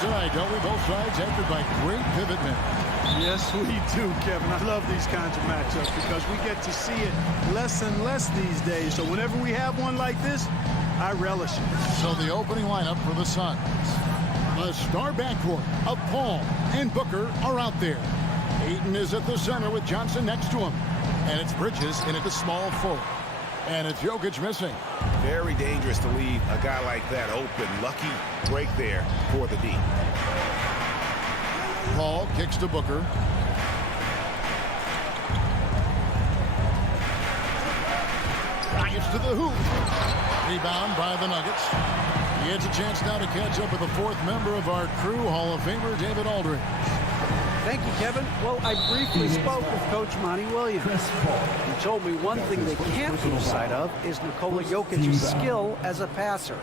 tonight, don't we? Both sides anchored by great pivot men. Yes, we do, Kevin. I love these kinds of matchups because we get to see it less and less these days. So whenever we have one like this, I relish it. So the opening lineup for the Suns. The star backcourt of Paul and Booker are out there. Ayton is at the center with Johnson next to him. And it's Bridges in at the small forward. And it's Jokic missing. Very dangerous to leave a guy like that open. Lucky break there for the D. Paul kicks to Booker. Drives to the hoop. Rebound by the Nuggets. He has a chance now to catch up with the fourth member of our crew, Hall of Famer David Aldridge. Thank you, Kevin. Well, I briefly spoke with Coach Monty Williams. He told me one thing they can't lose sight of is Nikola Jokic's skill as a passer.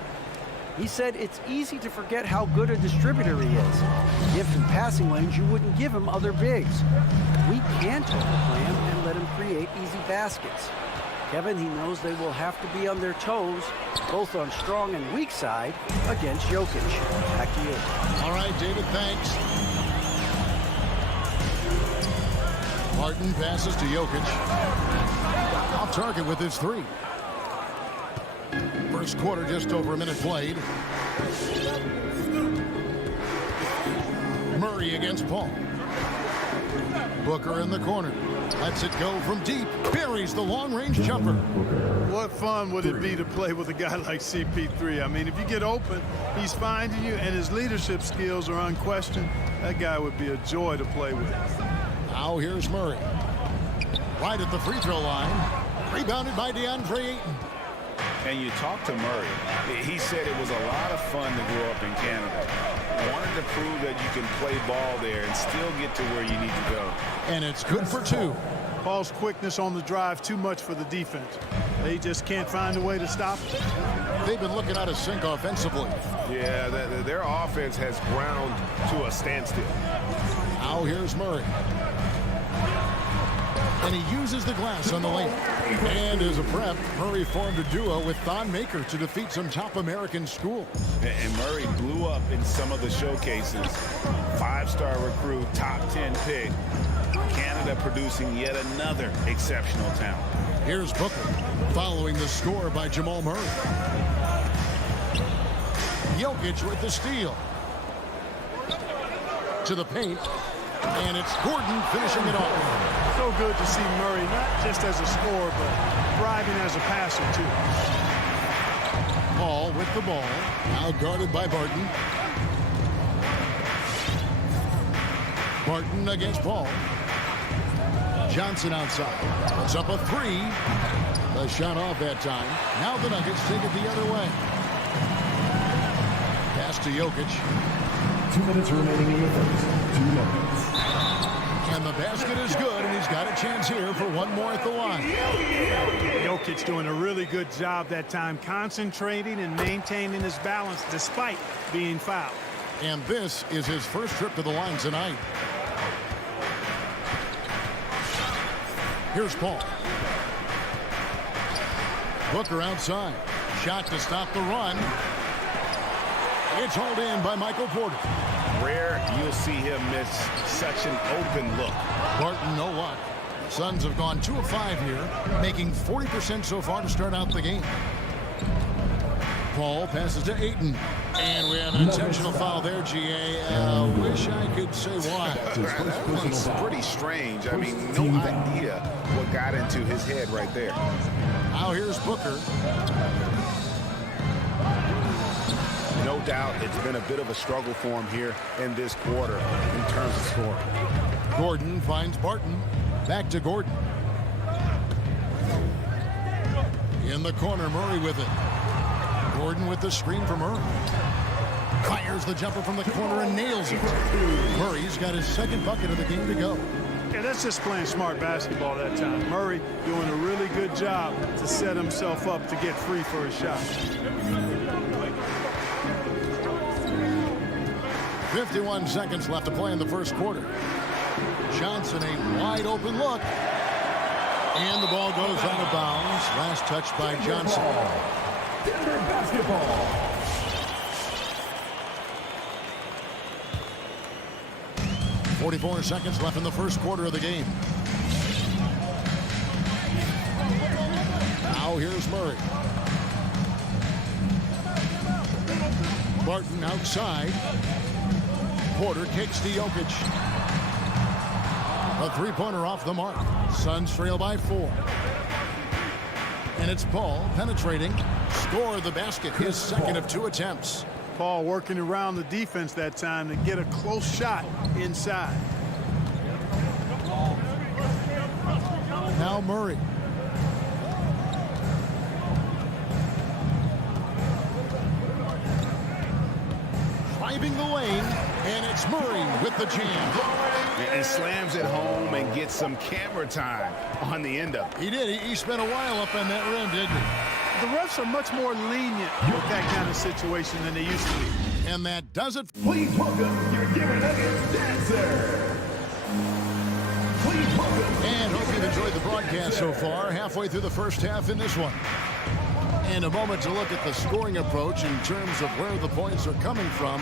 He said it's easy to forget how good a distributor he is. Gift in passing lanes you wouldn't give him other bigs. We can't overplay him and let him create easy baskets. Kevin, he knows they will have to be on their toes, both on strong and weak side, against Jokic. Back to you. All right, David, thanks. Martin passes to Jokic. Off target with his three. First quarter, just over a minute played. Murray against Paul. Booker in the corner. Lets it go from deep. Buries the long-range jumper. What fun would it be to play with a guy like CP3? I mean, if you get open, he's finding you, and his leadership skills are unquestioned. That guy would be a joy to play with. Now here's Murray. Right at the free throw line. Rebounded by DeAndre Ayton. And you talk to Murray. He said it was a lot of fun to grow up in Canada. Wanted to prove that you can play ball there and still get to where you need to go. And it's good for two. Paul's quickness on the drive, too much for the defense. They just can't find a way to stop it. They've been looking out of sync offensively. Yeah, their offense has ground to a standstill. Now here's Murray. And he uses the glass on the lane. And as a prep, Murray formed a duo with Thon Maker to defeat some top American schools. And Murray blew up in some of the showcases. Five-star recruit, top 10 pick. Canada producing yet another exceptional talent. Here's Booker following the score by Jamal Murray. Jokic with the steal. To the paint. And it's Gordon finishing it off. So good to see Murray, not just as a scorer, but thriving as a passer, too. Paul with the ball. Now guarded by Barton. Barton against Paul. Johnson outside. Puts up a three. The shot off that time. Now the Nuggets take it the other way. Pass to Jokic. 2 minutes remaining in the first. 2 minutes. And the basket is good, and he's got a chance here for one more at the line. Jokic doing a really good job that time, concentrating and maintaining his balance despite being fouled. And this is his first trip to the line tonight. Here's Paul. Booker outside. Shot to stop the run. It's hauled in by Michael Porter. Rare you'll see him miss such an open look. Barton, no luck. Suns have gone 2 of 5 here, making 40% so far to start out the game. Paul passes to Ayton. And we have an intentional foul there, GA. Wish I could say why. That one's pretty strange. I mean, no idea what got into his head right there. Now here's Booker. No doubt it's been a bit of a struggle for him here in this quarter in terms of scoring. Gordon finds Barton. Back to Gordon. In the corner, Murray with it. Gordon with the screen for Murray. Fires the jumper from the corner and nails it. Murray's got his second bucket of the game to go. Yeah, that's just playing smart basketball that time. Murray doing a really good job to set himself up to get free for his shot. 51 seconds left to play in the first quarter. Johnson, a wide open look. And the ball goes out of bounds. Last touch by Johnson. Denver basketball. 44 seconds left in the first quarter of the game. Now here's Murray. Barton outside. Porter kicks to Jokic. A three-pointer off the mark. Suns trail by 4. And it's Paul penetrating. Score the basket. His second of 2 attempts. Paul working around the defense that time to get a close shot inside. Now Murray. Driving the lane, and it's Murray with the jam. And slams it home and gets some camera time on the end of it. He did. He spent a while up on that rim, didn't he? The refs are much more lenient with that kind of situation than they used to be. And that does it. Please welcome your Denver Nuggets dancer. Please welcome. And hope you've enjoyed the broadcast so far. Halfway through the first half in this one. And a moment to look at the scoring approach in terms of where the points are coming from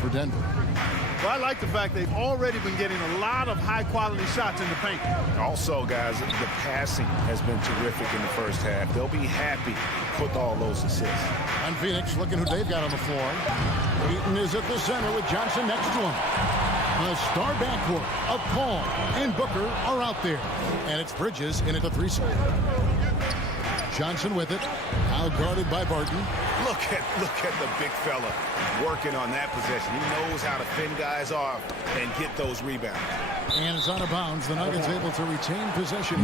for Denver. Well, I like the fact they've already been getting a lot of high-quality shots in the paint. Also, guys, the passing has been terrific in the first half. They'll be happy with all those assists. And Phoenix looking who they've got on the floor. Ayton is at the center with Johnson next to him. The star backcourt of Paul and Booker are out there. And it's Bridges in at the 3 spot. Johnson with it. Now guarded by Barton. Look at the big fella working on that possession. He knows how to fend guys off and get those rebounds. And it's out of bounds. The Nuggets able to retain possession.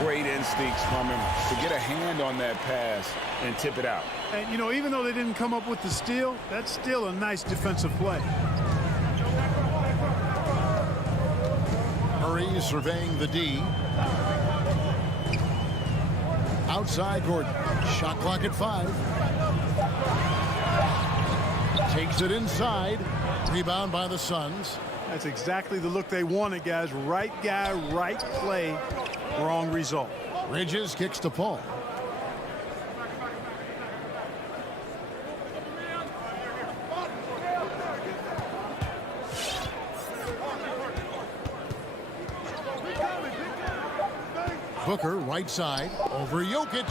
Great instincts from him to get a hand on that pass and tip it out. And, you know, even though they didn't come up with the steal, that's still a nice defensive play. Murray surveying the D. Outside Gordon. Shot clock at 5. Takes it inside. Rebound by the Suns. That's exactly the look they wanted, guys. Right guy, right play, wrong result. Bridges kicks to Paul. Booker right side over Jokic.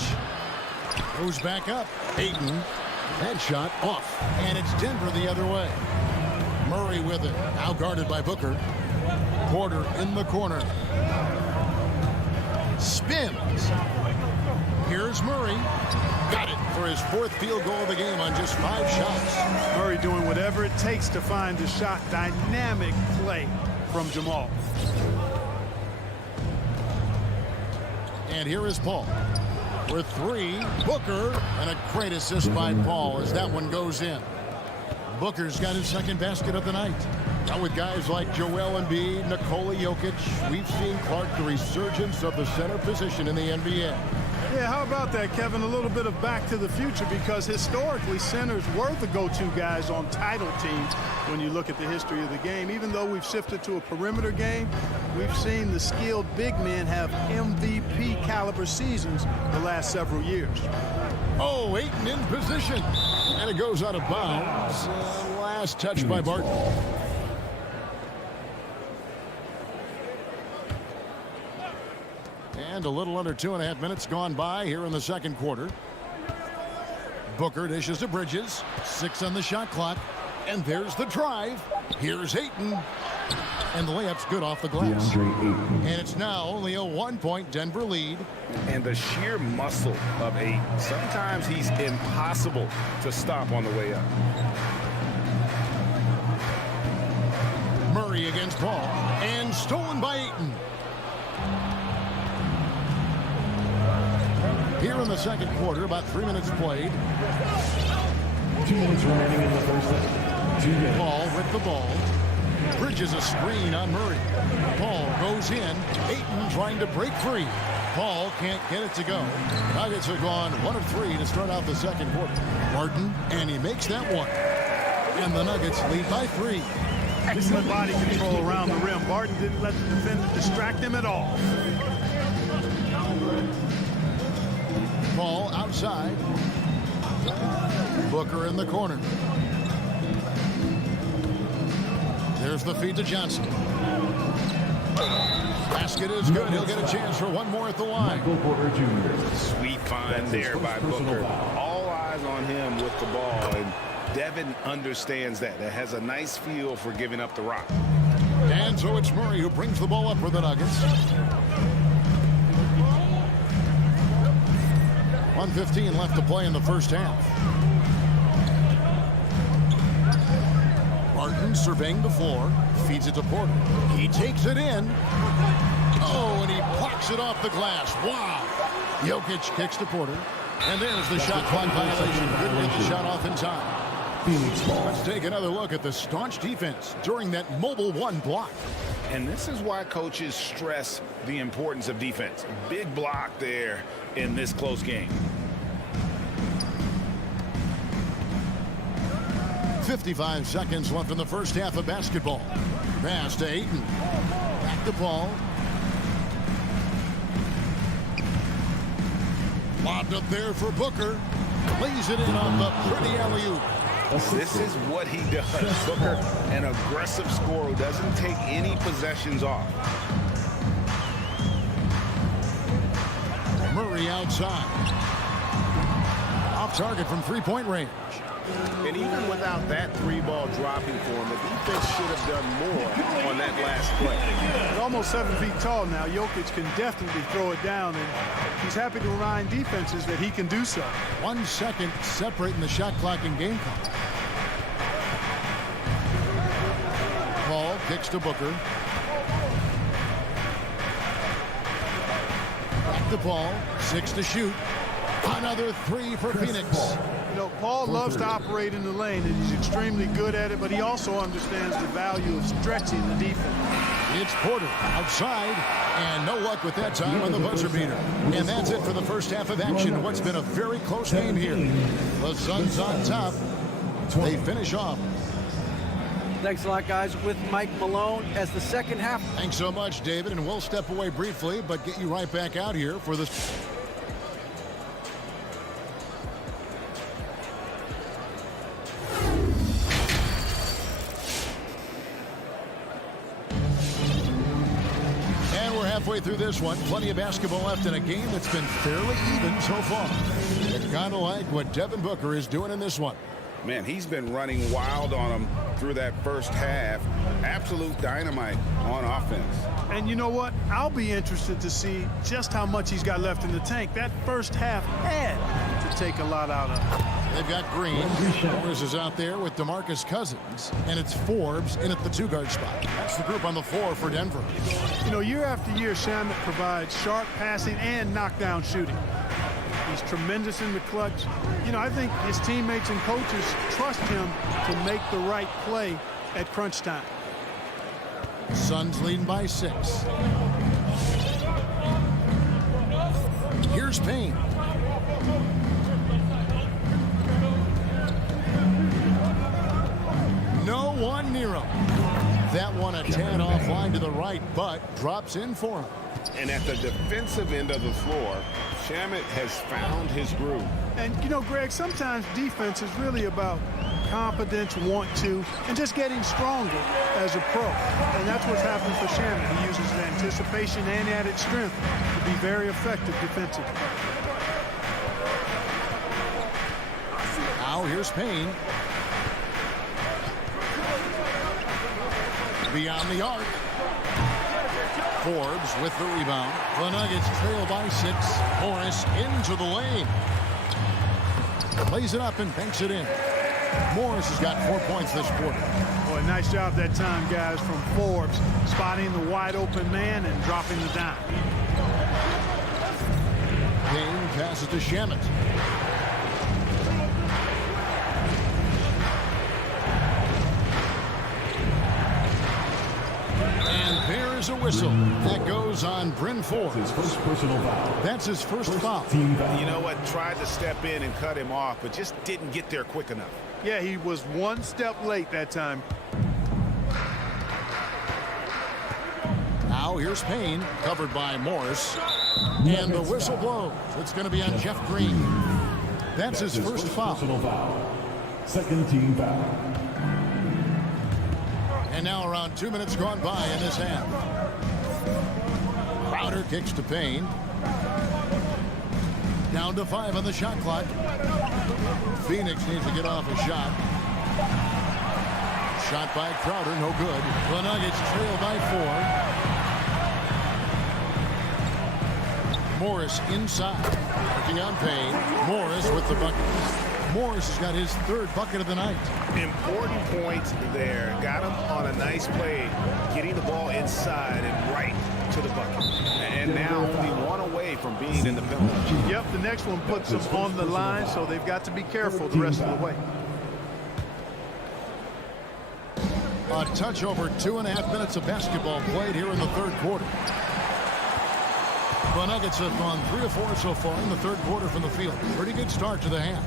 Goes back up. Ayton. That shot off. And it's Denver the other way. Murray with it. Now guarded by Booker. Porter in the corner. Spins. Here's Murray. Got it for his 4th field goal of the game on just 5 shots. Murray doing whatever it takes to find the shot. Dynamic play from Jamal. And here is Paul. With 3, Booker, and a great assist by Paul as that one goes in. Booker's got his 2nd basket of the night. Now with guys like Joel Embiid, Nikola Jokic, we've seen, Clark, the resurgence of the center position in the NBA. Yeah, how about that, Kevin? A little bit of back to the future, because historically centers were the go-to guys on title teams when you look at the history of the game. Even though we've shifted to a perimeter game, we've seen the skilled big men have MVP caliber seasons the last several years. Oh, Ayton in position. And it goes out of bounds. Last touch by Barton. And a little under 2.5 minutes gone by here in the second quarter. Booker dishes to Bridges. 6 on the shot clock. And there's the drive. Here's Ayton. And the layup's good off the glass. And it's now only a 1-point Denver lead. And the sheer muscle of Ayton. Sometimes he's impossible to stop on the way up. Murray against Paul. And stolen by Ayton. Here in the second quarter, about 3 minutes played. 2 minutes remaining in the first half. 2 minutes. Paul with the ball. Bridges a screen on Murray. Paul goes in. Ayton trying to break free. Paul can't get it to go. Nuggets have gone 1 of 3 to start out the second quarter. Barton, and he makes that one. And the Nuggets lead by 3. Excellent body control around the rim. Barton didn't let the defender distract him at all. Paul outside. Booker in the corner. There's the feed to Johnson. Basket is good. He'll get a chance for one more at the line. Michael Porter Jr. Sweet find there by Booker. All eyes on him with the ball, and Devin understands that. That has a nice feel for giving up the rock. And so it's Murray who brings the ball up for the Nuggets. 1:15 left to play in the first half. Martin surveying the floor, feeds it to Porter. He takes it in. Oh, and he blocks it off the glass. Wow. Jokic kicks to Porter. And there's the shot clock violation. Couldn't get the shot off in time. Phoenix ball. Let's take another look at the staunch defense during that mobile one block. And this is why coaches stress the importance of defense. Big block there in this close game. 55 seconds left in the first half of basketball. Pass to Ayton. Back to Paul. Lobbed up there for Booker. Lays it in on the pretty alley-oop. This is what he does. Booker, an aggressive scorer who doesn't take any possessions off. Murray outside. Off target from three-point range. And even without that three-ball dropping for him, the defense should have done more on that last play. He's almost 7 feet tall now. Jokic can definitely throw it down, and he's happy to remind defenses that he can do so. 1 second separating the shot clock and game clock. Paul kicks to Booker. Back to Paul. 6 to shoot. Another 3 for Phoenix. You know, Paul loves to operate in the lane, and he's extremely good at it, but he also understands the value of stretching the defense. It's Porter outside, and no luck with that time on the buzzer beater. And that's it for the first half of action. What's been a very close game here. The Suns on top. They finish off. Thanks a lot, guys. With Mike Malone as the second half. Thanks so much, David, and we'll step away briefly, but get you right back out here for the... Halfway through this one, plenty of basketball left in a game that's been fairly even so far. Kind of like what Devin Booker is doing in this one. Man, he's been running wild on him through that first half. Absolute dynamite on offense. And you know what? I'll be interested to see just how much he's got left in the tank. That first half had to take a lot out of him. They've got Green. Morris is out there with DeMarcus Cousins. And it's Forbes in at the two-guard spot. That's the group on the floor for Denver. You know, year after year, Shamet provides sharp passing and knockdown shooting. He's tremendous in the clutch. You know, I think his teammates and coaches trust him to make the right play at crunch time. Suns leading by 6. Here's Payne. No one near him. That one a tad offline to the right, but drops in for him. And at the defensive end of the floor, Shamet has found his groove. And, you know, Greg, sometimes defense is really about confidence, want to, and just getting stronger as a pro. And that's what's happened for Shamet. He uses anticipation and added strength to be very effective defensively. Now here's Payne. Beyond the arc. Forbes with the rebound. The Nuggets trail by 6. Morris into the lane. Lays it up and banks it in. Morris has got 4 points this quarter. Boy, nice job that time, guys, from Forbes, spotting the wide open man and dropping the dime. Payne passes to Shamet. And there's a whistle. That goes on Bryn Forbes. His first personal foul. That's his first foul. Team foul. You know what? Tried to step in and cut him off, but just didn't get there quick enough. Yeah, he was one step late that time. Now here's Payne, covered by Morris. And the whistle blows. It's going to be on Jeff Green. That's his first foul. Personal foul. Second team foul. And now around 2 minutes gone by in this half. Crowder kicks to Payne. Down to 5 on the shot clock. Phoenix needs to get off a shot. Shot by Crowder, no good. The Nuggets trail by 4. Morris inside. Working on Payne. Morris with the bucket. Morris has got his 3rd bucket of the night. Important points there. Got him on a nice play, getting the ball inside and right to the bucket. And now only 1 away from being in the penalty. Yep, the next one puts them on the line, so they've got to be careful the rest of the way. A touch over 2.5 minutes of basketball played here in the 3rd quarter. The Nuggets have gone 3 of 4 so far in the 3rd quarter from the field. Pretty good start to the half.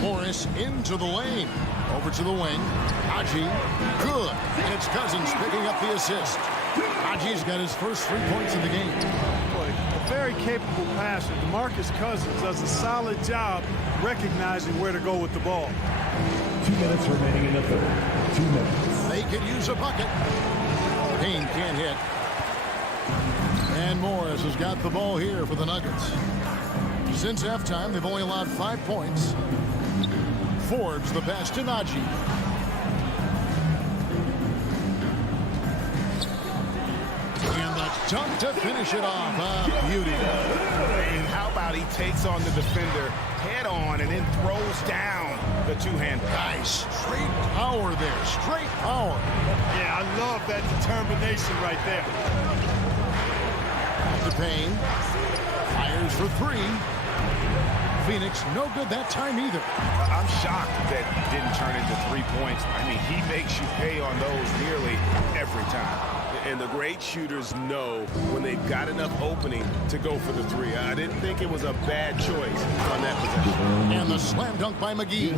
Morris into the lane. Over to the wing. Haji, good. And it's Cousins picking up the assist. Haji's got his first 3 points in the game. Boy, a very capable passer. DeMarcus Cousins does a solid job recognizing where to go with the ball. 2 minutes remaining in the 3rd. 2 minutes. They could use a bucket. Payne can't hit. And Morris has got the ball here for the Nuggets. Since halftime, they've only allowed 5 points. Forbes the pass to Naji. And the dunk to finish it off. Beauty. And how about he takes on the defender head on and then throws down the two-hand. Nice. Straight power there. Straight power. Yeah, I love that determination right there. To Payne. Fires for 3. Phoenix, no good that time either. I'm shocked that didn't turn into 3 points. I mean, he makes you pay on those nearly every time. And the great shooters know when they've got enough opening to go for the 3. I didn't think it was a bad choice on that possession. And the slam dunk by McGee.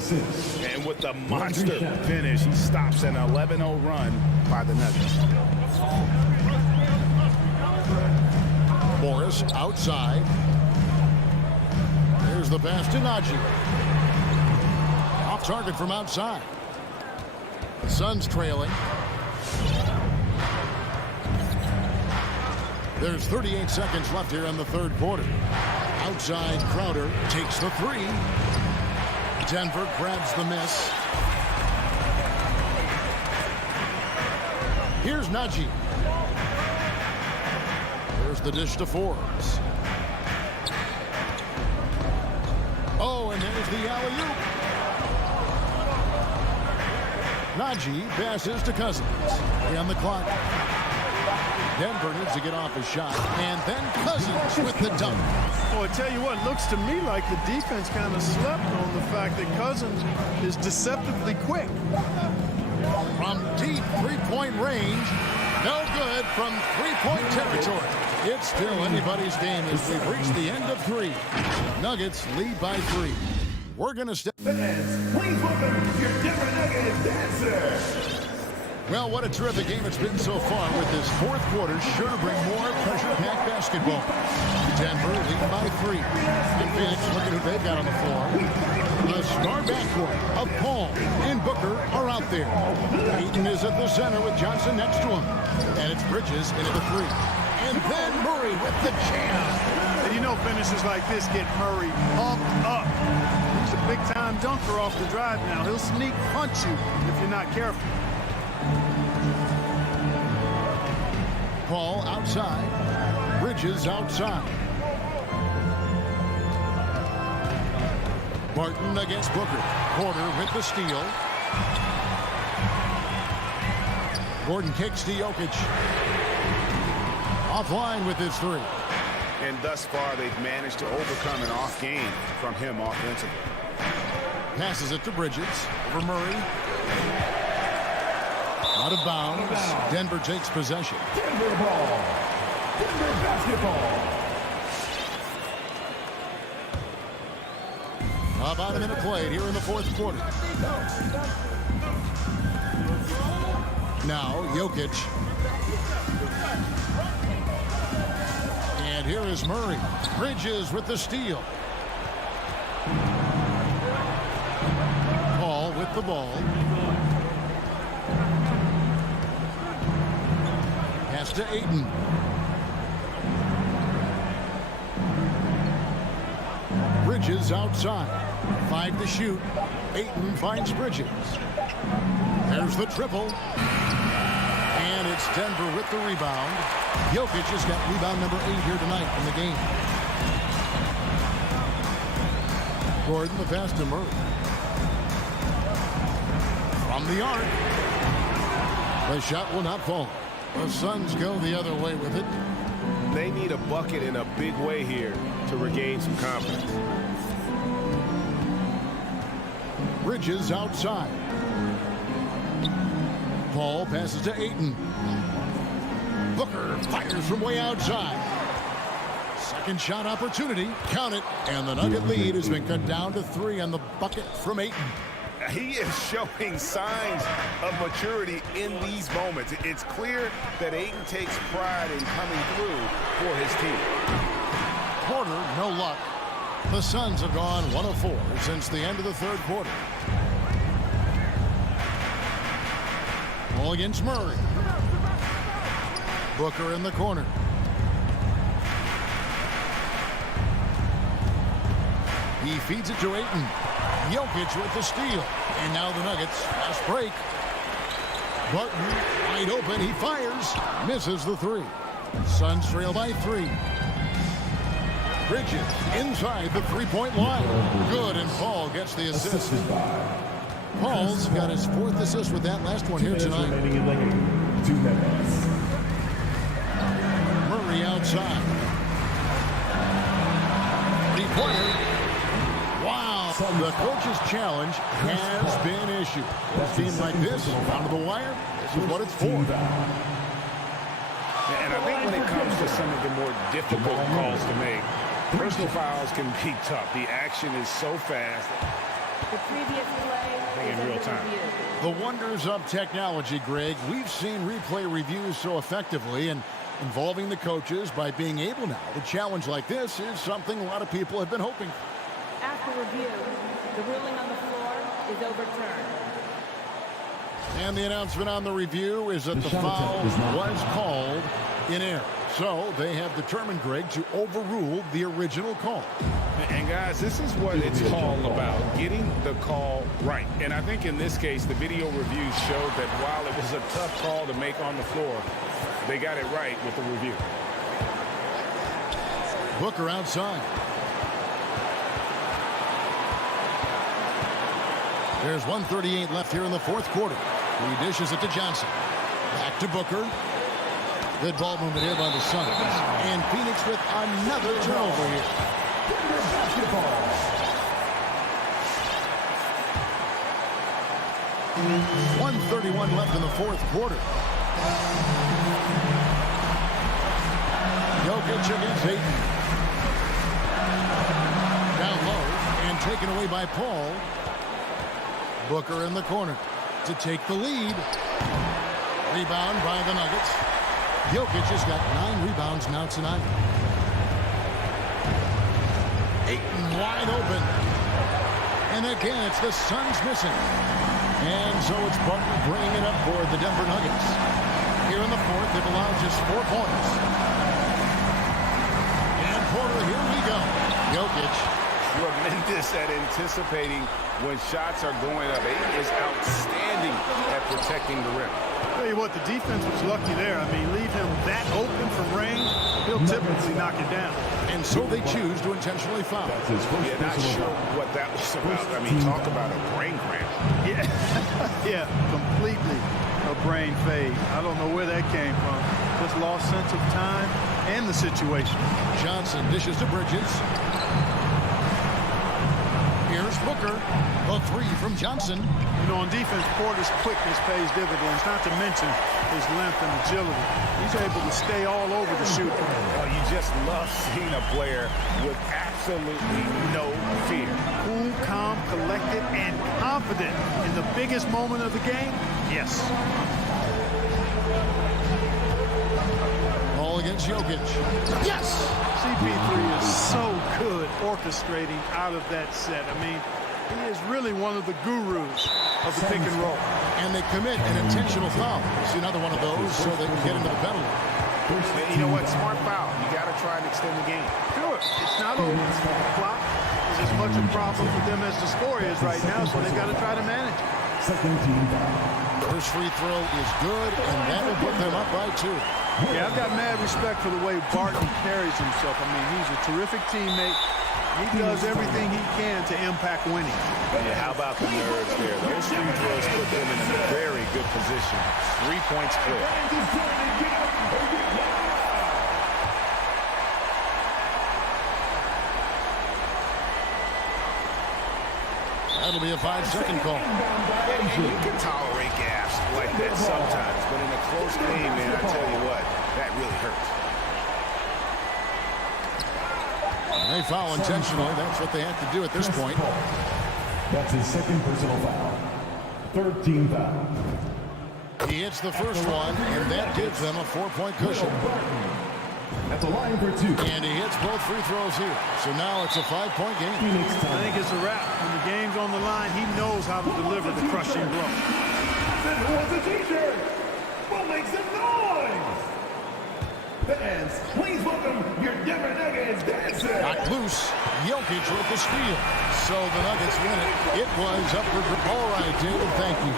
And with the monster finish, he stops an 11-0 run by the Nuggets. Morris outside. Here's the pass to Naji. Off target from outside. The Suns trailing. There's 38 seconds left here in the 3rd quarter. Outside, Crowder takes the 3. Denver grabs the miss. Here's Naji. There's the dish to Forbes. Oh, and there's the alley-oop. Naji passes to Cousins. On the clock. Denver needs to get off a shot. And then Cousins with the dunk. Boy, I tell you what, looks to me like the defense kind of slept on the fact that Cousins is deceptively quick. From deep 3-point range. No good from 3-point territory. It's still anybody's game as we've reached the end of 3. Nuggets lead by 3. We're going to step. Fans, please welcome your Denver Nuggets dancer. Well, what a terrific game it's been so far with this 4th quarter. Sure to bring more pressure-packed basketball. Denver leading by 3. And Phoenix, look at who they've got on the floor. The star backcourt of Paul and Booker are out there. Ayton is at the center with Johnson next to him. And it's Bridges into the 3. And then Murray with the jam. And you know finishes like this get Murray pumped up. He's a big-time dunker off the drive now. He'll sneak punch you if you're not careful. Paul outside. Bridges outside. Barton against Booker. Porter with the steal. Gordon kicks to Jokic. Offline with his 3. And thus far, they've managed to overcome an off game from him offensively. Passes it to Bridges. Over Murray. Out of bounds. Denver takes possession. Denver ball. Denver basketball. About a minute played here in the 4th quarter. Now Jokic. And here is Murray. Bridges with the steal. Paul with the ball. passes to Ayton. Bridges outside. 5 to shoot. Ayton finds Bridges. There's the triple. And it's Denver with the rebound. Jokic has got rebound number 8 here tonight in the game. Gordon, the pass to Murray. From the arc. The shot will not fall. The Suns go the other way with it. They need a bucket in a big way here to regain some confidence. Bridges outside. Paul passes to Ayton. Booker fires from way outside. Second shot opportunity. Count it. And the Nugget lead has been cut down to 3 on the bucket from Ayton. He is showing signs of maturity in these moments. It's clear that Ayton takes pride in coming through for his team. Porter, no luck. The Suns have gone 1 of 4 since the end of the third quarter. Ball against Murray. Booker in the corner. He feeds it to Ayton. Jokic with the steal. And now the Nuggets. Fast break. Barton wide open. He fires. Misses the 3. Suns trail by 3. Bridges inside the three-point line. Good, and Paul gets the assist. Paul's got his 4th assist with that last one here tonight. Murray outside. 3-pointer. Wow, the coach's challenge has been issued. A team like this, down to the wire, this is what it's for. And I think when it comes to some of the more difficult calls to make, personal fouls can be tough. The action is so fast. The previous play In real time. The wonders of technology, Greg. We've seen replay reviews so effectively, and involving the coaches by being able now to challenge like this is something a lot of people have been hoping. After review, the ruling on the floor is overturned. And the announcement on the review is that the foul was called in error. So they have determined, Greg, to overrule the original call. And guys, this is what it's all about, getting the call right. And I think in this case, the video reviews showed that while it was a tough call to make on the floor, they got it right with the review. Booker outside. There's 1:38 left here in the fourth quarter. He dishes it to Johnson. Back to Booker. Good ball movement here by the Suns. And Phoenix with another turnover here. 1:31 left in the fourth quarter. Jokic against Ayton. Down low and taken away by Paul. Booker in the corner to take the lead. Rebound by the Nuggets. Jokic has got 9 rebounds now tonight. Ayton wide open. And again, it's the Suns missing. And so it's Barton bringing it up for the Denver Nuggets. Here in the fourth, they've allowed just 4 points. And Porter, here we go. Jokic. Tremendous at anticipating when shots are going up. Ayton is outstanding at protecting the rim. Tell you what, the defense was lucky there. I mean, leave him that open from range, he'll typically knock it down. And so they choose to intentionally foul. Yeah, not sure what that was about. I mean, talk about a brain cramp. Yeah, yeah, completely a brain fade. I don't know where that came from. Just lost sense of time and the situation. Johnson dishes to Bridges. Here's Booker. A 3 from Johnson. You know, on defense, Porter's quickness pays dividends, not to mention his length and agility. He's able to stay all over the shooter. Oh, you just love seeing a player with absolutely no fear. Cool, calm, collected, and confident in the biggest moment of the game. Yes. Ball against Jokic. Yes! CP3 is so good orchestrating out of that set. I mean, he is really one of the gurus of the pick and roll. And they commit an intentional foul. See another one of those so they can get into the penalty. You know what? Smart foul. You got to try and extend the game. Sure. It's not over. The clock is as much a problem for them as the score is right now, so they've got to try to manage it. Second team foul. First free throw is good, and that will put them up by 2. Yeah, I've got mad respect for the way Barton carries himself. I mean, he's a terrific teammate. He does everything he can to impact winning. Yeah, how about the nerves there? Those free throws put them in a very good position. 3 points clear. That'll be a 5-second call. And you can tolerate gaps like that sometimes, but in a close game, man, I tell you what, that really hurts. They foul intentionally. That's what they have to do at this point. That's his second personal foul. Third team foul. He hits the first one, and that gives them a 4-point cushion. At the line for 2. And he hits both free throws here. So now it's a 5-point game. Phoenix I time. think it's a wrap. When the game's on the line, he knows how to deliver the crushing blow. Then who wants a t-shirt? We'll make some noise! Fans, please welcome your Denver Nuggets dancer! Knocked loose. Jokic with the steal. So the Nuggets win it. It was up for... All right, David, thank you.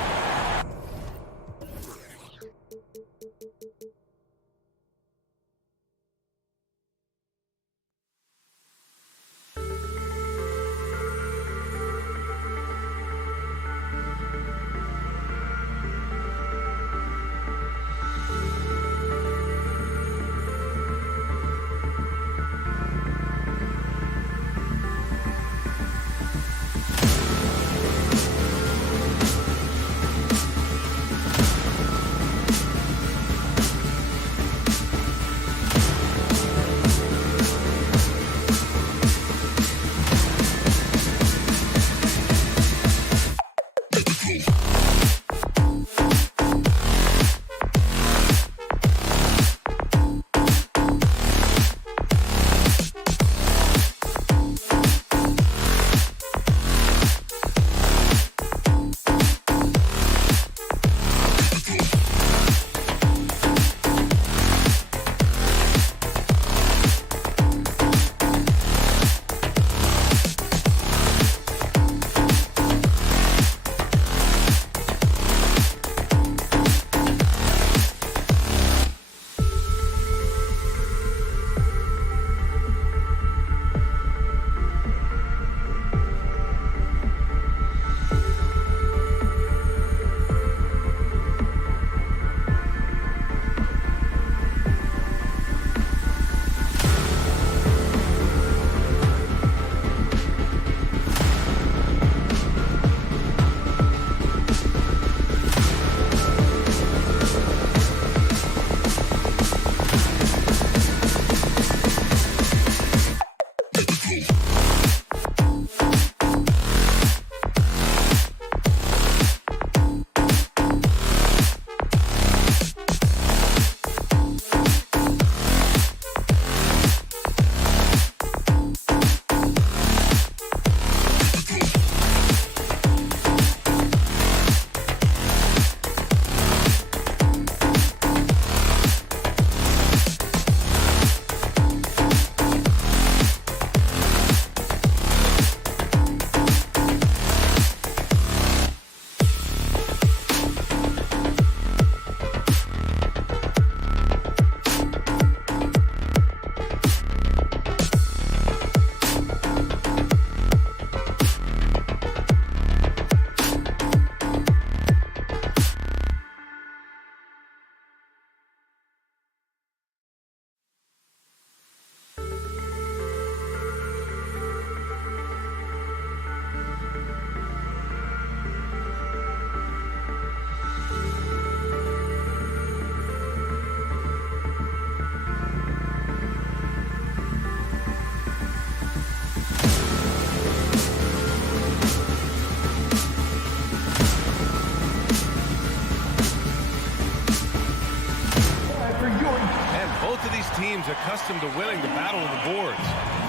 teams accustomed to winning the battle of the boards.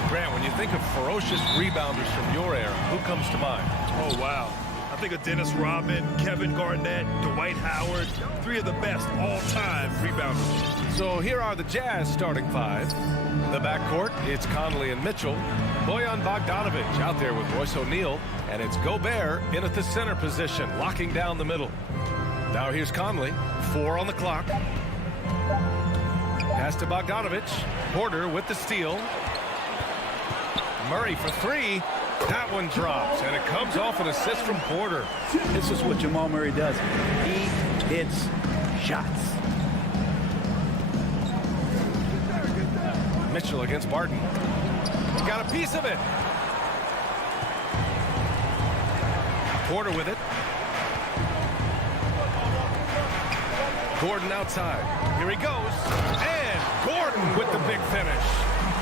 Grant, when you think of ferocious rebounders from your era, who comes to mind? Oh, wow. I I think of Dennis Rodman, Kevin Garnett, Dwight Howard, 3 of the best all-time rebounders. So here are the Jazz starting 5. The backcourt, it's Conley and Mitchell. Bojan Bogdanovic out there with Royce O'Neal. And it's Gobert in at the center position, locking down the middle. Now here's Conley, 4 on the clock. Pass to Bogdanovic. Porter with the steal. Murray for 3. That one drops, and it comes off an assist from Porter. This is what Jamal Murray does. He hits shots. Mitchell against Barton. He's got a piece of it. Porter with it. Gordon outside. Here he goes. And Gordon with the big finish.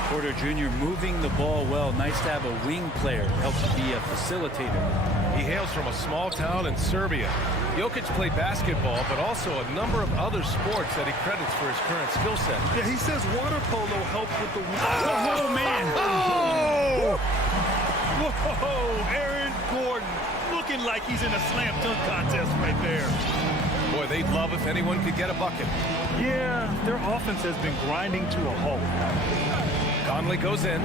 Porter Jr. moving the ball well. Nice to have a wing player. Helps be a facilitator. He hails from a small town in Serbia. Jokic played basketball, but also a number of other sports that he credits for his current skill set. Yeah, he says water polo helps with the... Oh, man! Oh! Whoa! Aaron Gordon looking like he's in a slam dunk contest right there. Boy, they'd love if anyone could get a bucket. Yeah, their offense has been grinding to a halt. Conley goes in.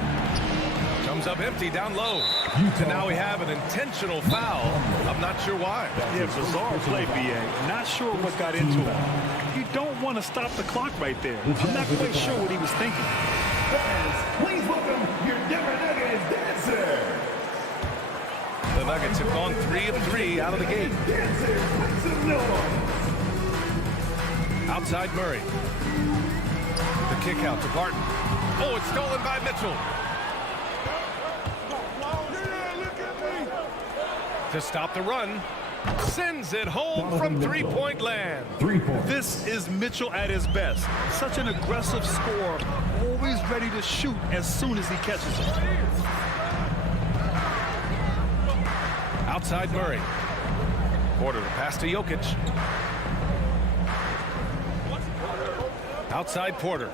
Comes up empty down low. And now we have an intentional foul. I'm not sure why. Yeah, bizarre play, B.A. Not sure what got into him. You don't want to stop the clock right there. I'm not quite sure what he was thinking. Please welcome your Denver Nuggets dancer. The Nuggets have gone 3 of 3 out of the gate. Dancer, make some noise. Outside Murray. The kick out to Barton. Oh, it's stolen by Mitchell. To stop the run, sends it home from three-point land. This is Mitchell at his best. Such an aggressive scorer, always ready to shoot as soon as he catches it. Outside Murray. Porter to pass to Jokic. Outside Porter.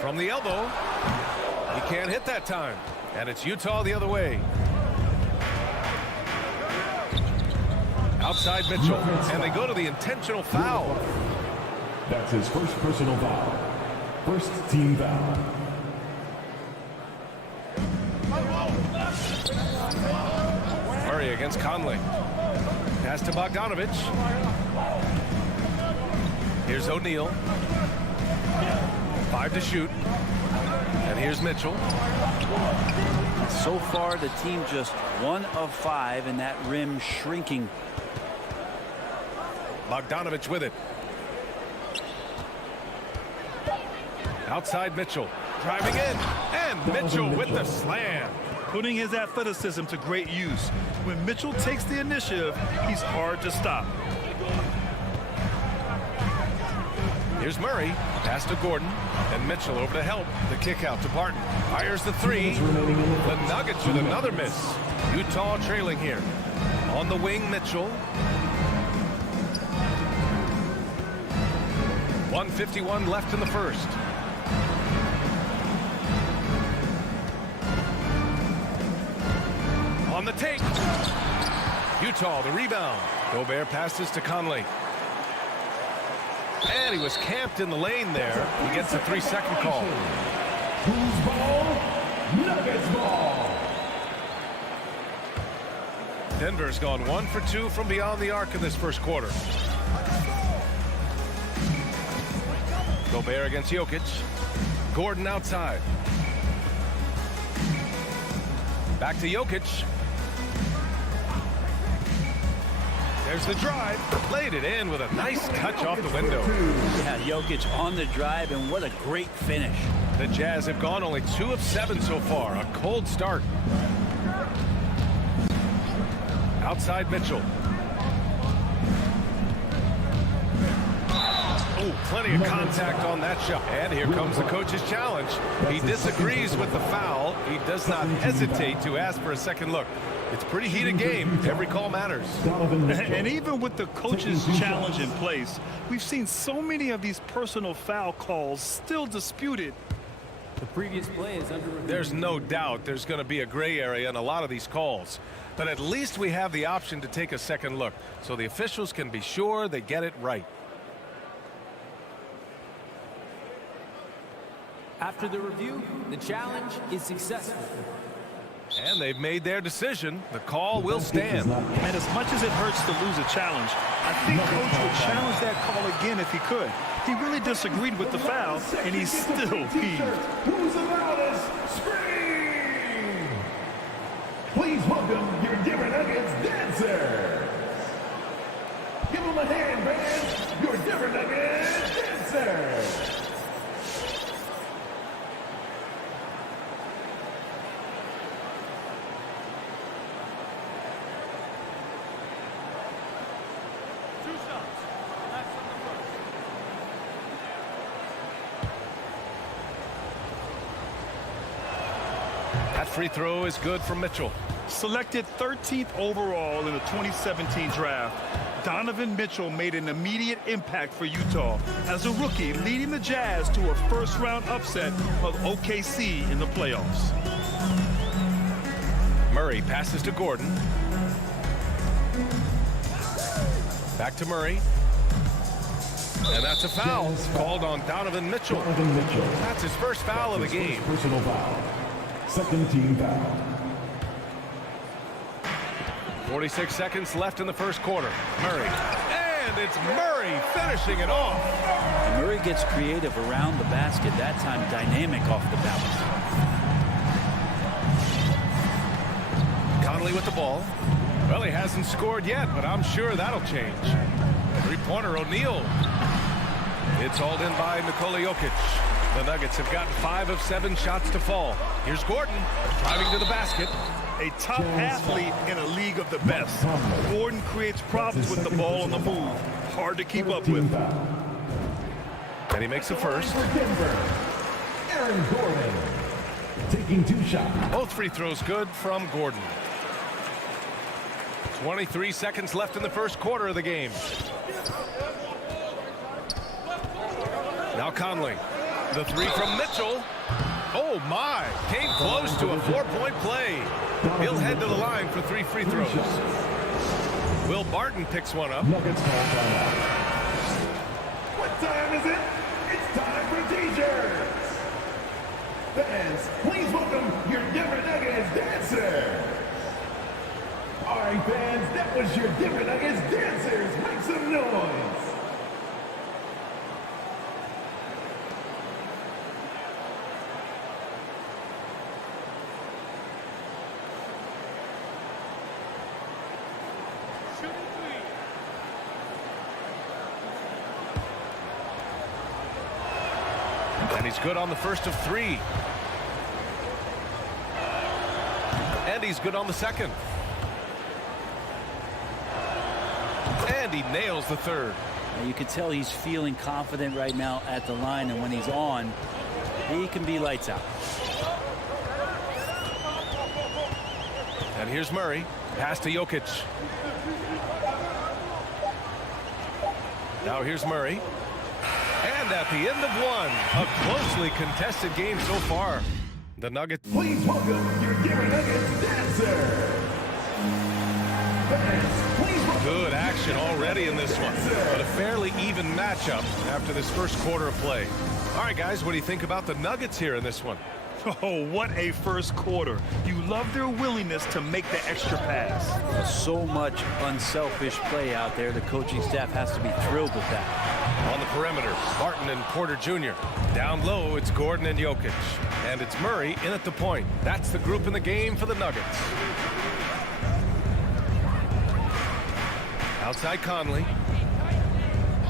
From the elbow. He can't hit that time. And it's Utah the other way. Outside Mitchell, and they go to the intentional foul. That's his first personal foul. First team foul. Murray against Conley. Pass to Bogdanovic. Here's O'Neal. 5 to shoot. And here's Mitchell. So far, the team just 1 of 5, and that rim shrinking. Bogdanovic with it. Outside Mitchell. Driving in. And Mitchell with the slam. Putting his athleticism to great use. When Mitchell takes the initiative, he's hard to stop. Here's Murray. Pass to Gordon. And Mitchell over to help. The kick out to Barton. Fires the 3. The Nuggets with another miss. Utah trailing here. On the wing, Mitchell. 1:51 left in the first. On the take. Utah, the rebound. Gobert passes to Conley. And he was camped in the lane there. He gets a 3-second call. Who's ball? Nuggets ball. Denver's gone 1 for 2 from beyond the arc in this first quarter. Gobert against Jokic. Gordon outside. Back to Jokic. There's the drive. Laid it in with a nice touch off the window. Yeah, Jokic on the drive, and what a great finish. The Jazz have gone only 2 of 7 so far. A cold start. Outside Mitchell. Oh, plenty of contact on that shot. And here comes the coach's challenge. He disagrees with the foul. He does not hesitate to ask for a second look. It's a pretty heated game. Every call matters. And even with the coach's challenge in place, we've seen so many of these personal foul calls still disputed. The previous play is under review. There's no doubt there's going to be a gray area in a lot of these calls. But at least we have the option to take a second look, so the officials can be sure they get it right. After the review, the challenge is successful. And they've made their decision. The call will stand. And as much as it hurts to lose a challenge, I think Coach would challenge that call again if he could. He really disagreed with the foul, and he's still peeved. Who's the loudest? Scream! Please welcome your Denver Nuggets dancer. Give them a hand, fans. Your Denver Nuggets dancer. That free throw is good for Mitchell. Selected 13th overall in the 2017 draft, Donovan Mitchell made an immediate impact for Utah as a rookie, leading the Jazz to a first-round upset of OKC in the playoffs. Murray passes to Gordon. Back to Murray. And that's a foul called on Donovan Mitchell. That's his first foul of the game. Personal foul. Second team foul. 46 seconds left in the first quarter. Murray. And it's Murray finishing it off. Murray gets creative around the basket, that time dynamic off the bounce. Conley with the ball. Well, he hasn't scored yet, but I'm sure that'll change. Three-pointer, O'Neal. It's hauled in by Nikola Jokic. The Nuggets have gotten 5 of 7 shots to fall. Here's Gordon driving to the basket. A top athlete in a league of the best. Gordon creates problems with the ball on the move. Hard to keep up with. And he makes the first. Aaron Gordon taking 2 shots. Both free throws good from Gordon. 23 seconds left in the first quarter of the game. Now Conley. The three from Mitchell. Oh my, came close to a 4-point play. He'll head to the line for 3 free throws. Will Barton picks one up. Nuggets call timeout. What time is it? It's time for t-shirts. Fans, please welcome your Denver Nuggets dancer. All right, fans, that was your Denver Nuggets dancers. Make some noise. And he's good on the first of 3. And he's good on the second. And he nails the third. You can tell he's feeling confident right now at the line, and when he's on, he can be lights out. And here's Murray. Pass to Jokic. Now here's Murray. And at the end of one, a closely contested game so far. The Nuggets. Please welcome your Denver Nuggets dancer. Fans, please welcome. Good action already in this one, but a fairly even matchup after this first quarter of play. All right, guys, what do you think about the Nuggets here in this one? Oh, what a first quarter. You love their willingness to make the extra pass. So much unselfish play out there. The coaching staff has to be thrilled with that. On the perimeter, Barton and Porter Jr. Down low, it's Gordon and Jokic. And it's Murray in at the point. That's the group in the game for the Nuggets. Outside Conley.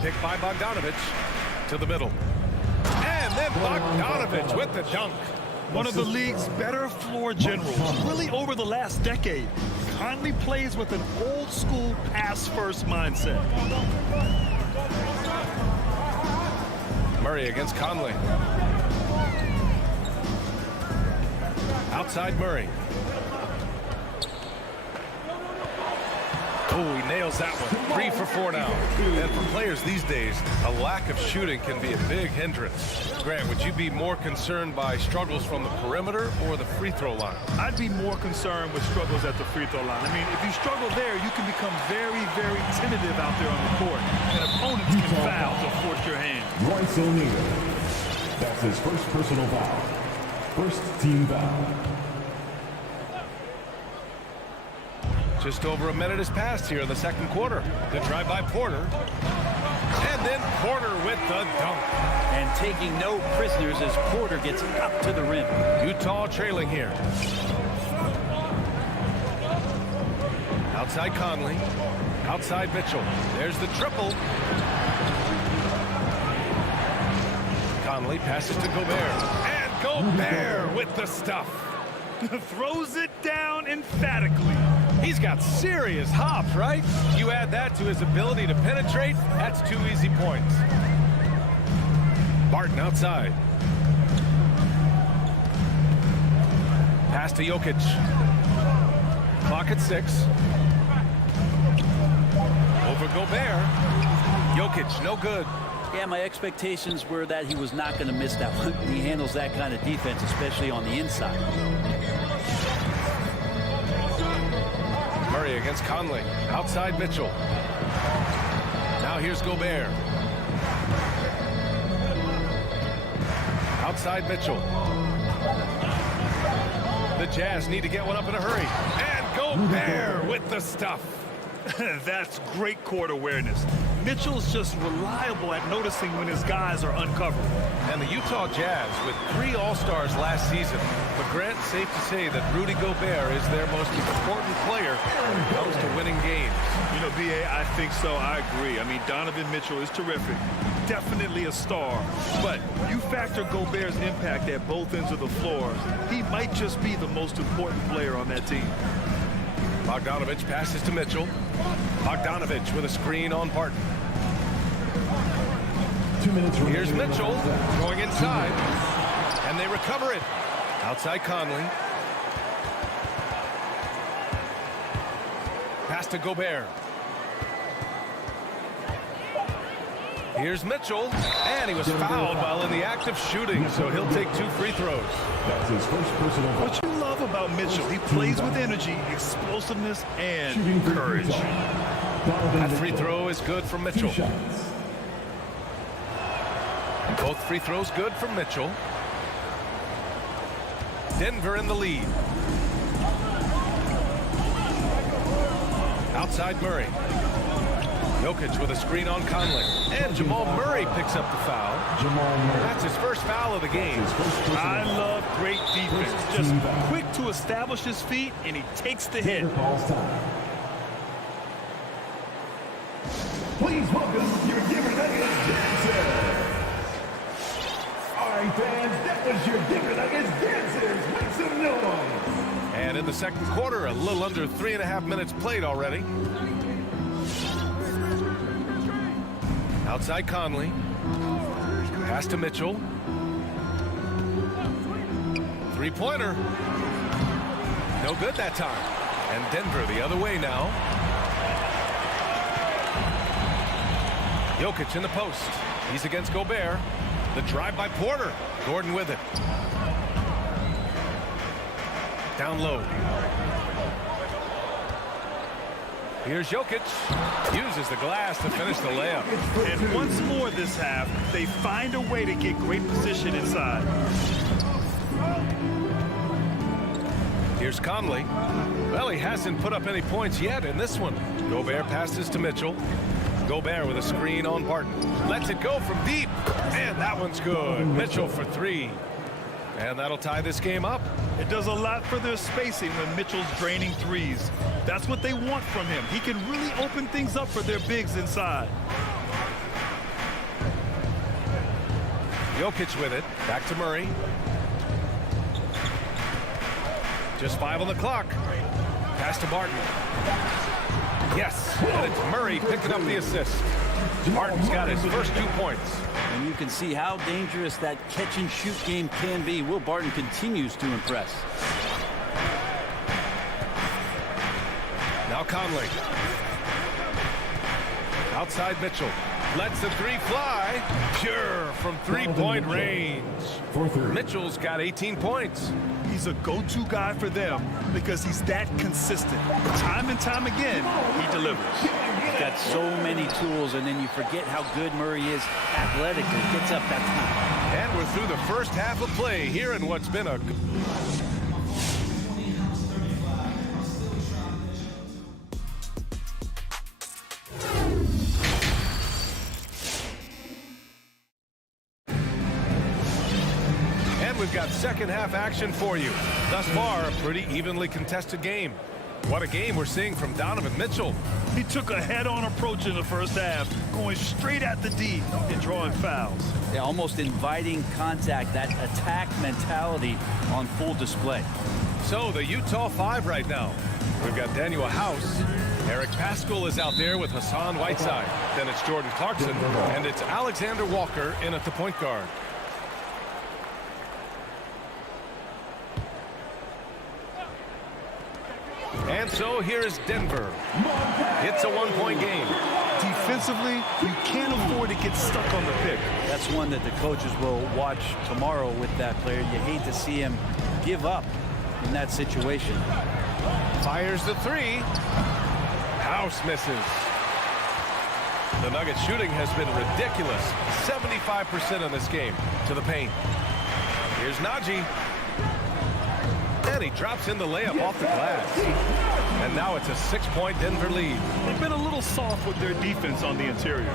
Picked by Bogdanovich. To the middle. And then Bogdanovich with the dunk. One of the league's better floor generals, really over the last decade. Conley plays with an old-school pass-first mindset. Murray against Conley. Outside Murray. Oh, he nails that one. 3 for 4 now. And for players these days, a lack of shooting can be a big hindrance. Grant, would you be more concerned by struggles from the perimeter or the free throw line? I'd be more concerned with struggles at the free throw line. I mean, if you struggle there, you can become very, very tentative out there on the court. And opponents can foul to force your hand. Royce O'Neal. That's his first personal foul. First team foul. Just over a minute has passed here in the second quarter. The drive by Porter. And then Porter with the dunk. And taking no prisoners as Porter gets up to the rim. Utah trailing here. Outside Conley. Outside Mitchell. There's the triple. Conley passes to Gobert. And Gobert with the stuff. Throws it down emphatically. He's got serious hops, right? You add that to his ability to penetrate, that's 2 easy points. Barton outside. Pass to Jokic. Clock at 6. Over Gobert. Jokic, no good. Yeah, my expectations were that he was not going to miss that one. He handles that kind of defense, especially on the inside. Murray against Conley. Outside Mitchell. Now here's Gobert. Outside Mitchell. The Jazz need to get one up in a hurry. And Gobert with the stuff. That's great court awareness. Mitchell's just reliable at noticing when his guys are uncovered. And the Utah Jazz with 3 All-Stars last season. But Grant, safe to say that Rudy Gobert is their most important player when it comes to winning games. You know, B.A., I think so. I agree. I mean, Donovan Mitchell is terrific. Definitely a star. But you factor Gobert's impact at both ends of the floor, he might just be the most important player on that team. Bogdanovich passes to Mitchell. Bogdanovich with a screen on Barton. 2 minutes remaining. Here's Mitchell going inside. And they recover it. Outside Conley. Pass to Gobert. Here's Mitchell. And he was fouled while in the act of shooting, so he'll take 2 free throws. That's his first personal foul. What you love about Mitchell, he plays with energy, explosiveness, and courage. That free throw is good from Mitchell. Both free throws good from Mitchell. Denver in the lead. Outside Murray. Jokic with a screen on Conley. And Jamal Murray picks up the foul. That's his first foul of the game. I love great defense. Just quick to establish his feet, and he takes the hit. Please welcome your Denver Nuggets dancers. All right, fans, that was your Denver Nuggets dancers. Make some noise. And in the second quarter, a little under 3.5 minutes played already. Outside Conley. Pass to Mitchell. 3-pointer. No good that time. And Denver the other way now. Jokic in the post. He's against Gobert. The drive by Porter. Gordon with it. Down low. Here's Jokic. Uses the glass to finish the layup. And once more this half, they find a way to get great position inside. Here's Conley. Well, he hasn't put up any points yet in this one. Gobert passes to Mitchell. Gobert with a screen on Barton. Lets it go from deep. And that one's good. Mitchell for 3. And that'll tie this game up. It does a lot for their spacing when Mitchell's draining threes. That's what they want from him. He can really open things up for their bigs inside. Jokic with it. Back to Murray. Just 5 on the clock. Pass to Barton. Yes, and it's Murray picking up the assist. Barton's got his first 2 points. And you can see how dangerous that catch-and-shoot game can be. Will Barton continues to impress. Now Conley. Outside Mitchell. Lets the three fly. Pure from three-point range. Mitchell's got 18 points. He's a go-to guy for them because he's that consistent. Time and time again, he delivers. He's got so many tools, and then you forget how good Murray is athletically. Gets up that time. And we're through the first half of play here in what's been a... We've got second half action for you. Thus far, a pretty evenly contested game. What a game we're seeing from Donovan Mitchell. He took a head-on approach in the first half, going straight at the D and drawing fouls. Yeah, almost inviting contact, that attack mentality on full display. So the Utah 5 right now. We've got Daniel House. Eric Paschall is out there with Hassan Whiteside. Then it's Jordan Clarkson, and it's Alexander Walker in at the point guard. And so here's Denver. It's a one-point game. Defensively, you can't afford to get stuck on the pick. That's one that the coaches will watch tomorrow with that player. You hate to see him give up in that situation. Fires the three. House misses. The Nuggets shooting has been ridiculous. 75% in this game to the paint. Here's Najee. And he drops in the layup off the glass. And now it's a 6-point Denver lead. They've been a little soft with their defense on the interior.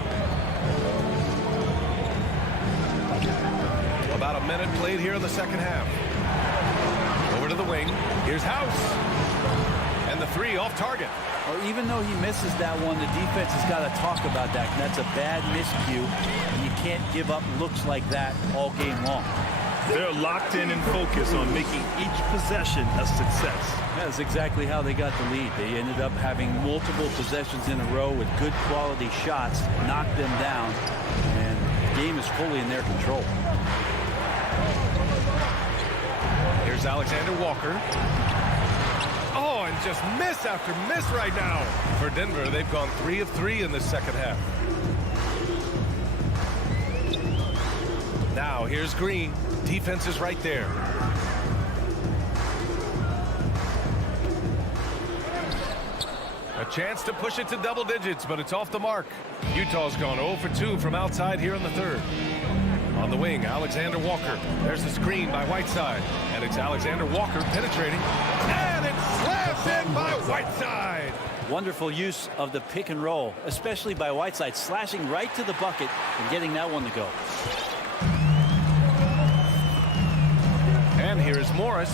About a minute played here in the second half. Over to the wing. Here's House. And the three off target. Well, even though he misses that one, the defense has got to talk about that. That's a bad miscue. And you can't give up looks like that all game long. They're locked in and focused on making each possession a success. That's exactly how they got the lead. They ended up having multiple possessions in a row with good quality shots, knocked them down, and the game is fully in their control. Here's Alexander Walker. Oh, and just miss after miss right now. For Denver, they've gone 3 of 3 in the second half. Now here's Green. Defense is right there. A chance to push it to double digits, but it's off the mark. Utah's gone 0 for 2 from outside here in the third. On the wing, Alexander Walker. There's the screen by Whiteside. And it's Alexander Walker penetrating. And it's slammed in by Whiteside. Wonderful use of the pick and roll, especially by Whiteside, slashing right to the bucket and getting that one to go. And here's Morris.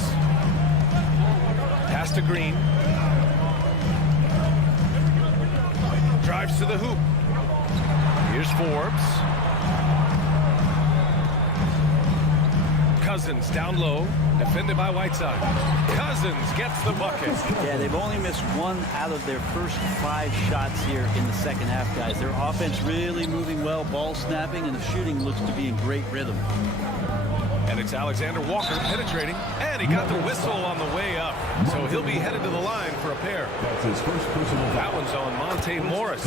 Pass to Green. Drives to the hoop. Here's Forbes. Cousins down low. Defended by Whiteside. Cousins gets the bucket. Yeah, they've only missed 1 out of their first 5 shots here in the second half, guys. Their offense really moving well, ball snapping, and the shooting looks to be in great rhythm. And it's Alexander Walker penetrating, and he got the whistle on the way up. So he'll be headed to the line for a pair. That's his first personal foul. That one's on Monte Morris.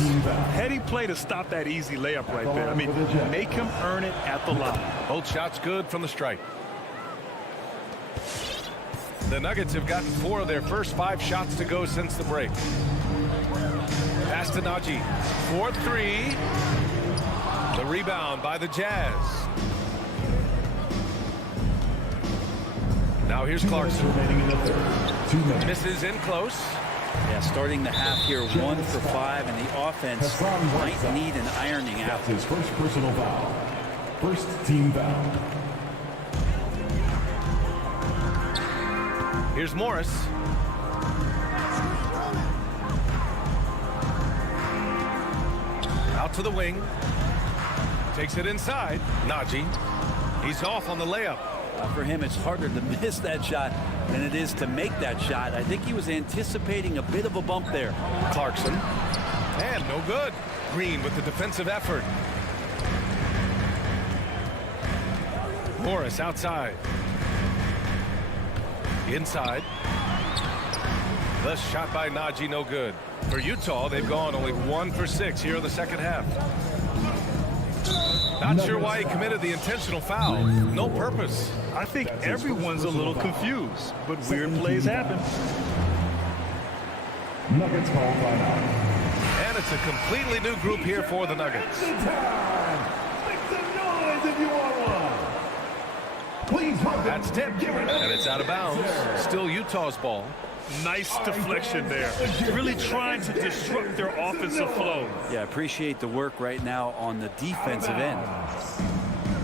Heady play to stop that easy layup right there. I mean, make him earn it at the line. Both shots good from the stripe. The Nuggets have gotten 4 of their first 5 shots to go since the break. Pass to Najee. 4-3. The rebound by the Jazz. Now here's Clarkson. Misses in close. Yeah, starting the half here 1 for 5, and the offense might need an ironing out. That's his first personal foul. First team foul. Here's Morris. Out to the wing. Takes it inside. Najee. He's off on the layup. For him, it's harder to miss that shot than it is to make that shot. I think he was anticipating a bit of a bump there. Clarkson. And no good. Green with the defensive effort. Morris outside. Inside. The shot by Najee, no good. For Utah, they've gone only 1 for 6 here in the second half. Not sure why he committed the intentional foul. No purpose. I think everyone's a little confused, but weird plays happen. Nuggets call timeout. And it's a completely new group here for the Nuggets. Make some noise if you want one. Please welcome. That's tipped, and it's out of bounds. Still Utah's ball. Nice deflection there. Really trying to disrupt their offensive flow. Yeah, appreciate the work right now on the defensive end.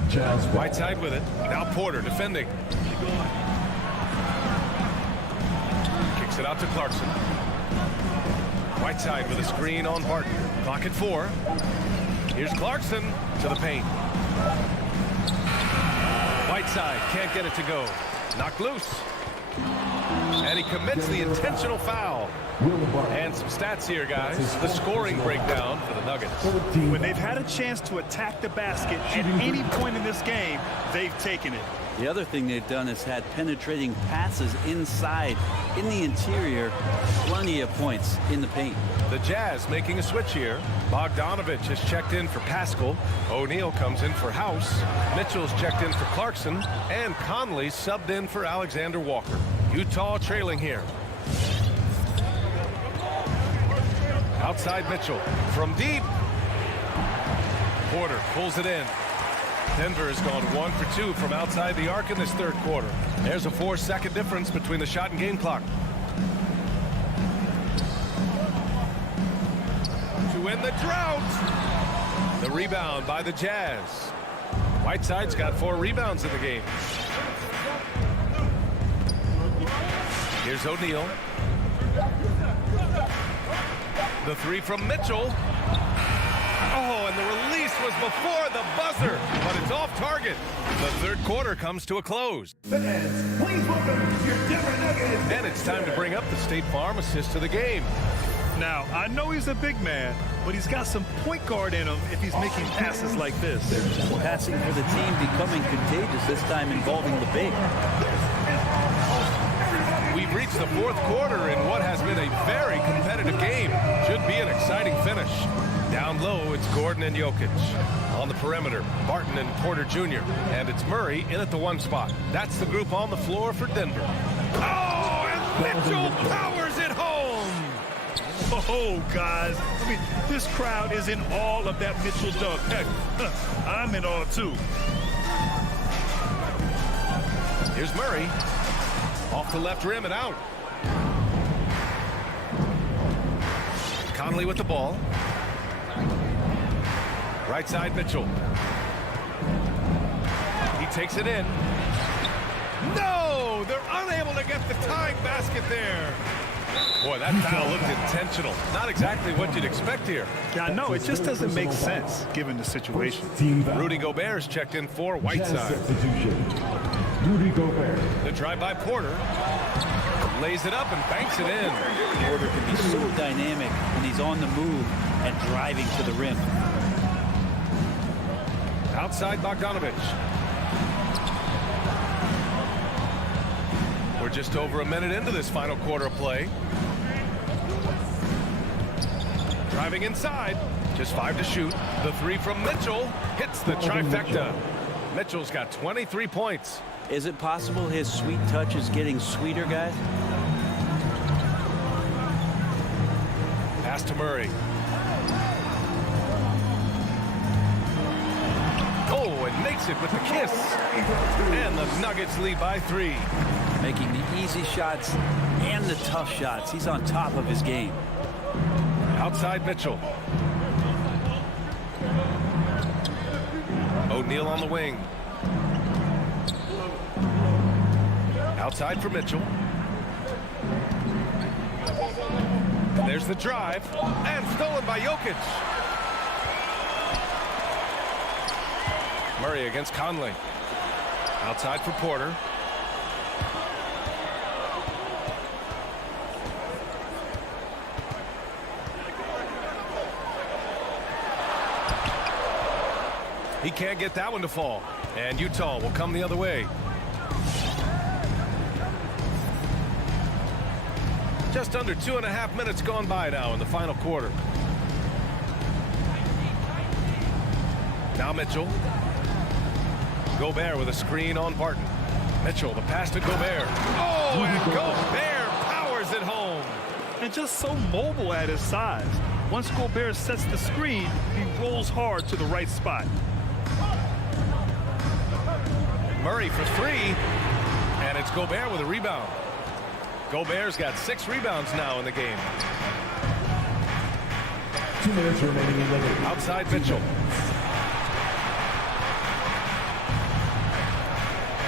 Jazz ball. Whiteside with it. Now Porter defending. Kicks it out to Clarkson. Whiteside with a screen on Barton. Clock at 4. Here's Clarkson to the paint. Whiteside can't get it to go. Knocked loose. And he commits the intentional foul. And some stats here, guys. The scoring breakdown for the Nuggets. When they've had a chance to attack the basket at any point in this game, they've taken it. The other thing they've done is had penetrating passes inside, in the interior, plenty of points in the paint. The Jazz making a switch here. Bogdanovich has checked in for Pascal. O'Neal comes in for House. Mitchell's checked in for Clarkson. And Conley subbed in for Alexander Walker. Utah trailing here. Outside Mitchell from deep. Porter pulls it in. Denver has gone 1 for 2 from outside the arc in this third quarter. There's a 4-second difference between the shot and game clock. To win the drought. The rebound by the Jazz. Whiteside's got 4 rebounds in the game. Here's O'Neal. The 3 from Mitchell. Oh, and the release was before the buzzer, but it's off target. The third quarter comes to a close. Fans, please welcome your Denver Nuggets. And it's time to bring up the State Farm assist of the game. Now, I know he's a big man, but he's got some point guard in him if he's making passes like this. Passing for the team becoming contagious, this time involving the big. We've reached the fourth quarter in what has been a very competitive game. Should be an exciting finish. Down low, it's Gordon and Jokic. On the perimeter, Barton and Porter Jr. And it's Murray in at the 1 spot. That's the group on the floor for Denver. Oh, and Mitchell powers it home! Oh, guys. I mean, this crowd is in awe of that Mitchell dunk. Heck, I'm in awe, too. Here's Murray. Off the left rim and out. Conley with the ball. Right side, Mitchell. He takes it in. No! They're unable to get the tying basket there. Boy, that foul looked intentional. Not exactly what you'd expect here. Yeah, no, it just doesn't make sense given the situation. Rudy Gobert's checked in for Whiteside. Substitution. Rudy Gobert. The drive by Porter. Lays it up and banks it in. Porter can be so dynamic when he's on the move and driving to the rim. Outside Bogdanovich. We're just over a minute into this final quarter of play. Driving inside. Just 5 to shoot. The 3 from Mitchell hits the trifecta. Mitchell's got 23 points. Is it possible his sweet touch is getting sweeter, guys? Pass to Murray. Oh, and makes it with the kiss. And the Nuggets lead by 3. Making the easy shots and the tough shots. He's on top of his game. Outside Mitchell. O'Neal on the wing. Outside for Mitchell. There's the drive. And stolen by Jokic. Murray against Conley. Outside for Porter. He can't get that one to fall. And Utah will come the other way. Just under 2.5 minutes gone by now in the final quarter. Now Mitchell. Gobert with a screen on Barton. Mitchell, the pass to Gobert. Oh, and Gobert powers it home. And just so mobile at his size. Once Gobert sets the screen, he rolls hard to the right spot. Murray for three, and it's Gobert with a rebound. Gobert's got 6 rebounds now in the game. 2 minutes remaining in the game. Outside Mitchell.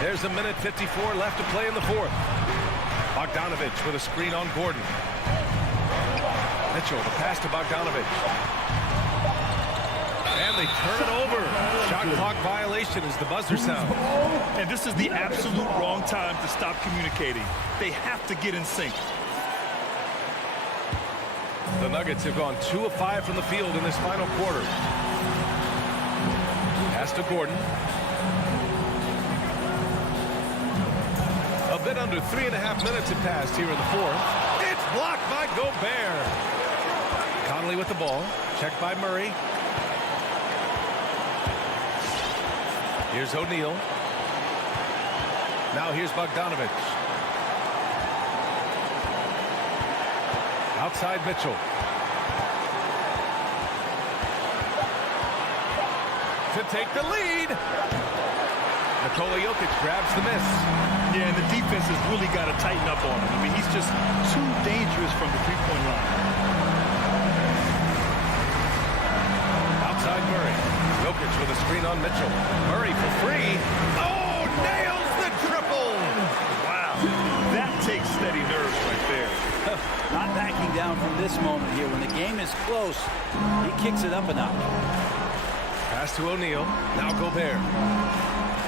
There's 1:54 left to play in the fourth. Bogdanovich with a screen on Gordon. Mitchell, the pass to Bogdanovich. And they turn it over. Shot clock violation as the buzzer sounds. And this is the absolute wrong time to stop communicating. They have to get in sync. The Nuggets have gone 2 of 5 from the field in this final quarter. Pass to Gordon. A bit under 3.5 minutes have passed here in the fourth. It's blocked by Gobert. Conley with the ball. Checked by Murray. Here's O'Neal. Now here's Bogdanovich. Outside Mitchell. To take the lead. Nikola Jokic grabs the miss. Yeah, and the defense has really got to tighten up on him. I mean, he's just too dangerous from the three-point line. Outside Murray. Jokic with a screen on Mitchell. Murray for three. Oh, nails the triple. Wow, that takes steady nerves right there. Not backing down from this moment here. When the game is close, he kicks it up a notch. Pass to O'Neal. Now Gobert.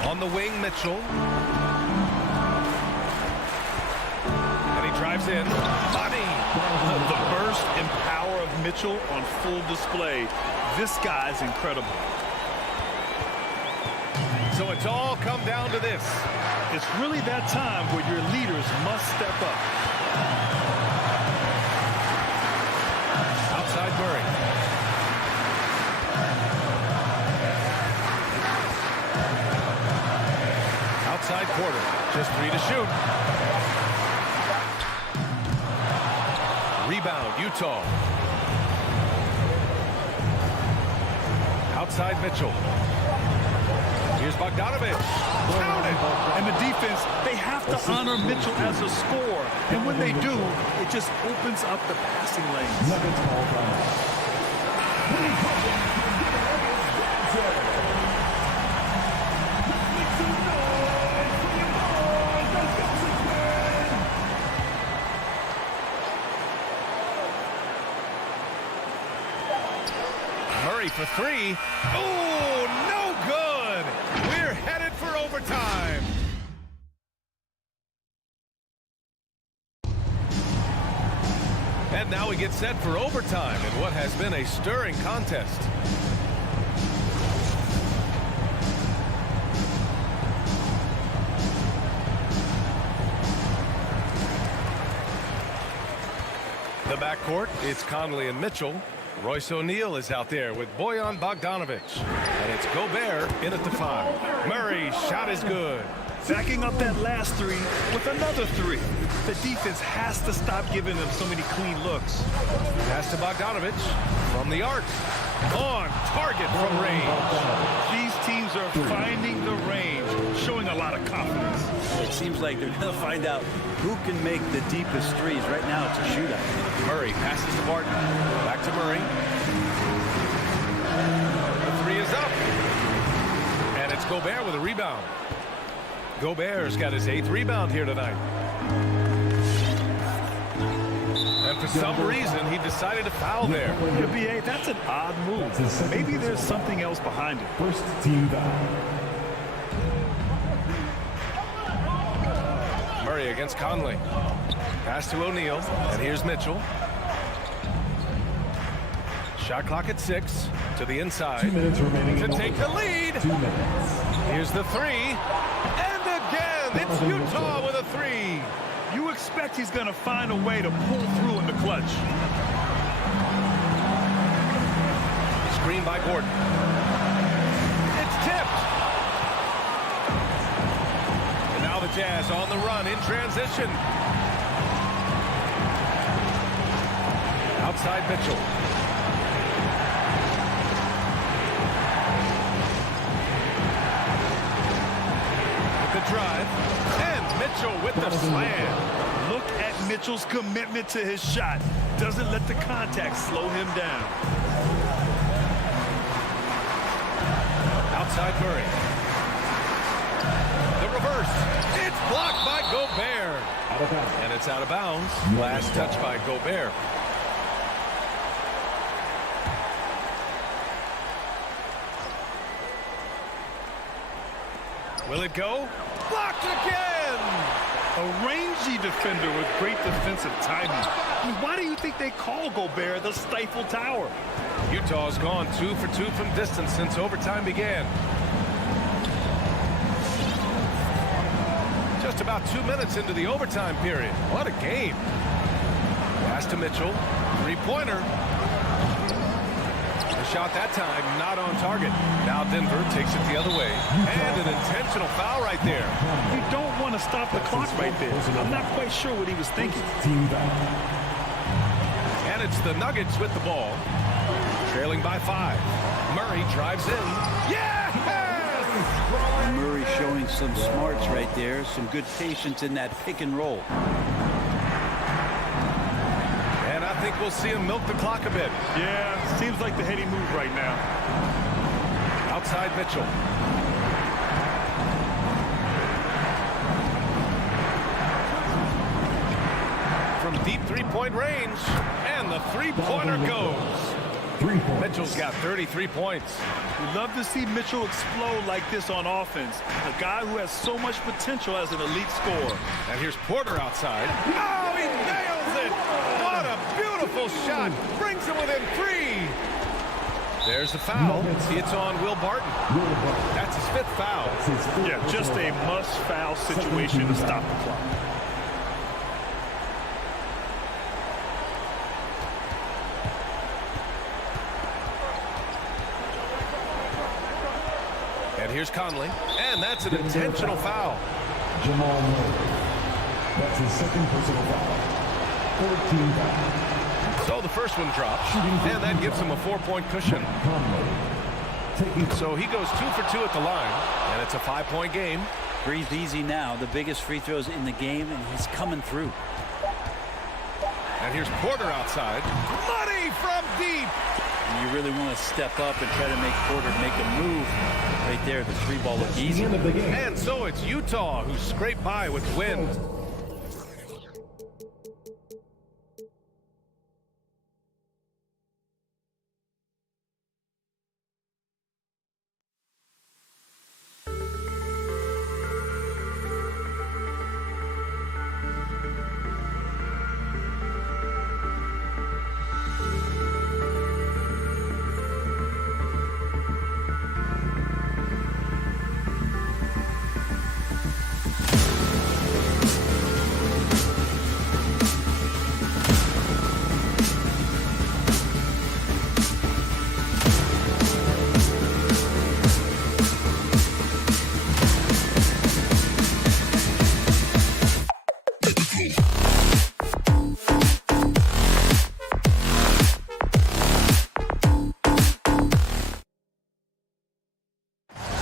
On the wing, Mitchell. And he drives in. Money. The burst and power of Mitchell on full display. This guy's incredible. So it's all come down to this. It's really that time where your leaders must step up. Outside Murray. Outside Porter. Just 3 to shoot. Rebound, Utah. Outside Mitchell. Here's Bogdanovich. Counted. And the defense, they have to honor Mitchell as a scorer. And when they do, it just opens up the passing lanes. Nuggets ball time. Murray for three. Oh, no good. We're headed for overtime. And now we get set for overtime in what has been a stirring contest. The backcourt, it's Conley and Mitchell. Royce O'Neal is out there with Bojan Bogdanovich. And it's Gobert in at the 5. Murray's shot is good. Backing up that last three with another three. The defense has to stop giving them so many clean looks. Pass to Bogdanovich from the arc. On target from range. These teams are finding the range, showing a lot of confidence. It seems like they're going to find out who can make the deepest threes. Right now, it's a shootout. Murray passes to Barton. Back to Murray. The three is up. And it's Gobert with a rebound. Gobert's got his 8th rebound here tonight. And for some reason, he decided to foul there. Yeah, B.A., that's an odd move. Maybe there's something else behind it. First team foul. Murray against Conley. Pass to O'Neal. And here's Mitchell. Shot clock at 6. To the inside. 2 minutes remaining. To take the lead. 2 minutes. Here's the three. And again, it's Utah with a 3. You expect he's going to find a way to pull through in the clutch. Screen by Gordon. It's tipped. And now the Jazz on the run in transition. Outside Mitchell. With the drive. And Mitchell with the slam. Look at Mitchell's commitment to his shot. Doesn't let the contact slow him down. Outside Murray. The reverse. It's blocked by Gobert. And it's out of bounds. Last touch by Gobert. Will it go? Blocked again! A rangy defender with great defensive timing. I mean, why do you think they call Gobert the Stifle Tower? Utah's gone 2 for 2 from distance since overtime began. Just about 2 minutes into the overtime period. What a game. Pass to Mitchell. Three-pointer. The shot that time not on target. Now Denver takes it the other way. And an intentional foul right there. You don't want to stop the clock right there. I'm not quite sure what he was thinking. And it's the Nuggets with the ball. Trailing by 5. Murray drives in. Yes! Murray showing some smarts right there. Some good patience in that pick and roll. And I think we'll see him milk the clock a bit. Yeah, seems like the heady move right now. Outside Mitchell. From deep three-point range. And the three-pointer goes. Mitchell's got 33 points. We love to see Mitchell explode like this on offense. A guy who has so much potential as an elite scorer. And here's Porter outside. Oh, he nails it! What a beautiful shot. Brings him within 3. There's the foul. It's on Will Barton. That's his 5th foul. Yeah, just a must-foul situation to stop the clock. And here's Conley. And that's an intentional foul. Jamal Murray. That's his 2nd personal foul. 14 fouls. So the first one drops. And that gives him a 4-point cushion. So he goes 2 for 2 at the line. And it's a 5-point game. Breathe easy now. The biggest free throws in the game, and he's coming through. And here's Porter outside. Money from deep. And you really want to step up and try to make Porter make a move. Right there, the 3-ball looked easy. And so it's Utah who scraped by with the win.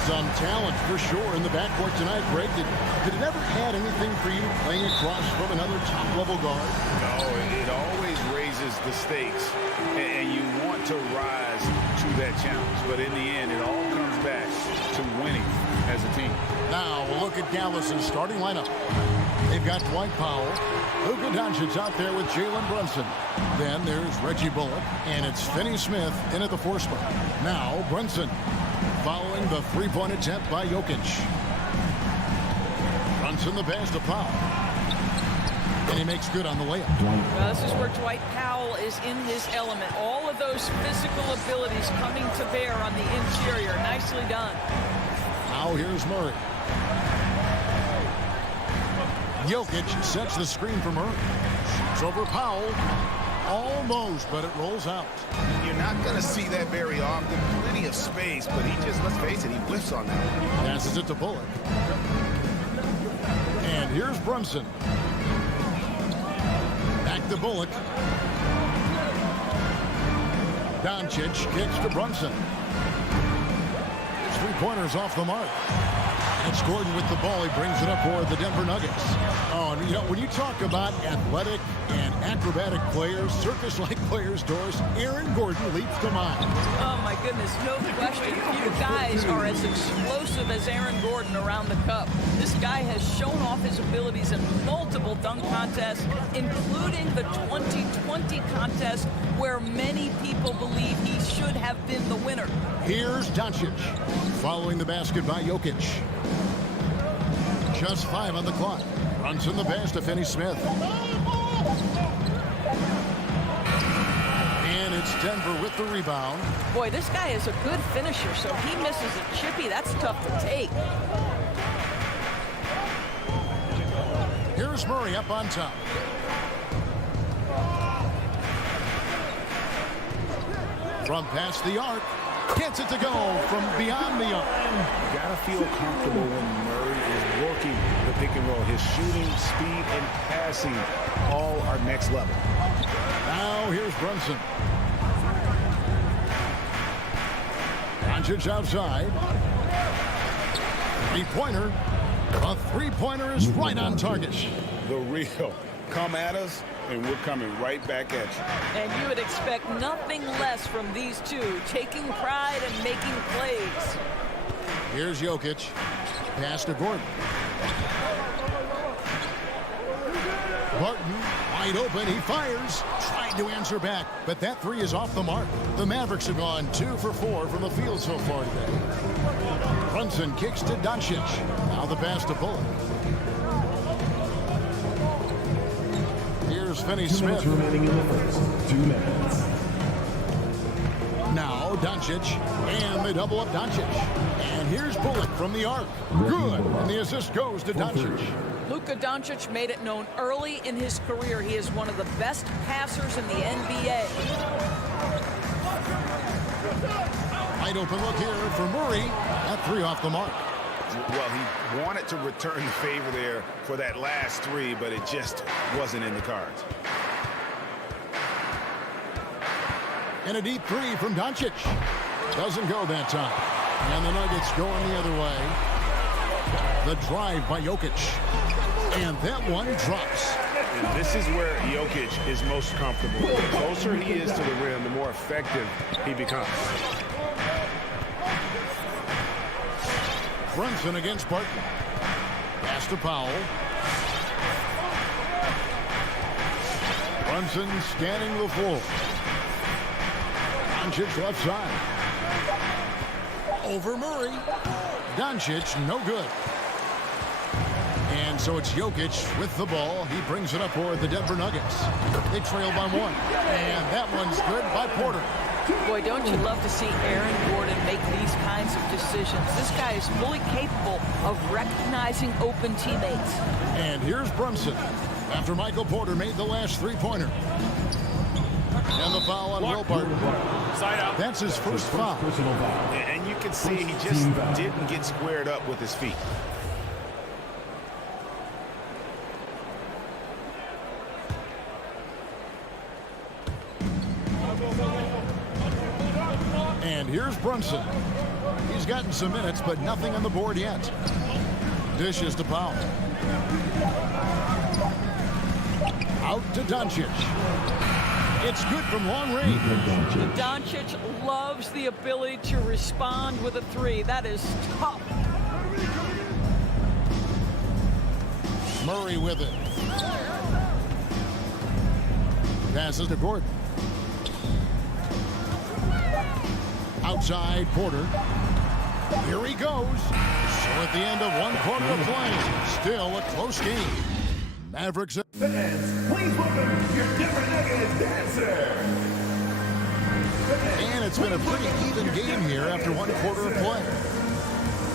Some talent for sure in the backcourt tonight, Greg. Did it ever add anything for you playing across from another top-level guard? No, it always raises the stakes, and you want to rise to that challenge. But in the end, it all comes back to winning as a team. Now, we'll look at Dallas's starting lineup. They've got Dwight Powell. Luka Doncic out there with Jalen Brunson. Then there's Reggie Bullock, and it's Finney Smith in at the 4 spot. Now, Brunson. Following the 3-point attempt by Jokic. Brunson the pass to Powell. And he makes good on the layup. Well, this is where Dwight Powell is in his element. All of those physical abilities coming to bear on the interior. Nicely done. Now here's Murray. Jokic sets the screen for Murray. Shoots over Powell. Almost, but it rolls out. You're not going to see that very often. Plenty of space, but he just, let's face it, he whiffs on that one. Passes it to Bullock. And here's Brunson. Back to Bullock. Doncic kicks to Brunson. His three-pointers off the mark. It's Gordon with the ball. He brings it up for the Denver Nuggets. Oh, and you know, when you talk about athletic and acrobatic players, circus-like players, Doris, Aaron Gordon leaps to mind. Oh, my goodness, no question. Few guys are as explosive as Aaron Gordon around the cup. This guy has shown off his abilities in multiple dunk contests, including the 2020 contest where many people believe he should have been the winner. Here's Doncic, following the basket by Jokic. Just 5 on the clock. Runs in the pass to Finney-Smith. And it's Denver with the rebound. Boy, this guy is a good finisher, so he misses a chippy. That's tough to take. Here's Murray up on top. From past the arc. Gets it to go from beyond the arc. You got to feel comfortable when Murray is working the pick and roll. His shooting, speed, and passing all are next level. Now here's Brunson. Doncic outside. Three-pointer. A three-pointer is right on target. The real. Come at us, and we're coming right back at you. And you would expect nothing less from these two, taking pride and making plays. Here's Jokic. Pass to Gordon. Barton, wide open, he fires. Tried to answer back, but that three is off the mark. The Mavericks have gone 2 for 4 from the field so far today. Brunson kicks to Doncic. Now the pass to Bullock. Here's Finney-Smith. Remaining in the first. 2 minutes. Now Doncic, and they double up Doncic. And here's Bullock from the arc. Good, and the assist goes to Doncic. Luka Doncic made it known early in his career he is one of the best passers in the NBA. Wide open look here for Murray. That three off the mark. Well, he wanted to return the favor there for that last three, but it just wasn't in the cards. And a deep three from Doncic. Doesn't go that time. And the Nuggets going the other way. The drive by Jokic. And that one drops. And this is where Jokic is most comfortable. The closer he is to the rim, the more effective he becomes. Brunson against Barton. Pass to Powell. Brunson scanning the floor. Doncic left side. Over Murray. Doncic, no good. And so it's Jokic with the ball. He brings it up for the Denver Nuggets. They trail by 1. And that one's good by Porter. Boy, don't you love to see Aaron Gordon make these kinds of decisions. This guy is fully capable of recognizing open teammates. And here's Brunson after Michael Porter made the last three-pointer. And the foul on Will Barton. Side out. That's his first foul. And you can see he just didn't get squared up with his feet. And here's Brunson. He's gotten some minutes, but nothing on the board yet. Dishes to Powell. Out to Doncic. It's good from long range. Doncic loves the ability to respond with a three. That is tough. Murray with it. Passes to Gordon. Outside Porter. Here he goes. So at the end of 1 quarter of play, still a close game. Mavericks. Fans, please welcome your Denver Nuggets dancer. And it's been a pretty even game here after 1 quarter of play.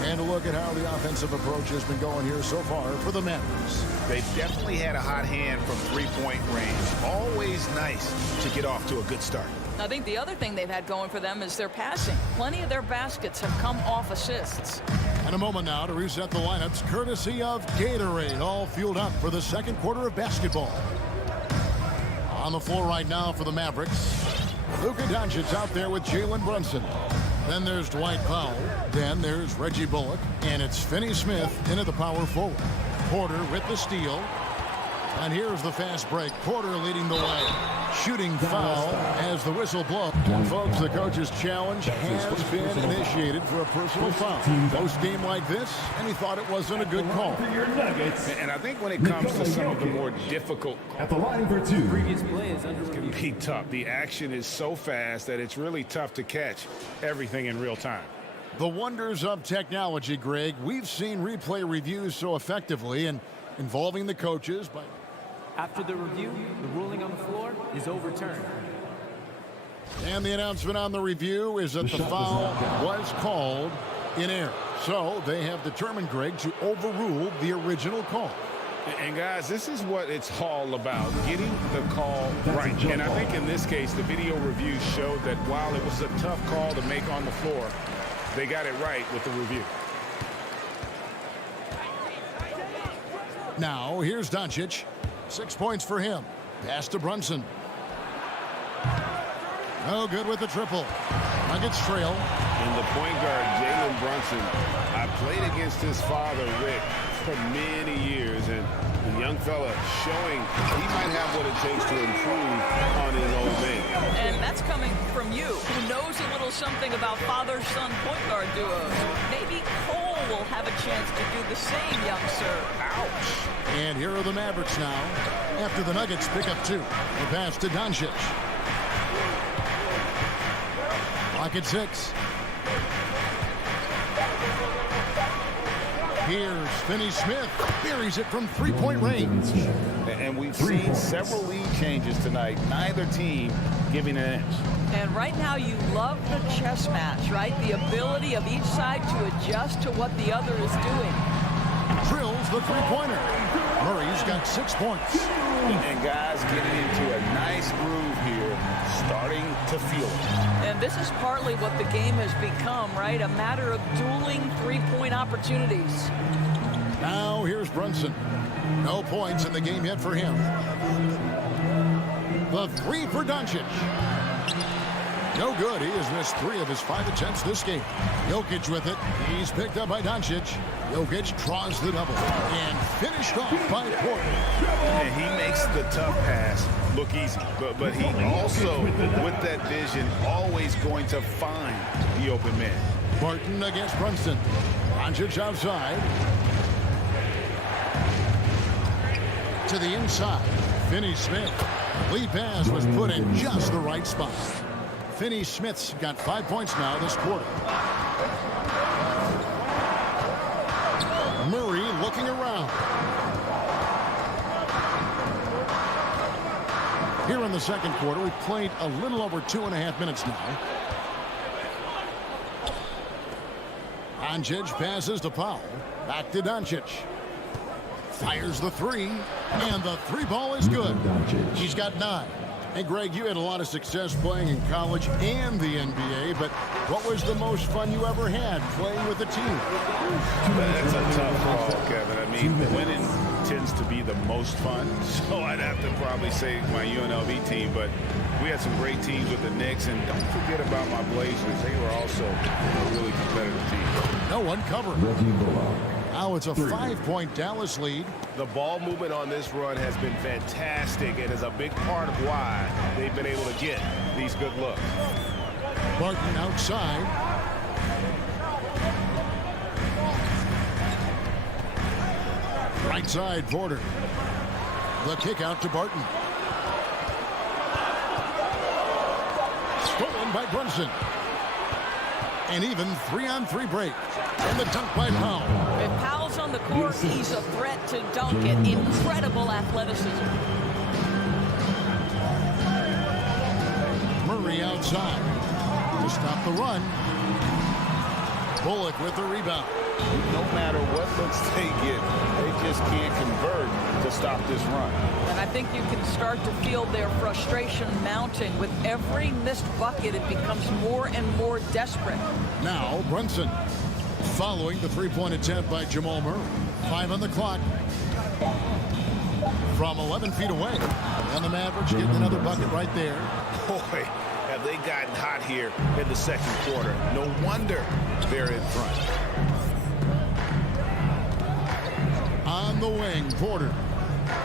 And look at how the offensive approach has been going here so far for the Mavericks. They've definitely had a hot hand from three-point range. Always nice to get off to a good start. I think the other thing they've had going for them is their passing. Plenty of their baskets have come off assists. And a moment now to reset the lineups courtesy of Gatorade, all fueled up for the second quarter of basketball. On the floor right now for the Mavericks, Luka Doncic out there with Jalen Brunson. Then there's Dwight Powell. Then there's Reggie Bullock. And it's Finney-Smith into the power forward. Porter with the steal. And here's the fast break. Porter leading the way. Shooting foul as the whistle blows. Folks, the coach's challenge has been initiated for a personal foul. Post game like this, and he thought it wasn't a good call. And I think when it comes to some of the more difficult at the line for two, Previous play is under it can be tough. The action is so fast that it's really tough to catch everything in real time. The wonders of technology, Greg. We've seen replay reviews so effectively and involving the coaches, but After the review, the ruling on the floor is overturned. and the announcement on the review is that the foul was called in error. So they have determined, Greg, to overrule the original call. And guys, this is what it's all about, getting the call right. And I think in this case, the video review showed that while it was a tough call to make on the floor, they got it right with the review. Now, here's Doncic. 6 points for him. Pass to Brunson. No good with the triple. Nuggets trail. And the point guard, Jalen Brunson, I played against his father, Rick, for many years. And the young fella showing he might have what it takes to improve on his old man. And that's coming from you, who knows a little something about father-son point guard duos. Maybe Cole will have a chance to do the same, young sir. Ouch. And here are the Mavericks now after the Nuggets pick up 2. The pass to Doncic. Clock at 6. Here's Finney-Smith. Buries it from three-point range. And we've seen several lead changes tonight. Neither team giving an inch. And right now you love the chess match, right? The ability of each side to adjust to what the other is doing. Drills the three-pointer. Murray's got 6 points. And guys getting into a nice groove here, starting to feel it. And this is partly what the game has become, right? A matter of dueling three-point opportunities. Now here's Brunson. No points in the game yet for him. The 3 for Doncic. No good. He has missed 3 of his 5 attempts this game. Jokic with it. He's picked up by Doncic. Jokic draws the double and finished off by Porter. And he makes the tough pass look easy. But he also, with that vision, always going to find the open man. Barton against Brunson. Doncic outside. To the inside. Finney-Smith. Lead pass was put in just the right spot. Finney-Smith's got 5 points now this quarter. Murray looking around. Here in the second quarter, we've played a little over 2.5 minutes now. Doncic passes to Powell. Back to Doncic. Fires the 3, and the 3 ball is good. He's got 9. And Greg, you had a lot of success playing in college and the NBA, but what was the most fun you ever had playing with a team? That's a tough call, Kevin. I mean, winning tends to be the most fun, so I'd have to probably say my UNLV team, but we had some great teams with the Knicks, and don't forget about my Blazers. They were also a really competitive team. No one covered. Now it's a 5-point Dallas lead. The ball movement on this run has been fantastic and is a big part of why they've been able to get these good looks. Barton outside. Right side, Porter. The kick out to Barton. Stolen by Brunson. And even 3-on-3 break. And the dunk by Powell. If Powell's on the court, he's a threat to dunk it. Incredible athleticism. Murray outside to stop the run. Bullock with the rebound. No matter what looks they get, they just can't convert to stop this run. And I think you can start to feel their frustration mounting. With every missed bucket, it becomes more and more desperate. Now Brunson following the three-point attempt by Jamal Murray. 5 on the clock. From 11 feet away. And the Mavericks getting another bucket right there. Boy, have they gotten hot here in the second quarter. No wonder they're in front. On the wing, Porter.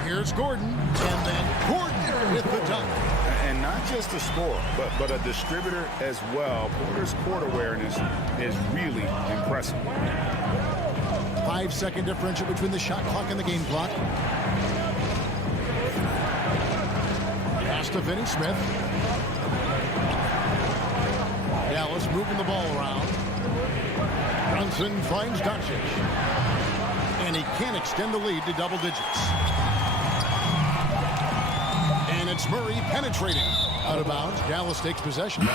Here's Gordon. And then Gordon with the dunk. And not just a scorer, but a distributor as well. Porter's court awareness is really impressive. 5-second differential between the shot clock and the game clock. Pass to Finney Smith. Dallas moving the ball around. Brunson finds Doncic. And he can't extend the lead to double digits. And it's Murray penetrating. Out of bounds. Dallas takes possession.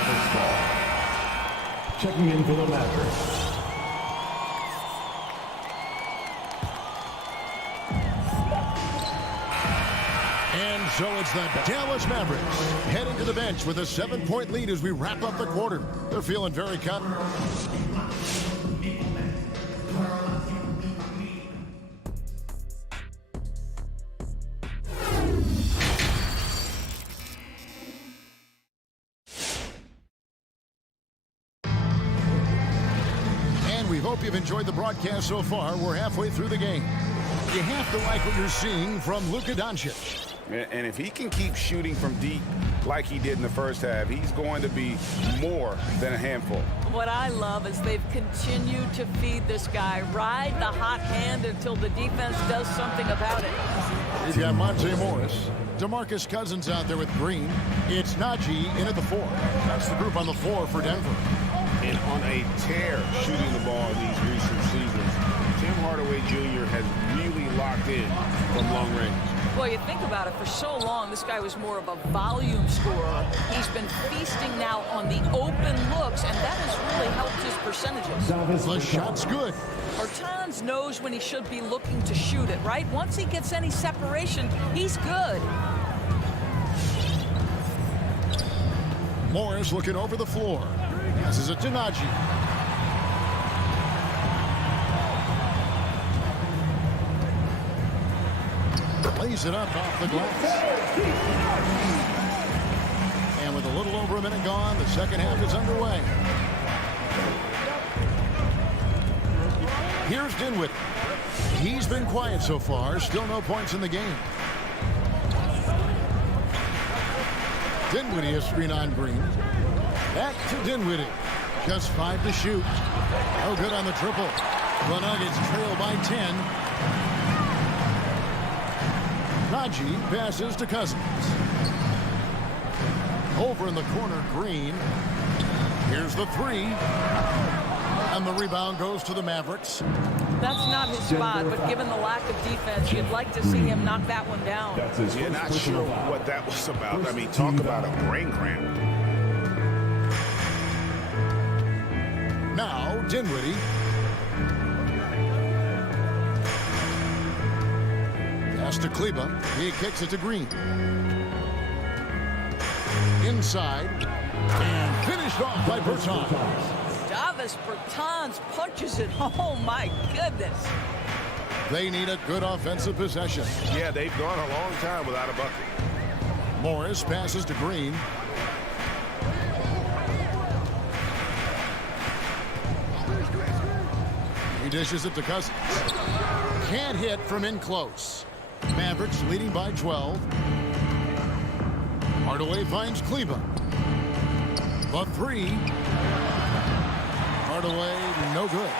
Checking in for the Mavericks. And so it's the Dallas Mavericks heading to the bench with a 7-point lead as we wrap up the quarter. They're feeling very confident. And we hope you've enjoyed the broadcast so far. We're halfway through the game. You have to like what you're seeing from Luka Doncic. And if he can keep shooting from deep like he did in the first half, he's going to be more than a handful. What I love is they've continued to feed this guy. Ride the hot hand until the defense does something about it. You've got Monte Morris. DeMarcus Cousins out there with Green. It's Najee in at the 4. That's the group on the floor for Denver. And on a tear shooting the ball in these recent seasons, Tim Hardaway Jr. has really locked in from long range. Well, you think about it, for so long, this guy was more of a volume scorer. He's been feasting now on the open looks, and that has really helped his percentages. The shot's good. Bertans knows when he should be looking to shoot it, right? Once he gets any separation, he's good. Morris looking over the floor. Passes it to Najee. Lays it up off the glass. And with a little over a minute gone, the second half is underway. Here's Dinwiddie. He's been quiet so far. Still no points in the game. Dinwiddie is screen on Green. Back to Dinwiddie. Just 5 to shoot. No good on the triple. The Nuggets trail by 10. Najee passes to Cousins. Over in the corner, Green. Here's the 3. And the rebound goes to the Mavericks. That's not his spot, but given the lack of defense, you'd like to see him knock that one down. You're not sure what that was about. I mean, talk about a brain cramp. Now, Dinwiddie. Pass to Kleba. He kicks it to Green. Inside. And finished off by Bertans. Davis Bertans punches it. Oh, my goodness. They need a good offensive possession. Yeah, they've gone a long time without a bucket. Morris passes to Green. He dishes it to Cousins. Can't hit from in close. Mavericks leading by 12. Hardaway finds Kleba. The 3. Hardaway, no good.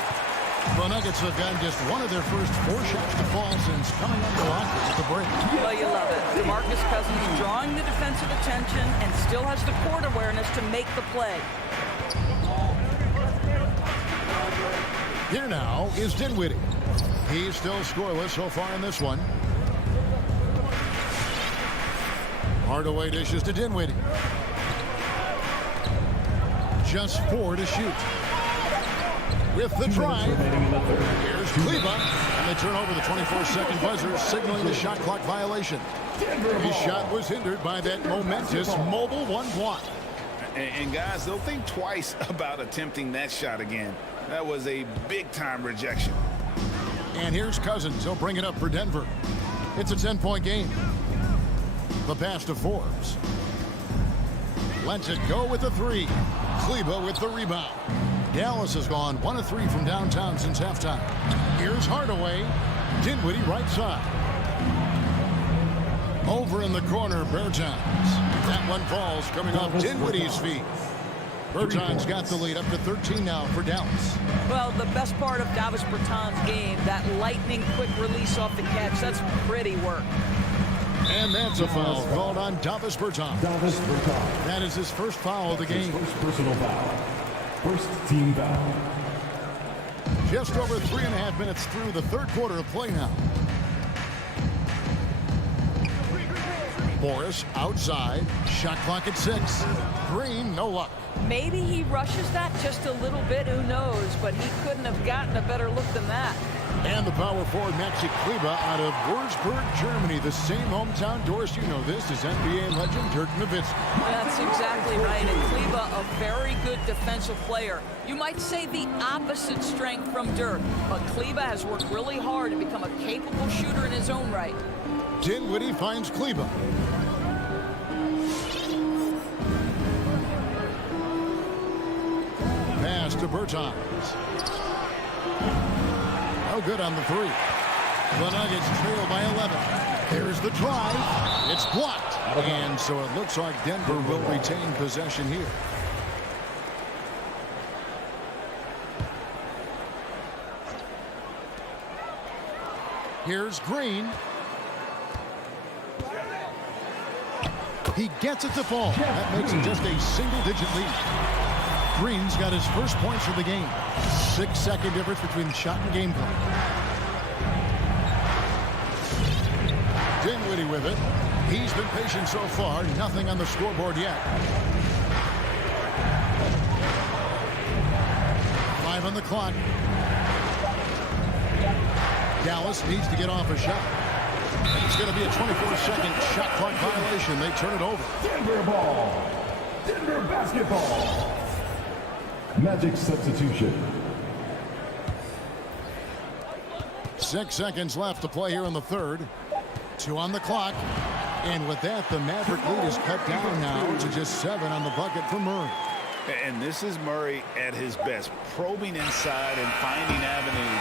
The Nuggets have gotten just one of their first 4 shots to fall since coming under lockers at the break. Well, you love it. DeMarcus Cousins drawing the defensive attention and still has the court awareness to make the play. Here now is Dinwiddie. He's still scoreless so far in this one. Hardaway dishes to Dinwiddie. Just 4 to shoot. with the drive. Here's Kleber, and they turn over the 24-second buzzer, signaling the shot clock violation. His shot was hindered by that momentous mobile one block. And guys, they'll think twice about attempting that shot again. That was a big-time rejection. And here's Cousins. He'll bring it up for Denver. It's a 10-point game. The pass to Forbes. Lets it go with the three. Kleber with the rebound. Dallas has gone 1 of 3 from downtown since halftime. Here's Hardaway. Dinwiddie right side. Over in the corner, Bertans. That one falls coming off Dinwiddie's feet. Bertans got the lead up to 13 now for Dallas. Well, the best part of Davis Bertans' game, that lightning quick release off the catch, that's pretty work. And that's a foul called on Davis Bertans. That is his first foul of the game. First personal foul. First team foul. Just over 3.5 minutes through the third quarter of play now. Morris outside. Shot clock at 6. Green, no luck. Maybe he rushes that just a little bit, who knows, but he couldn't have gotten a better look than that. And the power forward, Maxi Kleber, out of Würzburg, Germany. The same hometown, Doris, you know this, is NBA legend Dirk Nowitzki. That's exactly right. And Kleber, a very good defensive player. You might say the opposite strength from Dirk, but Kleber has worked really hard to become a capable shooter in his own right. Dinwiddie finds Kleber. Pass to Bertans. No good on the three. The Nuggets trail by 11. Here's the drive. It's blocked. And so it looks like Denver will retain possession here. Here's Green. He gets it to fall. That makes it just a single-digit lead. Green's got his first points of the game. 6-second difference between shot and game clock. Dinwiddie with it. He's been patient so far. Nothing on the scoreboard yet. 5 on the clock. Dallas needs to get off a shot. It's going to be a 24-second shot clock violation. They turn it over. Denver ball. Denver basketball. Magic substitution. 6 seconds left to play here in the third. 2 on the clock. And with that, the Maverick lead is cut down now to just 7 on the bucket for Murray. And this is Murray at his best, probing inside and finding avenues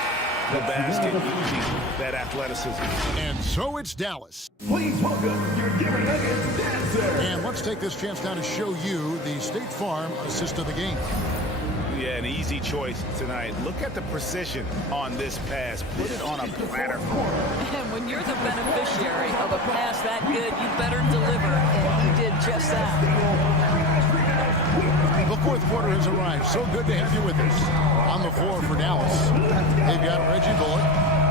for the basket using that athleticism. And so it's Dallas. Please welcome your Denver Nuggets dancer. And let's take this chance now to show you the State Farm assist of the game. Yeah, an easy choice tonight. Look at the precision on this pass. Put it on a platter for him. And when you're the beneficiary of a pass that good, you better deliver, and he did just that. The fourth quarter has arrived. So good to have you with us. On the floor for Dallas, they've got Reggie Bullock,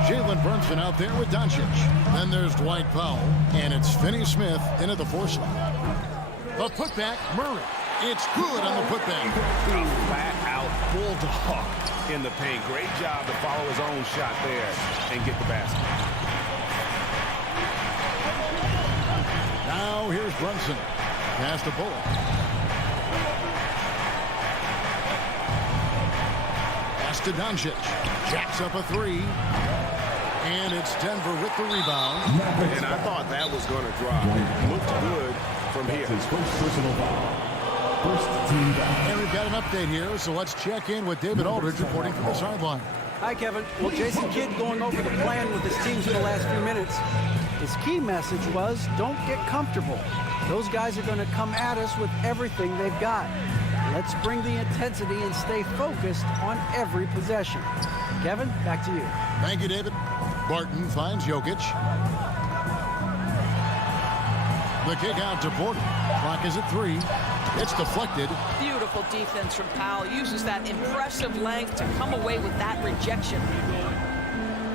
Jalen Brunson out there with Doncic. Then there's Dwight Powell, and it's Finney-Smith into the 4 slot. The putback, Murray. It's good on the putback. A flat-out bulldog in the paint. Great job to follow his own shot there and get the basket. Now here's Brunson. Pass to Bullock. Pass to Doncic. Jacks up a 3. And it's Denver with the rebound. And I thought that was going to drop. It looked good from here. His first personal foul. First team foul. And we've got an update here, so let's check in with David Aldridge reporting from the sideline. Hi, Kevin. Well, Jason Kidd going over the plan with his teams in the last few minutes. His key message was, don't get comfortable. Those guys are going to come at us with everything they've got. Let's bring the intensity and stay focused on every possession. Kevin, back to you. Thank you, David. Barton finds Jokic. The kick out to Porter. Clock is at 3. It's deflected. Beautiful defense from Powell. Uses that impressive length to come away with that rejection.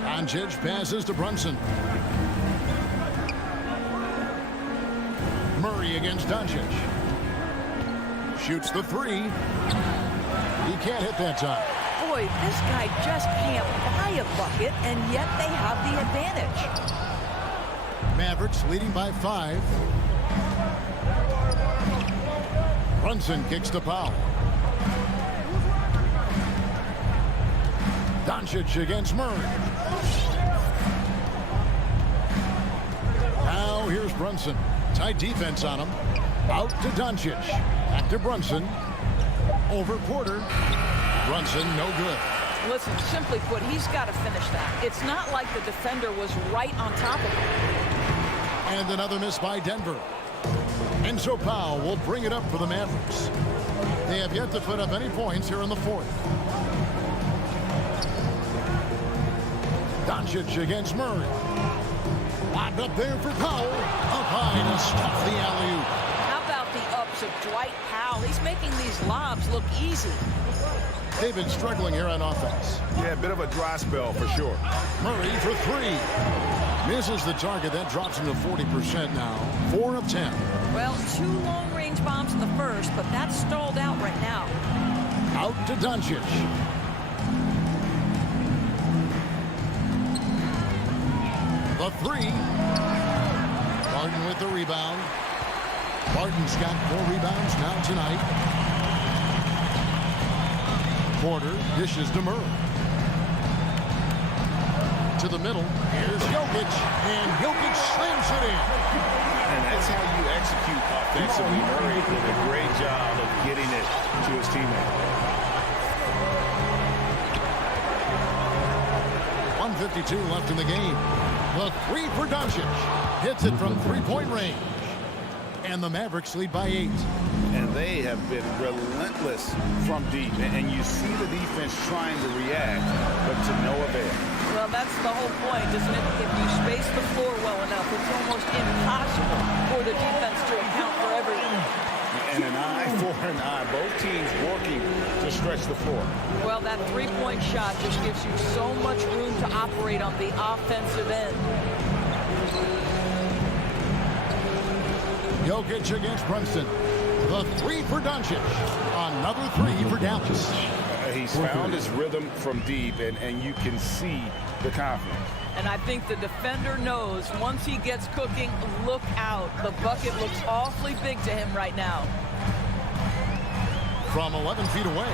Doncic passes to Brunson. Murray against Doncic. Shoots the 3. He can't hit that time. Boy, this guy just can't buy a bucket, and yet they have the advantage. Mavericks leading by 5. Brunson kicks to Powell. Doncic against Murray. Now here's Brunson. Tight defense on him. Out to Doncic. Back to Brunson. Over Porter. Brunson, no good. Listen, simply put, he's got to finish that. It's not like the defender was right on top of him. And another miss by Denver. Enzo Powell will bring it up for the Mavericks. They have yet to put up any points here in the 4th. Doncic against Murray. Locked up there for Powell. Up high to stop the alley-oop. How about the ups of Dwight Powell? He's making these lobs look easy. They've been struggling here on offense. Yeah, a bit of a dry spell for sure. Murray for 3. Misses the target. That drops him to 40% now. 4 of 10. Well, 2 long-range bombs in the first, but that's stalled out right now. Out to Doncic. The 3. Barton with the rebound. Barton's got 4 rebounds now tonight. Porter dishes to Murray. To the middle. Here's Jokic. And Jokic slams it in. And that's how you execute offensively. Murray did a great job of getting it to his teammate. 1:52 left in the game. The 3 for Doncic. Hits it from 3-point range. And the Mavericks lead by 8. And they have been relentless from deep. And you see the defense trying to react, but to no avail. Well, that's the whole point, isn't it? If you space the floor well enough, it's almost impossible for the defense to account for everything. And an eye for an eye. Both teams working to stretch the floor. Well, that 3-point shot just gives you so much room to operate on the offensive end. Jokic against Brunson. The 3 for Doncic. Another 3 for Dallas. He's found his rhythm from deep, and you can see the confidence. And I think the defender knows once he gets cooking, look out. The bucket looks awfully big to him right now. From 11 feet away,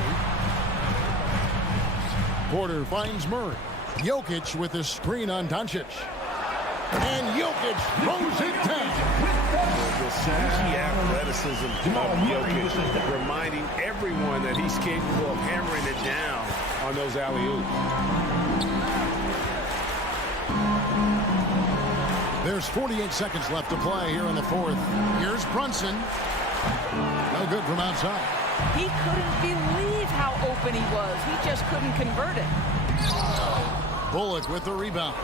Porter finds Murray. Jokic with a screen on Doncic. And Jokic throws it down. The sneaky athleticism of Jokic, reminding everyone that he's capable of hammering it down on those alley-oops. There's 48 seconds left to play here in the 4th. Here's Brunson. No good from outside. He couldn't believe how open he was. He just couldn't convert it. Bullock with the rebound.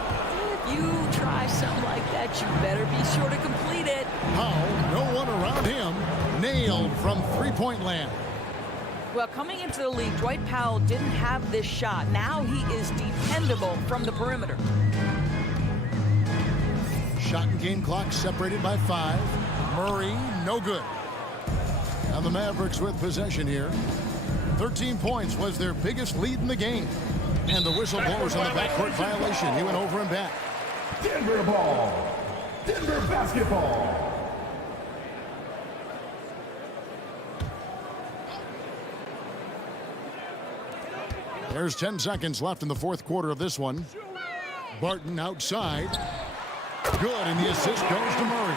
If you try something like that, you better be sure to complete it. Powell, no one around him. Nailed from 3-point land. Well, coming into the league, Dwight Powell didn't have this shot. Now he is dependable from the perimeter. Shot and game clock separated by 5. Murray, no good. And the Mavericks with possession here. 13 points was their biggest lead in the game. And the whistle blows on the backcourt violation. He went over and back. Denver ball. Denver basketball. There's 10 seconds left in the 4th quarter of this one. Barton outside. Good, and the assist goes to Murray.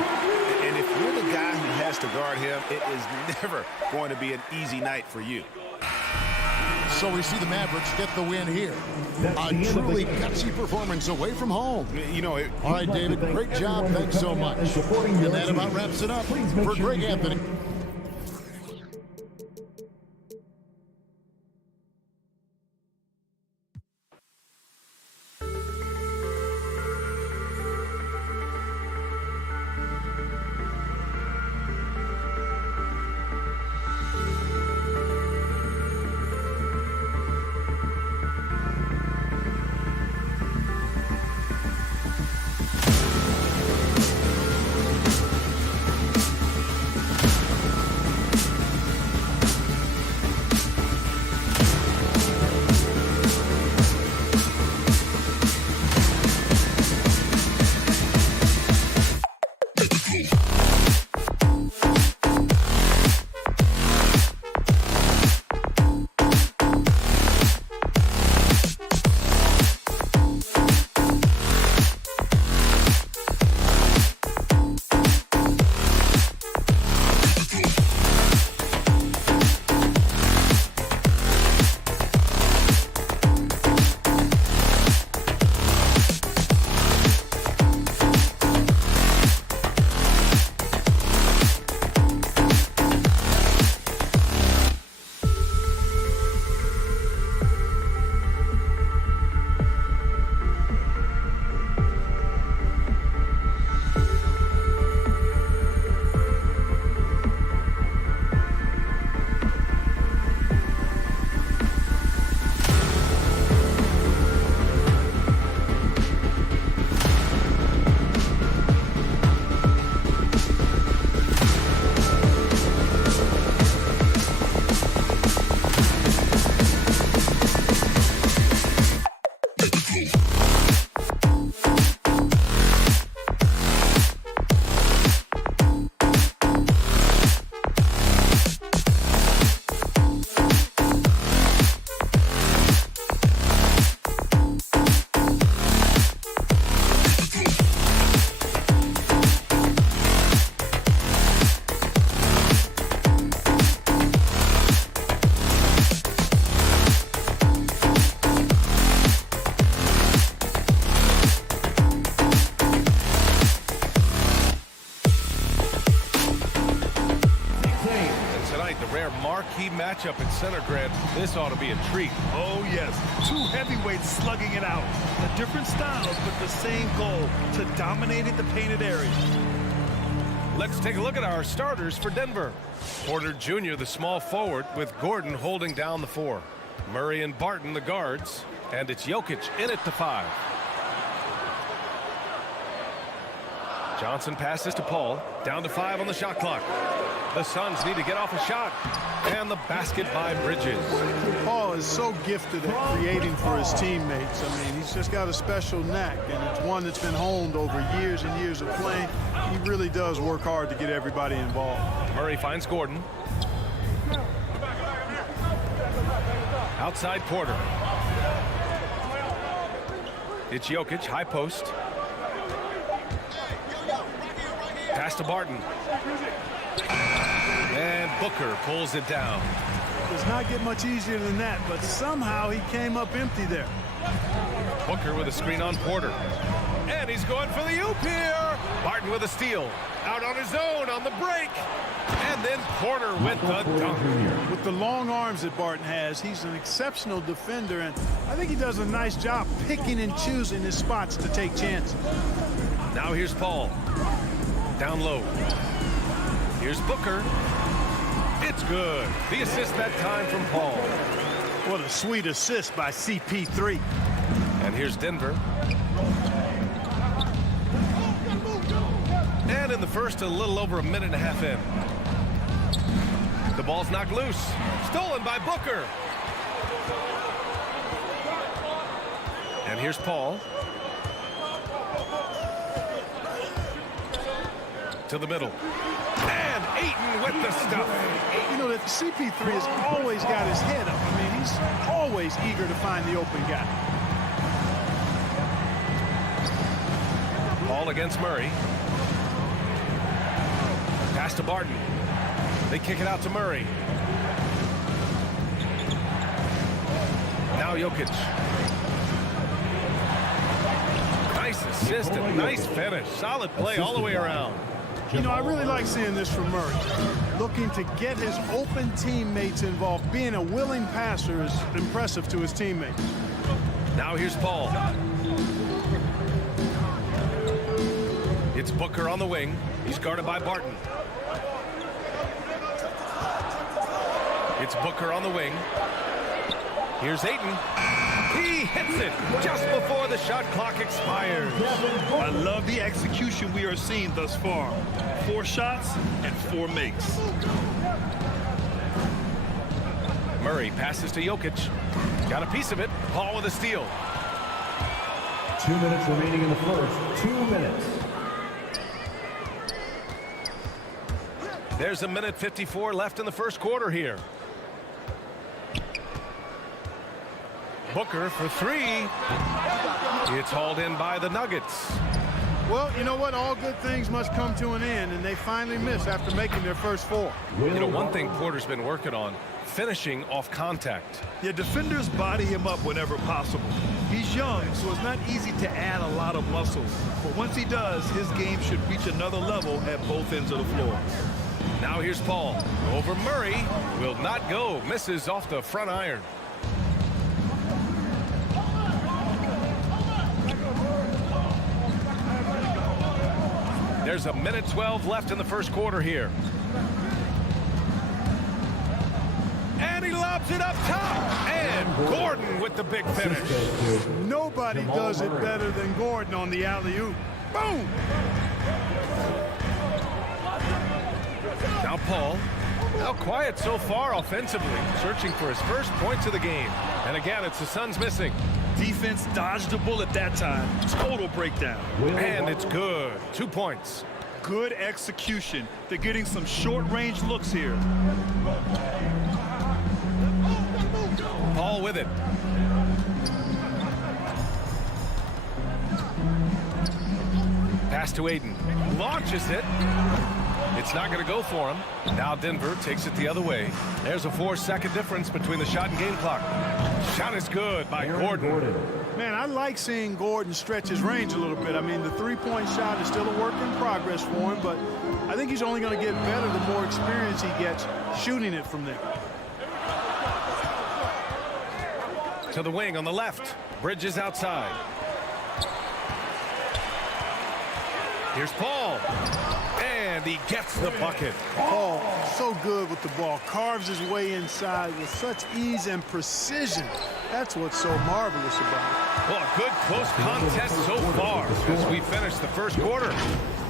And if you're the guy who has to guard him, it is never going to be an easy night for you. So we see the Mavericks get the win here. A truly gutsy performance away from home. You know, all right, David, great job. Thanks so much. And that about wraps it up for Greg Anthony. Matchup at center, Grant. This ought to be a treat. Oh, yes. Two heavyweights slugging it out. The different styles, but the same goal, to dominate the painted area. Let's take a look at our starters for Denver. Porter Jr., the small forward, with Gordon holding down the 4. Murray and Barton, the guards. And it's Jokic in at the 5. Johnson passes to Paul. Down to 5 on the shot clock. The Suns need to get off a shot. And the basket by Bridges. Paul is so gifted at creating for his teammates. I mean, he's just got a special knack, and it's one that's been honed over years and years of playing. He really does work hard to get everybody involved. Murray finds Gordon. Outside Porter. It's Jokic, high post. Pass to Barton. And Booker pulls it down. Does not get much easier than that, but somehow he came up empty there. Booker with a screen on Porter. And he's going for the oop here. Barton with a steal. Out on his own on the break. And then Porter with the dunk. With the long arms that Barton has, he's an exceptional defender, and I think he does a nice job picking and choosing his spots to take chances. Now here's Paul. Down low. Here's Booker. It's good. The assist that time from Paul. What a sweet assist by CP3. And here's Denver. And in the first, a little over a minute and a half in. The ball's knocked loose. Stolen by Booker. And here's Paul. To the middle. And Ayton with the stuff. You know that CP3 has always got his head up. I mean, he's always eager to find the open guy. Ball against Murray. Pass to Barton. They kick it out to Murray. Now Jokic. Nice assist and nice finish. Solid play all the way around. You know, I really like seeing this from Murray. Looking to get his open teammates involved. Being a willing passer is impressive to his teammates. Now here's Paul. It's Booker on the wing. He's guarded by Barton. It's Booker on the wing. Here's Ayton. He hits it just before the shot clock expires. I love the execution we are seeing thus far. 4 shots and 4 makes. Murray passes to Jokic. Got a piece of it. Paul with a steal. 2 minutes remaining in the first. 2 minutes. There's a minute 54 left in the first quarter here. Booker for 3. It's hauled in by the Nuggets. Well, you know what? All good things must come to an end, and they finally miss after making their first 4. You know, one thing Porter's been working on, finishing off contact. Yeah, defenders body him up whenever possible. He's young, so it's not easy to add a lot of muscle. But once he does, his game should reach another level at both ends of the floor. Now here's Paul. Over Murray. Will not go. Misses off the front iron. There's a minute 12 left in the first quarter here. And he lobs it up top. And Gordon with the big finish. Nobody does it better than Gordon on the alley-oop. Boom! Now Paul. Now quiet so far offensively. Searching for his first points of the game. And again, it's the Suns missing. Defense dodged a bullet that time. Total breakdown. And it's good. 2 points. Good execution. They're getting some short-range looks here. Paul with it. Pass to Aiden. Launches it. It's not going to go for him. Now Denver takes it the other way. There's a 4-second difference between the shot and game clock. Shot is good by Gordon. Man, I like seeing Gordon stretch his range a little bit. I mean, the three-point shot is still a work in progress for him, but I think he's only going to get better the more experience he gets shooting it from there. To the wing on the left. Bridges outside. Here's Paul. And he gets the bucket. Paul, so good with the ball. Carves his way inside with such ease and precision. That's what's so marvelous about it. Well, a good close contest so far as we finish the first quarter.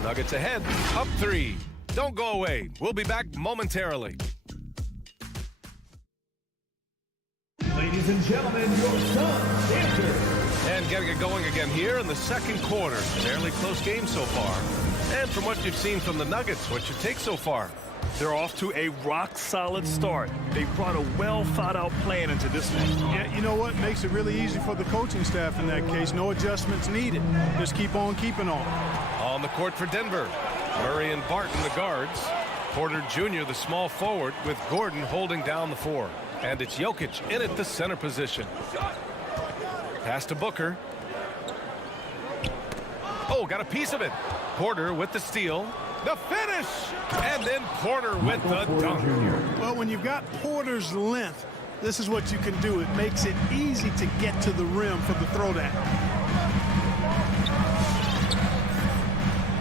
Nuggets ahead, up 3. Don't go away. We'll be back momentarily. Ladies and gentlemen, your Suns Dancers. And getting it going again here in the second quarter. Fairly close game so far. And from what you've seen from the Nuggets, what's your take so far? They're off to a rock-solid start. They brought a well-thought-out plan into this one. Yeah, you know what? Makes it really easy for the coaching staff in that case. No adjustments needed. Just keep on keeping on. On the court for Denver. Murray and Barton, the guards. Porter Jr., the small forward, with Gordon holding down the 4. And it's Jokic in at the center position. Pass to Booker. Oh, got a piece of it. Porter with the steal. The finish! And then Porter with the dunk. Well, when you've got Porter's length, this is what you can do. It makes it easy to get to the rim for the throwdown.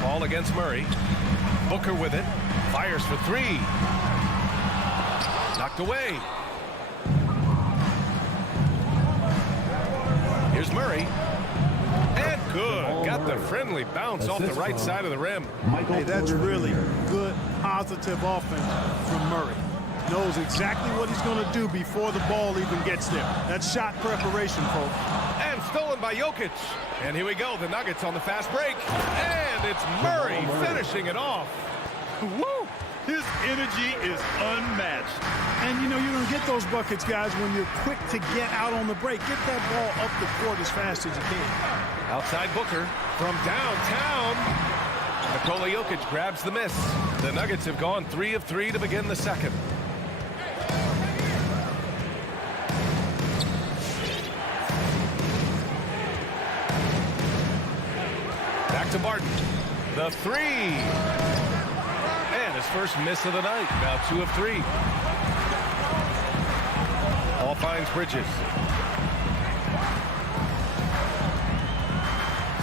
Ball against Murray. Booker with it. Fires for 3. Knocked away. Here's Murray. And good. Got the friendly bounce off the right side of the rim. Hey, that's really good, positive offense from Murray. Knows exactly what he's going to do before the ball even gets there. That's shot preparation, folks. And stolen by Jokic. And here we go. The Nuggets on the fast break. And it's Murray finishing it off. Woo! His energy is unmatched. And, you know, you're going to get those buckets, guys, when you're quick to get out on the break. Get that ball up the court as fast as you can. Outside Booker from downtown. Nikola Jokic grabs the miss. The Nuggets have gone 3 of 3 to begin the second. Back to Barton. The 3. And his first miss of the night. Now 2 of 3. Paul finds Bridges.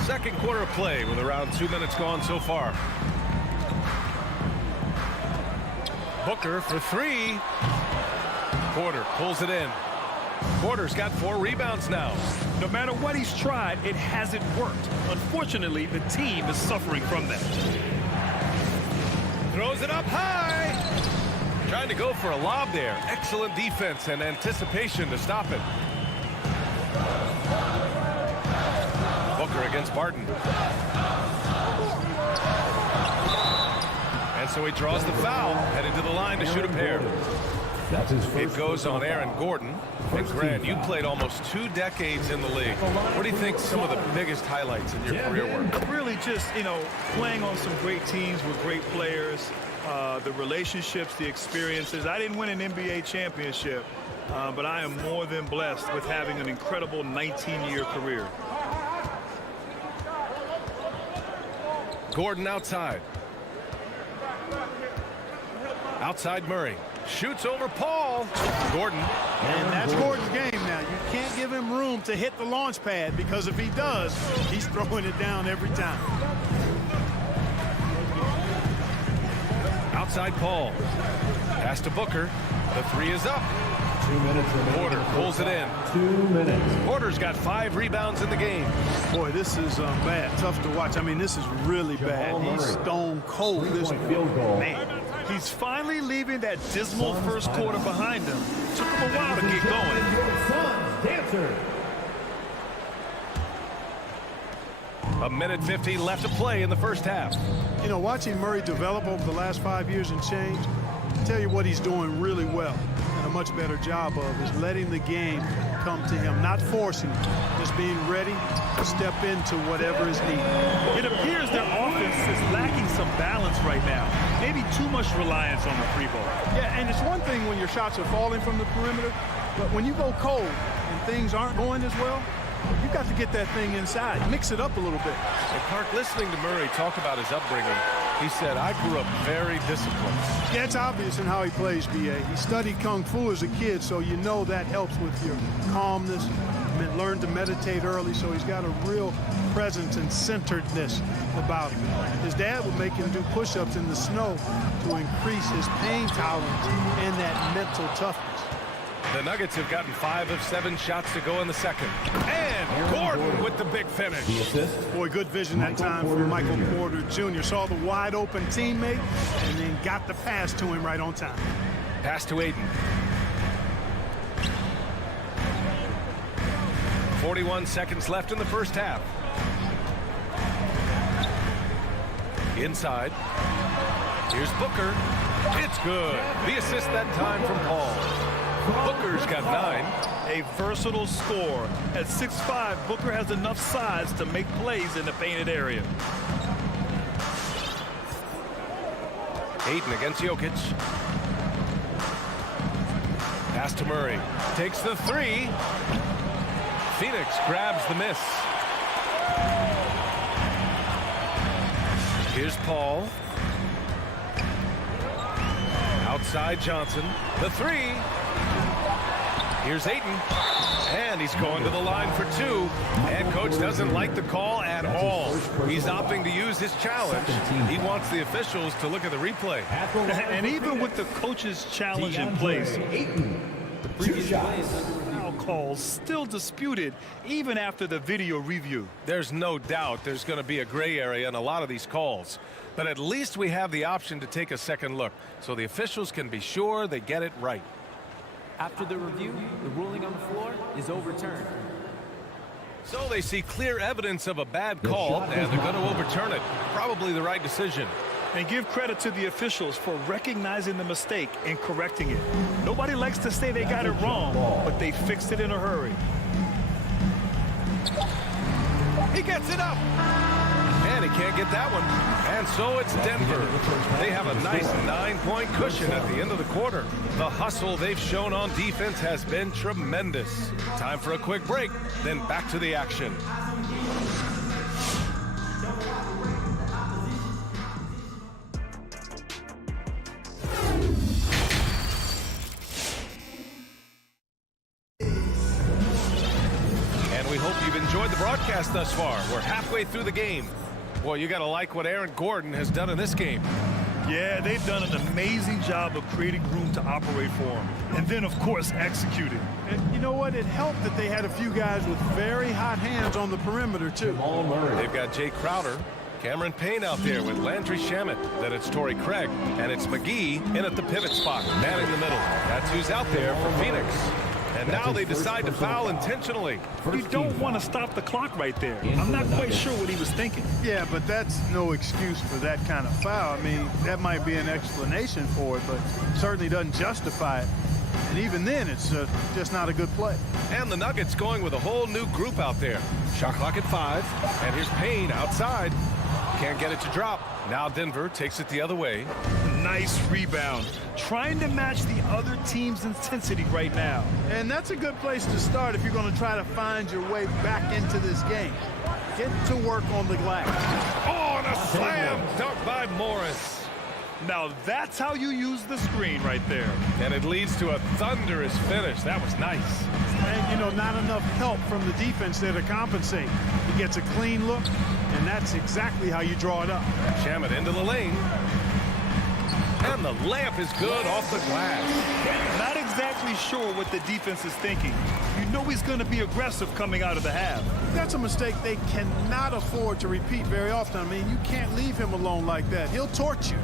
Second quarter of play with around 2 minutes gone so far. Booker for 3. Porter pulls it in. Porter's got 4 rebounds now. No matter what he's tried, it hasn't worked. Unfortunately, the team is suffering from that. Throws it up high. Trying to go for a lob there. Excellent defense and anticipation to stop it. Booker against Barton. And so he draws the foul, headed to the line to shoot a pair. It goes on Aaron Gordon. And Grant, you played almost 2 decades in the league. What do you think some of the biggest highlights in your career were? Really just, you know, playing on some great teams with great players, the relationships, the experiences. I didn't win an NBA championship, but I am more than blessed with having an incredible 19-year career. Gordon outside. Outside Murray. Shoots over Paul. Gordon. And that's Gordon's game now. You can't give him room to hit the launch pad because if he does, he's throwing it down every time. Outside Paul. Pass to Booker. The 3 is up. 2 minutes remaining. Porter pulls it in. 2 minutes. Porter's got 5 rebounds in the game. Boy, this is bad. Tough to watch. I mean, this is really bad. He's stone cold. This field goal. man. He's finally leaving that dismal first quarter behind him. Took him a while to get going. Your Suns Dancers. A minute 15 left to play in the first half. You know, watching Murray develop over the last 5 years and change, I tell you what he's doing really well and a much better job of is letting the game come to him, not forcing it, just being ready to step into whatever is needed. It appears their offense is lacking some balance right now. Maybe too much reliance on the free ball. Yeah, and it's one thing when your shots are falling from the perimeter, but when you go cold and things aren't going as well, you got to get that thing inside, mix it up a little bit. And Clark, listening to Murray talk about his upbringing, he said, I grew up very disciplined. Yeah, it's obvious in how he plays, B.A. He studied Kung Fu as a kid, so you know that helps with your calmness. Learned to meditate early, so he's got a real presence and centeredness about him. His dad would make him do push-ups in the snow to increase his pain tolerance and that mental toughness. The Nuggets have gotten 5 of 7 shots to go in the second. And Gordon with the big finish. Boy, good vision that time from Michael Porter Jr. Saw the wide-open teammate and then got the pass to him right on time. Pass to Aiden. 41 seconds left in the first half. Inside. Here's Booker. It's good. The assist that time from Paul. Booker's got 9. A versatile scorer. At 6'5", Booker has enough size to make plays in the painted area. Aiden against Jokic. Pass to Murray. Takes the 3. Phoenix grabs the miss. Here's Paul. Outside Johnson. The 3. Here's Ayton. And he's going to the line for 2. And coach doesn't like the call at all. He's opting to use his challenge. He wants the officials to look at the replay. And even with the coach's challenge in place, The previous play is under foul calls still disputed even after the video review. There's no doubt there's going to be a gray area in a lot of these calls. But at least we have the option to take a second look so the officials can be sure they get it right. After the review, the ruling on the floor is overturned. So they see clear evidence of a bad call, and they're going to overturn it. Probably the right decision. And give credit to the officials for recognizing the mistake and correcting it. Nobody likes to say they got it wrong, but they fixed it in a hurry. He gets it up. And he can't get that one. And so it's Denver. They have a nice 9-point cushion at the end of the quarter. The hustle they've shown on defense has been tremendous. Time for a quick break, then back to the action. And we hope you've enjoyed the broadcast thus far. We're halfway through the game. Boy, you got to like what Aaron Gordon has done in this game. Yeah, they've done an amazing job of creating room to operate for him. And then, of course, executing. And you know what? It helped that they had a few guys with very hot hands on the perimeter, too. They've got Jay Crowder, Cameron Payne out there with Landry Shamet. Then it's Torrey Craig, and it's McGee in at the pivot spot, manning the middle. That's who's out there for Phoenix. And now they decide to foul intentionally. You don't want to stop the clock right there. I'm not quite sure what he was thinking. Yeah, but that's no excuse for that kind of foul. I mean, that might be an explanation for it, but certainly doesn't justify it. And even then, it's just not a good play. And the Nuggets going with a whole new group out there. Shot clock at 5. And here's Payne outside. Can't get it to drop. Now Denver takes it the other way. Nice rebound. Trying to match the other team's intensity right now. And that's a good place to start if you're going to try to find your way back into this game. Get to work on the glass. Oh, and a slam dunk by Morris. Now that's how you use the screen right there. And it leads to a thunderous finish. That was nice. And, you know, not enough help from the defense there to compensate. He gets a clean look, and that's exactly how you draw it up. Shamet into the lane. And the layup is good off the glass. Not exactly sure what the defense is thinking. You know he's going to be aggressive coming out of the half. That's a mistake they cannot afford to repeat very often. I mean, you can't leave him alone like that. He'll torch you.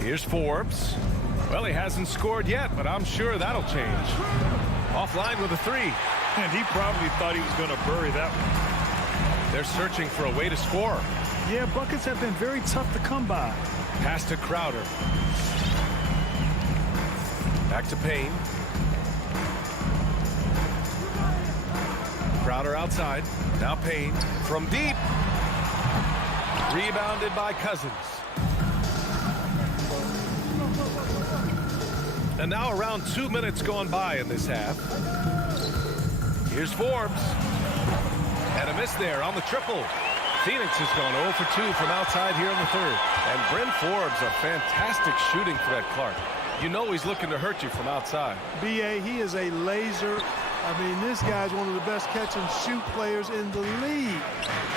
Here's Forbes. Well, he hasn't scored yet, but I'm sure that'll change. Offline with a 3. And he probably thought he was going to bury that one. They're searching for a way to score. Yeah, buckets have been very tough to come by. Pass to Crowder. Back to Payne. Crowder outside. Now Payne from deep. Rebounded by Cousins. And now around 2 minutes gone by in this half. Here's Forbes. And a miss there on the triple. Phoenix has gone 0 for 2 from outside here in the third. And Bryn Forbes, a fantastic shooting threat, Clark. You know he's looking to hurt you from outside. B.A., he is a laser. I mean, this guy's one of the best catch-and-shoot players in the league.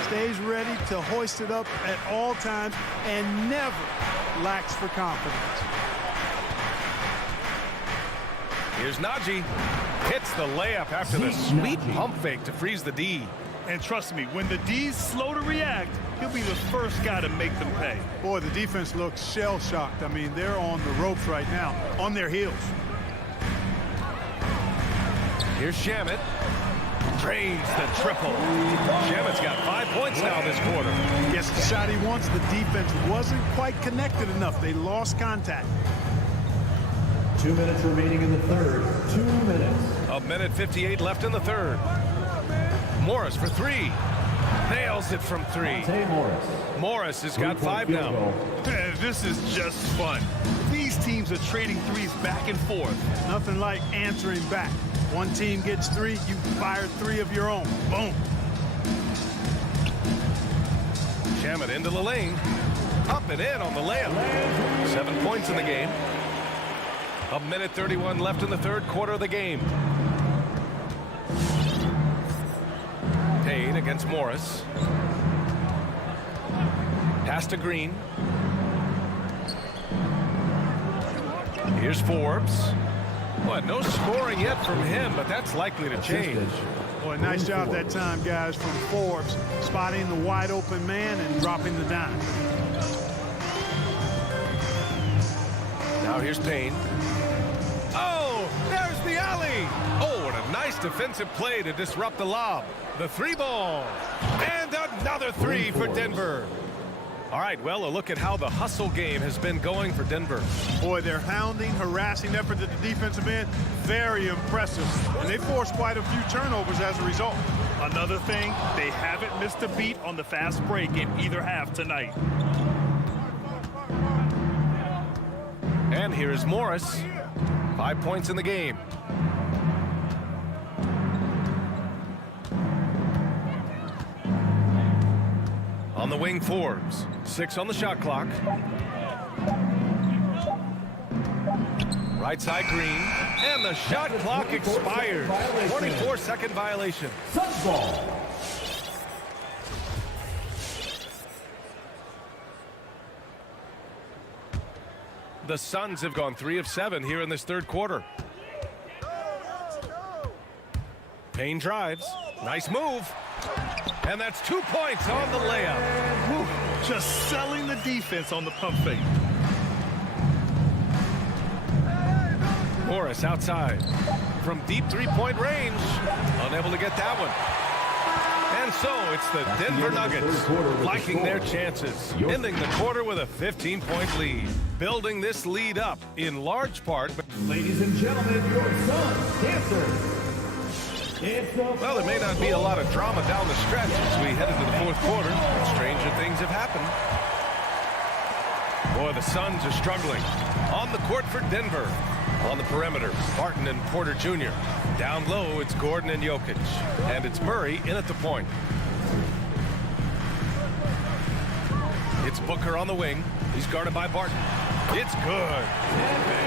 Stays ready to hoist it up at all times and never lacks for confidence. Here's Najee. Hits the layup after the sweet pump fake to freeze the D. And trust me, when the D's slow to react, he'll be the first guy to make them pay. Boy, the defense looks shell-shocked. I mean, they're on the ropes right now, on their heels. Here's Shamet. Drains the triple. Shamet's got 5 points now this quarter. Gets the shot he wants. The defense wasn't quite connected enough. They lost contact. 2 minutes remaining in the third. 2 minutes. A minute 58 left in the third. Morris for three. Nails it from three. Morris has got 5 now. Man, this is just fun. These teams are trading threes back and forth. Nothing like answering back. One team gets 3, you fire 3 of your own. Boom. Shamet into the lane. Up and in on the layup. 7 points in the game. A minute 31 left in the third quarter of the game. Payne against Morris. Pass to Green. Here's Forbes. Boy, no scoring yet from him, but that's likely to change. Boy, nice job that time, guys, from Forbes, spotting the wide open man and dropping the dime. Now here's Payne. Oh, there's the alley. Oh, and a nice defensive play to disrupt the lob. The 3 ball. And another 3 for Denver. All right, well, a look at how the hustle game has been going for Denver. Boy, their hounding, harassing effort at the defensive end, very impressive. And they forced quite a few turnovers as a result. Another thing, they haven't missed a beat on the fast break in either half tonight. And here is Morris. 5 points in the game. On the wing, Forbes. 6 on the shot clock. Right side, Green. And the shot clock expires. 24-second violation. Suns ball. The Suns have gone 3 of 7 here in this third quarter. Payne drives. Nice move. And that's 2 points on the layup. Whew. Just selling the defense on the pump fake. Morris outside. From deep 3-point range. Unable to get that one. And so it's the Denver Nuggets liking their chances. Ending the quarter with a 15-point lead. Building this lead up in large part. Ladies and gentlemen, your Suns dancers. Well, there may not be a lot of drama down the stretch as we head into the fourth quarter. Stranger things have happened. Boy, the Suns are struggling. On the court for Denver. On the perimeter, Barton and Porter Jr. Down low, it's Gordon and Jokic. And it's Murray in at the point. It's Booker on the wing. He's guarded by Barton. It's good.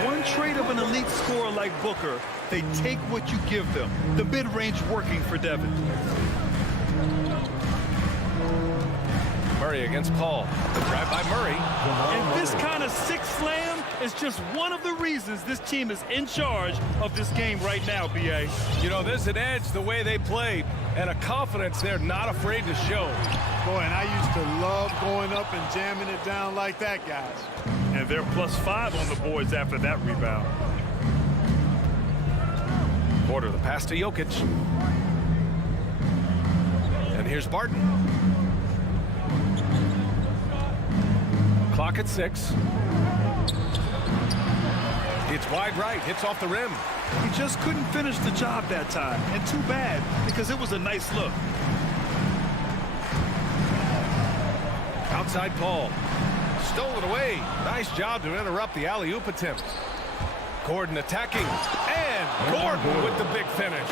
One trait of an elite scorer like Booker, they take what you give them. The mid-range working for Devin. Murray against Paul. The drive by Murray. And this kind of six slam is just one of the reasons this team is in charge of this game right now, B.A. You know, there's an edge the way they play and a confidence they're not afraid to show. Boy, and I used to love going up and jamming it down like that, guys. And they're +5 on the boards after that rebound. Porter, the pass to Jokic. And here's Barton. Clock at 6. It's wide right, hits off the rim. He just couldn't finish the job that time, and too bad, because it was a nice look. Outside Paul. Stolen away. Nice job to interrupt the alley-oop attempt. Gordon attacking. And Gordon with the big finish.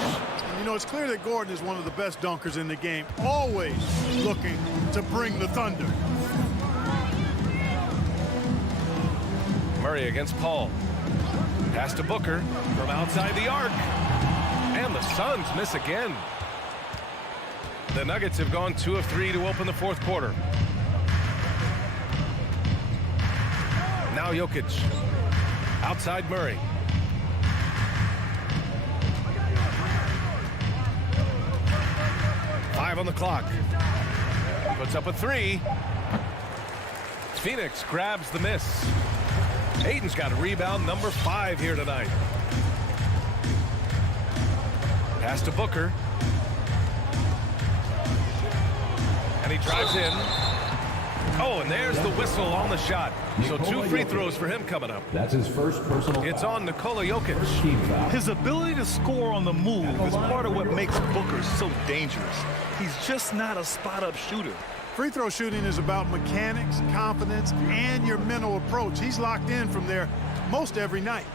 You know, it's clear that Gordon is one of the best dunkers in the game, always looking to bring the thunder. Murray against Paul. Pass to Booker from outside the arc. And the Suns miss again. The Nuggets have gone 2 of 3 to open the fourth quarter. Now Jokic. Outside Murray. Five on the clock. Puts up a 3. Phoenix grabs the miss. Ayton's got a rebound, number 5 here tonight. Pass to Booker. And he drives in. Oh, and there's the whistle on the shot. So 2 free throws for him coming up. That's his first personal foul. It's on Nikola Jokic. His ability to score on the move is part of what makes Booker so dangerous. He's just not a spot-up shooter. Free throw shooting is about mechanics, confidence, and your mental approach. He's locked in from there most every night.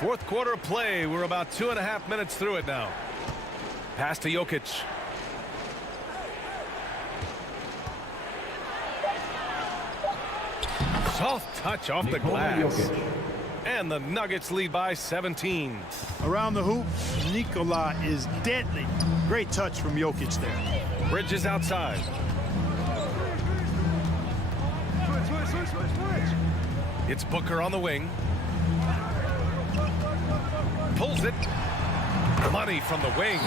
Fourth quarter of play. We're about 2.5 minutes through it now. Pass to Jokic. Soft touch off the glass. And the Nuggets lead by 17. Around the hoop, Nikola is deadly. Great touch from Jokic there. Bridges outside. It's Booker on the wing. Pulls it. Money from the wing.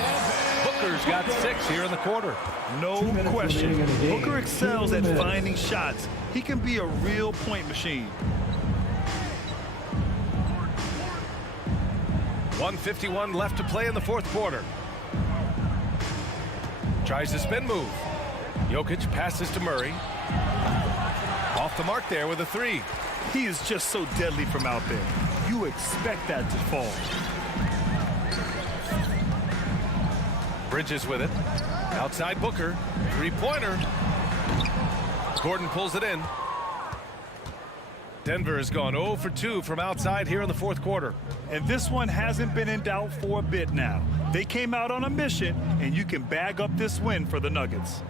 Booker's got 6 here in the quarter. No question. Booker excels at finding shots. He can be a real point machine. 1:51 left to play in the fourth quarter. Tries the spin move. Jokic passes to Murray. Off the mark there with a 3. He is just so deadly from out there. You expect that to fall. Bridges with it. Outside Booker. 3-pointer. Gordon pulls it in. Denver has gone 0 for 2 from outside here in the fourth quarter. And this one hasn't been in doubt for a bit now. They came out on a mission, and you can bag up this win for the Nuggets.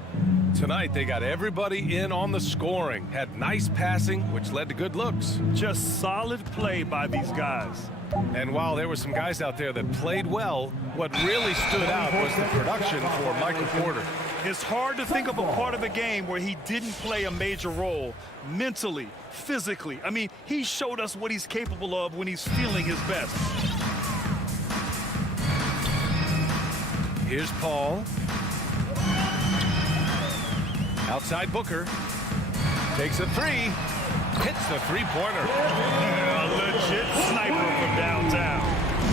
Tonight, they got everybody in on the scoring. Had nice passing, which led to good looks. Just solid play by these guys. And while there were some guys out there that played well, what really stood out was the production for Michael Porter. It's hard to think of a part of the game where he didn't play a major role mentally, physically. I mean, he showed us what he's capable of when he's feeling his best. Here's Paul. Outside Booker. Takes a 3. Hits the 3-pointer. A legit sniper from downtown.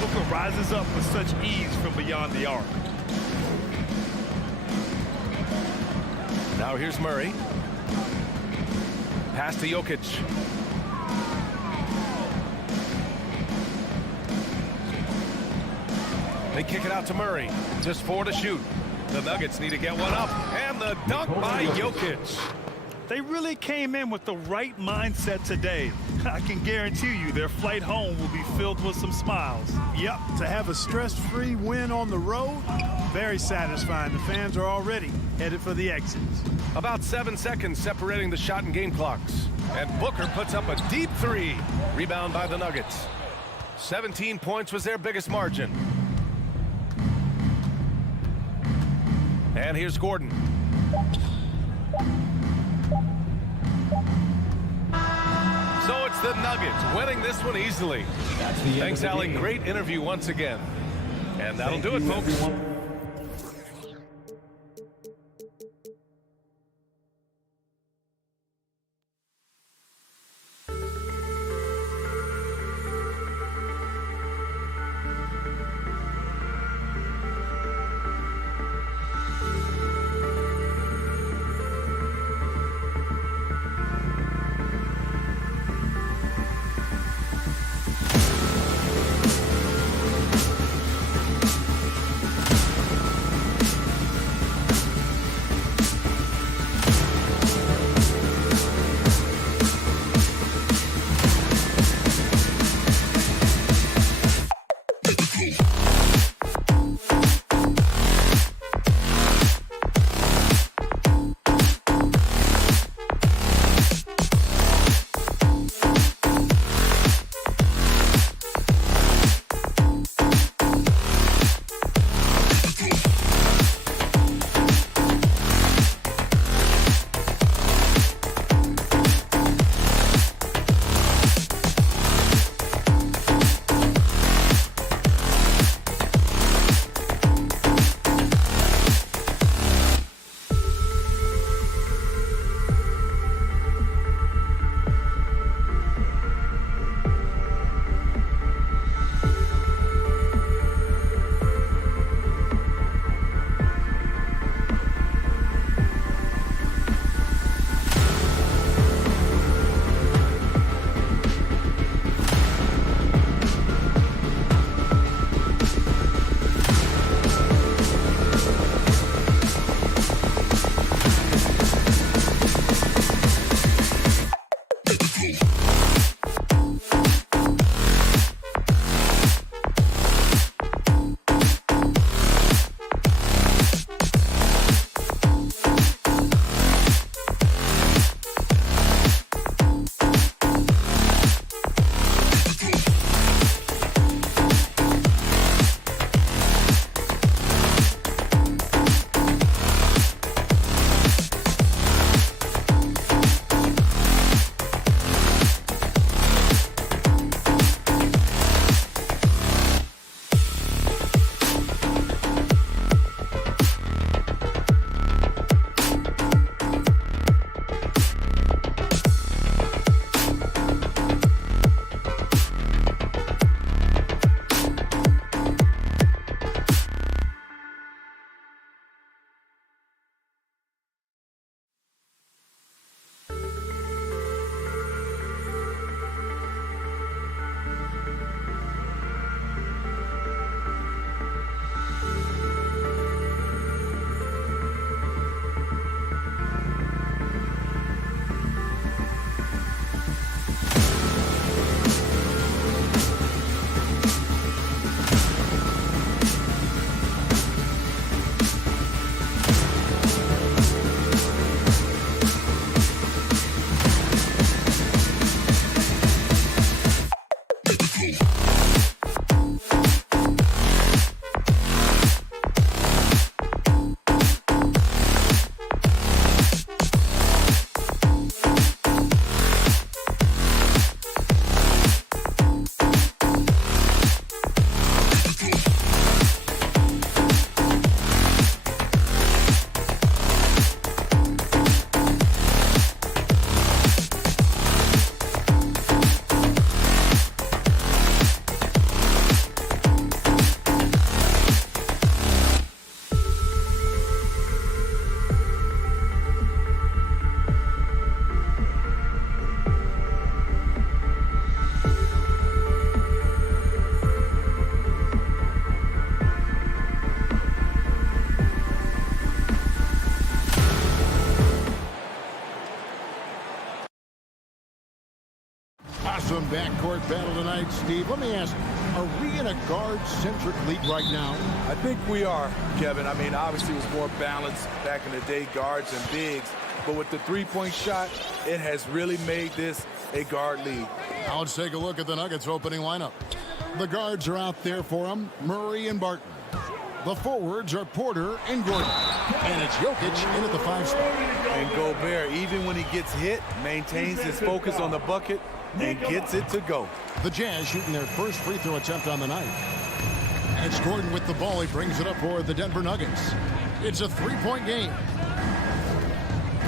Booker rises up with such ease from beyond the arc. Now here's Murray. Pass to Jokic. They kick it out to Murray. Just 4 to shoot. The Nuggets need to get one up. And the dunk by Jokic. They really came in with the right mindset today. I can guarantee you their flight home will be filled with some smiles. Yep, to have a stress-free win on the road, very satisfying. The fans are already headed for the exits. About 7 seconds separating the shot and game clocks. And Booker puts up a deep 3. Rebound by the Nuggets. 17 points was their biggest margin. And here's Gordon. So it's the Nuggets winning this one easily. Thanks, Allie. Great interview once again. And that'll do it, folks. Awesome backcourt battle tonight, Steve. Let me ask, are we in a guard-centric league right now? I think we are, Kevin. I mean, obviously it was more balanced back in the day, guards and bigs. But with the three-point shot, it has really made this a guard league. Now let's take a look at the Nuggets opening lineup. The guards are out there for them, Murray and Barton. The forwards are Porter and Gordon. And it's Jokic in at the 5 spot. And Gobert, even when he gets hit, maintains his focus on the bucket and gets it to go. The Jazz shooting their first free throw attempt on the night. And it's Gordon with the ball. He brings it up for the Denver Nuggets. It's a 3-point game.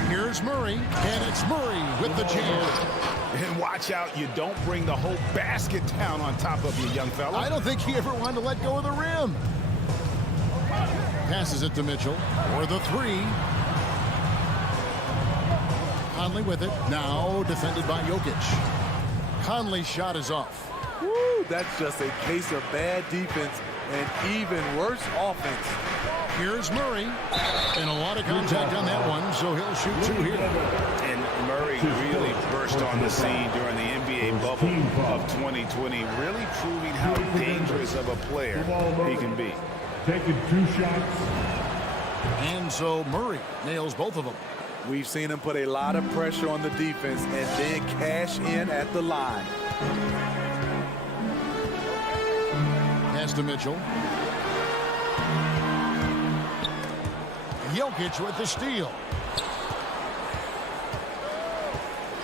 Here's Murray, and it's Murray with the jam. And watch out, you don't bring the whole basket down on top of you, young fella. I don't think he ever wanted to let go of the rim. Passes it to Mitchell for the 3. Conley with it. Now defended by Jokic. Conley's shot is off. Woo, that's just a case of bad defense and even worse offense. Here's Murray. And a lot of contact on that one, so he'll shoot 2 here. And Murray really burst on the scene during the NBA bubble of 2020, really proving how dangerous of a player he can be. Taking 2 shots. And so Murray nails both of them. We've seen him put a lot of pressure on the defense and then cash in at the line. Pass to Mitchell. Jokic with the steal.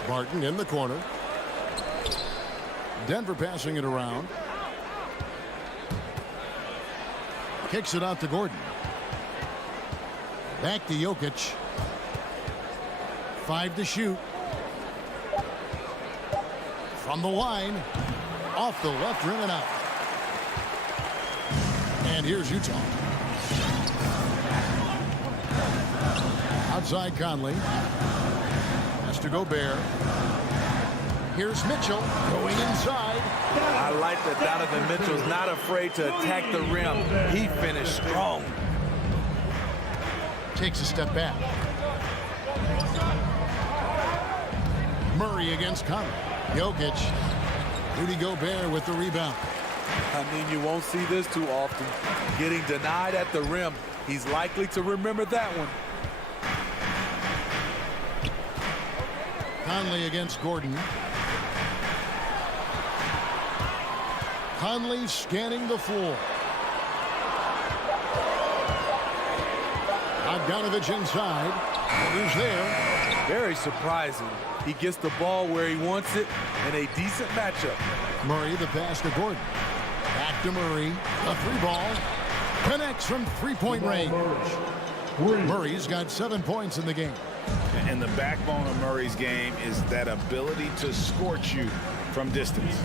Barton in the corner. Denver passing it around. Kicks it out to Gordon. Back to Jokic. 5 to shoot. From the line. Off the left rim and out. And here's Utah. Outside Conley. Has to Gobert. Here's Mitchell going inside. I like that Donovan Mitchell's not afraid to attack the rim. He finished strong. Takes a step back. Murray against Conley. Jokic. Rudy Gobert with the rebound. I mean, you won't see this too often. Getting denied at the rim. He's likely to remember that one. Conley against Gordon. Conley scanning the floor. Bogdanovich inside. Who's there? Very surprising. He gets the ball where he wants it in a decent matchup. Murray the pass to Gordon. Back to Murray. A 3-ball. Connects from 3-point range. Murray's got 7 points in the game. And the backbone of Murray's game is that ability to scorch you from distance.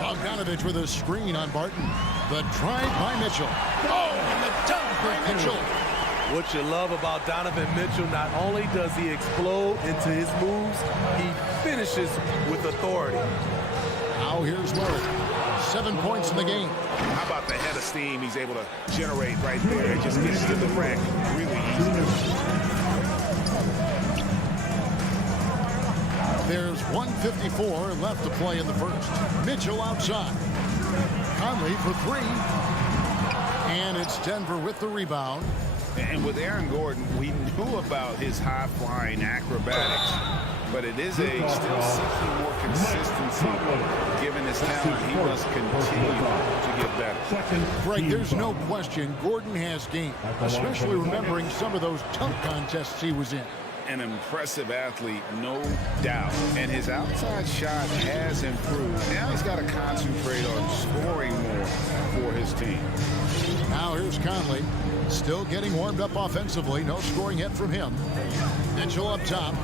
Bogdanovich with a screen on Barton. The drive by Mitchell. Oh, and the dunk by Mitchell. What you love about Donovan Mitchell, not only does he explode into his moves, he finishes with authority. Now here's Murray. 7 points in the game. How about the head of steam he's able to generate right there? It just gets to the rack really easy. There's 1:54 left to play in the first. Mitchell outside. Conley for 3. And it's Denver with the rebound. And with Aaron Gordon, we knew about his high-flying acrobatics, but it is still seeking more consistency. Given his talent, he must continue to get better. Right, there's no question Gordon has game, especially remembering some of those dunk contests he was in. An impressive athlete, no doubt. And his outside shot has improved. Now he's got to concentrate on scoring more for his team. Now here's Conley. Still getting warmed up offensively. No scoring yet from him. Mitchell up top.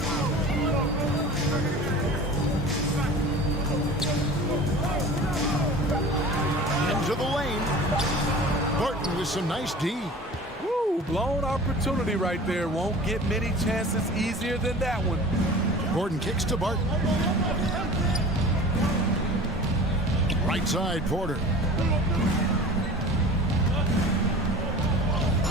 Into the lane. Barton with some nice D. Woo, blown opportunity right there. Won't get many chances easier than that one. Gordon kicks to Barton. Right side, Porter.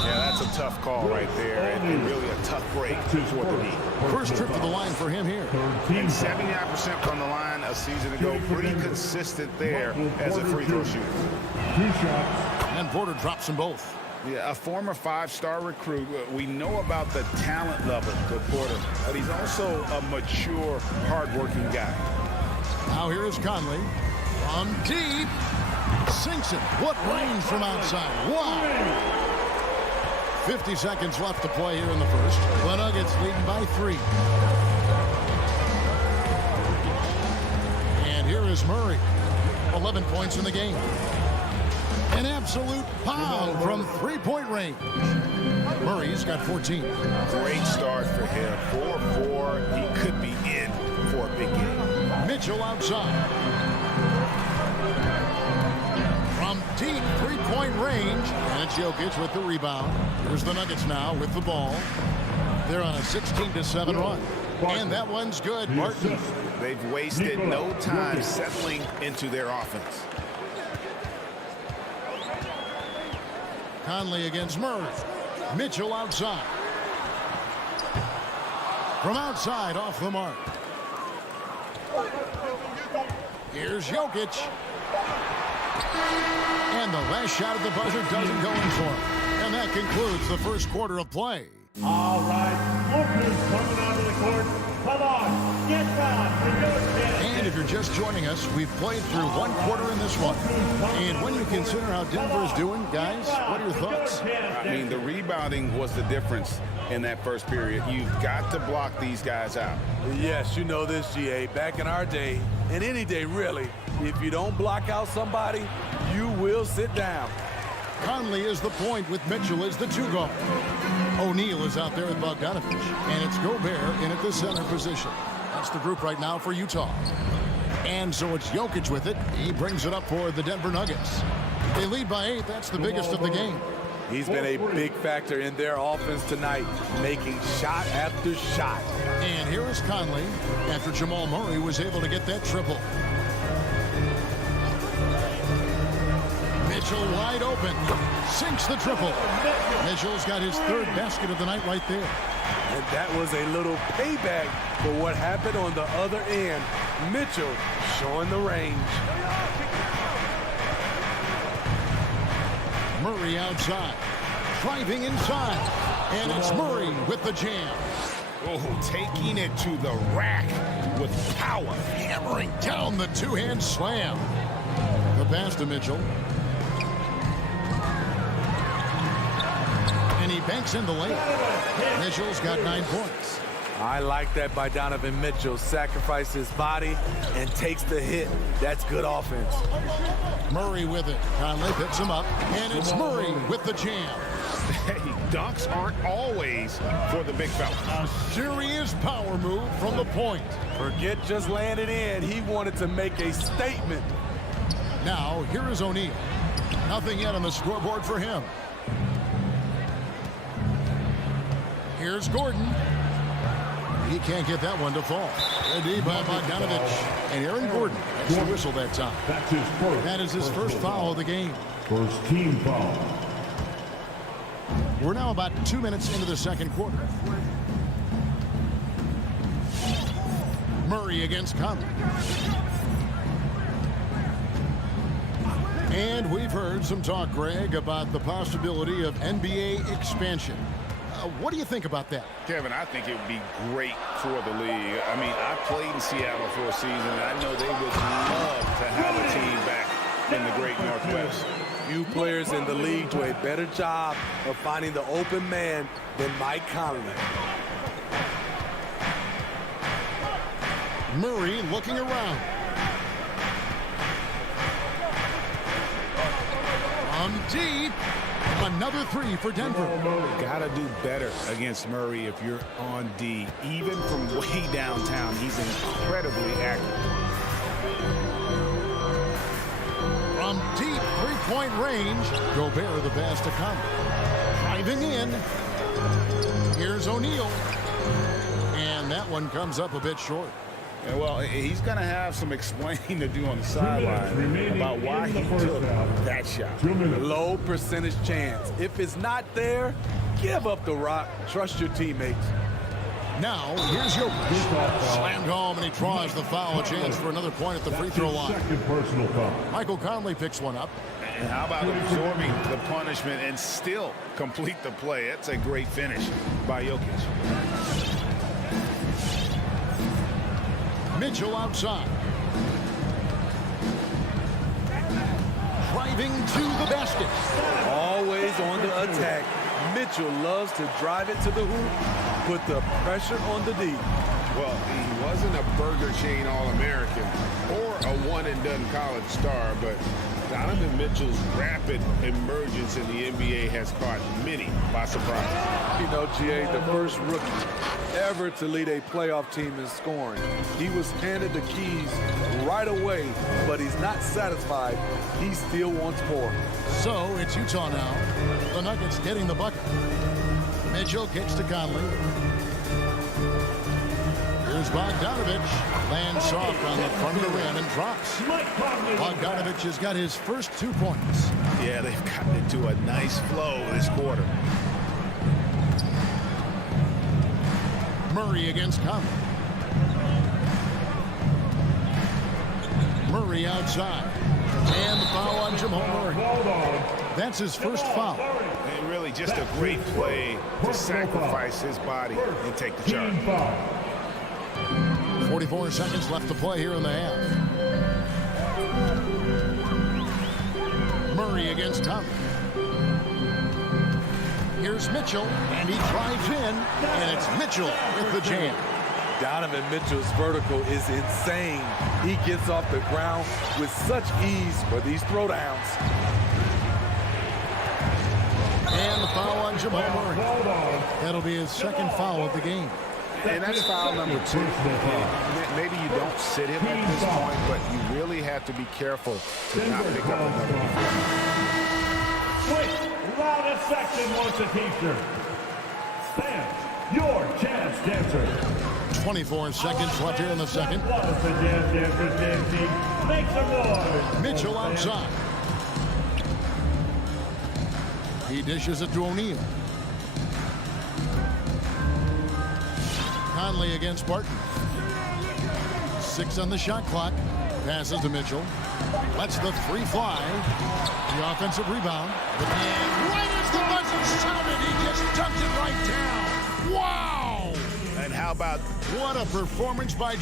Yeah, that's a tough call right there, and really a tough break for the Heat. First trip to the line for him here. And 79% from the line a season ago. Pretty consistent there as a free throw shooter. And Porter drops them both. Yeah, a former 5-star recruit. We know about the talent level with Porter, but he's also a mature, hard-working guy. Now here is Conley. From deep. Sinks it. What range from outside. Wow. 50 seconds left to play here in the first. The Nuggets leading by 3. And here is Murray. 11 points in the game. An absolute pound from 3-point range. Murray's got 14. Great start for him. 4-4. He could be in for a big game. Mitchell outside. From deep 3-point range. And it's Jokic with the rebound. Here's the Nuggets now with the ball. They're on a 16-7 run. And that one's good, Martin. They've wasted no time settling into their offense. Conley against Murray. Mitchell outside. From outside, off the mark. Here's Jokic. And the last shot at the buzzer doesn't go in for him. And that concludes the first quarter of play. All right, Lucas coming onto the court. Come on, get down for your chance. And if you're just joining us, we've played through one quarter in this one. And when you consider how Denver's doing, guys, what are your thoughts? I mean, the rebounding was the difference in that first period. You've got to block these guys out. Yes, you know this, GA. Back in our day, and any day really, if you don't block out somebody, you will sit down. Conley is the point with Mitchell as the two guard. O'Neal is out there with Bogdanovich. And it's Gobert in at the center position. That's the group right now for Utah. And so it's Jokic with it. He brings it up for the Denver Nuggets. They lead by 8. That's the biggest of the game. He's been a big factor in their offense tonight, making shot after shot. And here is Conley after Jamal Murray was able to get that triple. Mitchell wide open. Sinks the triple. Mitchell's got his third basket of the night right there. And that was a little payback for what happened on the other end. Mitchell showing the range. Murray outside. Driving inside. And it's Murray with the jam. Oh, taking it to the rack with power. Hammering down the two-hand slam. The pass to Mitchell. And he banks in the layup. Mitchell's got 9 points. I like that by Donovan Mitchell. Sacrifices his body and takes the hit. That's good offense. Murray with it. Conley picks him up. And it's Murray with the jam. Hey, dunks aren't always for the big fella. A serious power move from the point. Forget just laying it in. He wanted to make a statement. Now, here is O'Neal. Nothing yet on the scoreboard for him. Here's Gordon. He can't get that one to fall. Ready by Bogdanovich. And Aaron Gordon gets the whistle that time. That's his first. That is his first foul of the game. First team foul. We're now about 2 minutes into the second quarter. Murray against Conley. And we've heard some talk, Greg, about the possibility of NBA expansion. What do you think about that? Kevin, I think it would be great for the league. I mean, I played in Seattle for a season, and I know they would love to have a team back in the great Northwest. Few players in the league do a better job of finding the open man than Mike Conley. Murray looking around. From deep. Another 3 for Denver. Gotta do better against Murray if you're on D. Even from way downtown, he's incredibly accurate. From deep three-point range, Gobert the pass to Conley. Driving in. Here's O'Neal. And that one comes up a bit short. Yeah, well, he's going to have some explaining to do on the sideline about why he took that shot. Low percentage chance. If it's not there, give up the rock. Trust your teammates. Now, here's Jokic. Slammed home, and he draws the foul. A chance for another point at the free throw line. Second personal foul. Michael Conley picks one up. And how about absorbing the punishment and still complete the play? That's a great finish by Jokic. Mitchell outside. Driving to the basket. Always on the attack. Mitchell loves to drive it to the hoop, put the pressure on the D. Well, he wasn't a Burger Chain All-American or a one-and-done college star, but Donovan Mitchell's rapid emergence in the NBA has caught many by surprise. You know, GA, the first rookie ever to lead a playoff team in scoring. He was handed the keys right away, but he's not satisfied. He still wants more. So it's Utah now. The Nuggets getting the bucket. Mitchell kicks to Conley. Here's Bogdanovich. Lands soft on the front of the rim and drops. Bogdanovich has got his first 2 points. Yeah, they've gotten into a nice flow this quarter. Murray against Conley. Murray outside. And the foul on Jamal Murray. That's his first foul. And really just a great play to sacrifice his body and take the charge. 44 seconds left to play here in the half. Murray against Conley. Here's Mitchell, and he drives in, and it's Mitchell with the jam. Donovan Mitchell's vertical is insane. He gets off the ground with such ease for these throwdowns. And the foul on Jamal Murray. That'll be his second foul of the game. And that's foul number 2. Maybe you don't sit him at this point, but you really have to be careful to not pick up another defense. Quick, loudest section wants a t-shirt. Stand your chance dancer. 24 seconds left here in the second. Was the Jazz Dancers dance team. Make some noise. Mitchell outside. He dishes it to O'Neal. Conley against Barton. 6 on the shot clock. Passes to Mitchell. Lets the 3 fly. The offensive rebound. And right as the buzzer sounded, he just dumped it right down. Wow! And how about what a performance by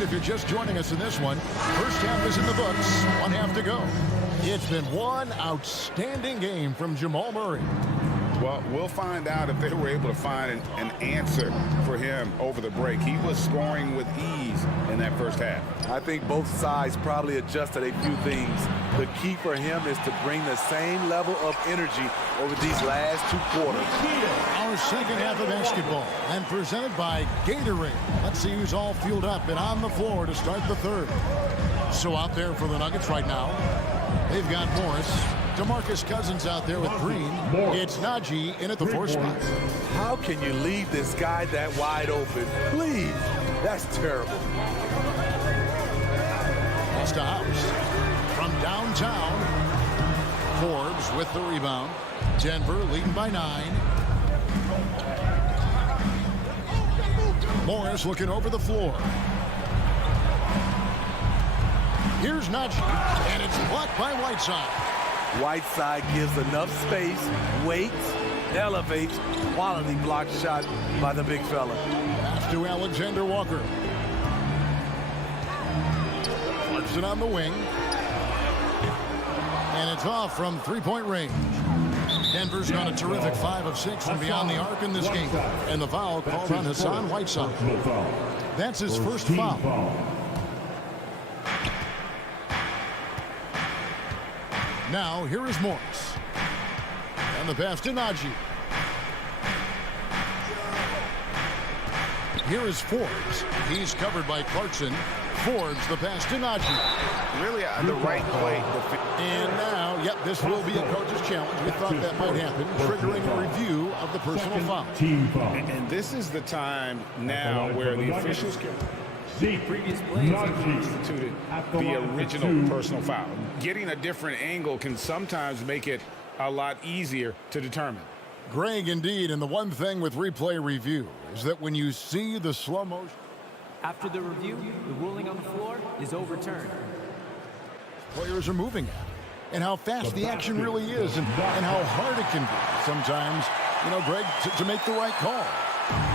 And if you're just joining us in this one, first half is in the books. 1 half to go. It's been one outstanding game from Jamal Murray. Well, we'll find out if they were able to find an answer for him over the break. He was scoring with ease in that first half. I think both sides probably adjusted a few things. The key for him is to bring the same level of energy over these last 2 quarters. Our second half of basketball, and presented by Gatorade. Let's see who's all fueled up and on the floor to start the third. So out there for the Nuggets right now, they've got Morris. DeMarcus Cousins out there with Green. It's Najee in at the 4 spot. How can you leave this guy that wide open? Please. That's terrible. It's to House. From downtown, Forbes with the rebound. Denver leading by 9. Morris looking over the floor. Here's Najee, and it's blocked by Whiteside. Whiteside gives enough space, waits, elevates, quality block shot by the big fella. Pass to Alexander Walker. Flips it on the wing. And it's off from 3-point range. Denver's got a terrific 5 of 6 from beyond the arc in this game. And the foul called on Hassan Whiteside. That's his first foul. Now, here is Morris. And the pass to Najee. Here is Forbes. He's covered by Clarkson. Forbes, the pass to Najee. Really the right play. And now, this will be a coach's challenge. We thought that might happen, triggering a review of the personal foul. And this is the time now where the officials can... The previous plays instituted the original personal foul. Getting a different angle can sometimes make it a lot easier to determine. Greg, indeed, and the one thing with replay review is that when you see the slow motion... After the review, the ruling on the floor is overturned. Players are moving at, and how fast the action really is, and how hard it can be sometimes, Greg, to make the right call.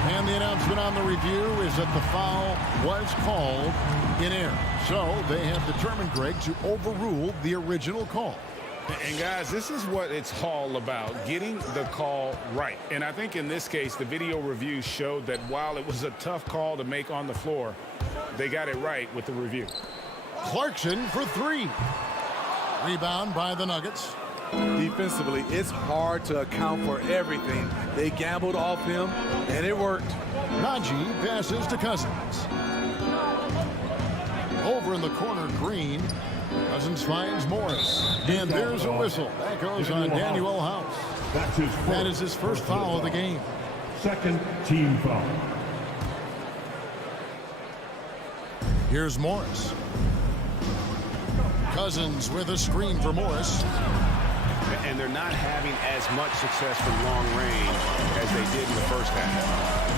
And the announcement on the review is that the foul was called in error. So they have determined, Greg, to overrule the original call. And guys, this is what it's all about, getting the call right. And I think in this case, the video review showed that while it was a tough call to make on the floor, they got it right with the review. Clarkson for 3. Rebound by the Nuggets. Defensively, it's hard to account for everything. They gambled off him, and it worked. Najee passes to Cousins. Over in the corner, Green. Cousins finds Morris. And there's a whistle. That goes on Daniel House. That is his first foul of the game. Second team foul. Here's Morris. Cousins with a screen for Morris. And they're not having as much success from long range as they did in the first half.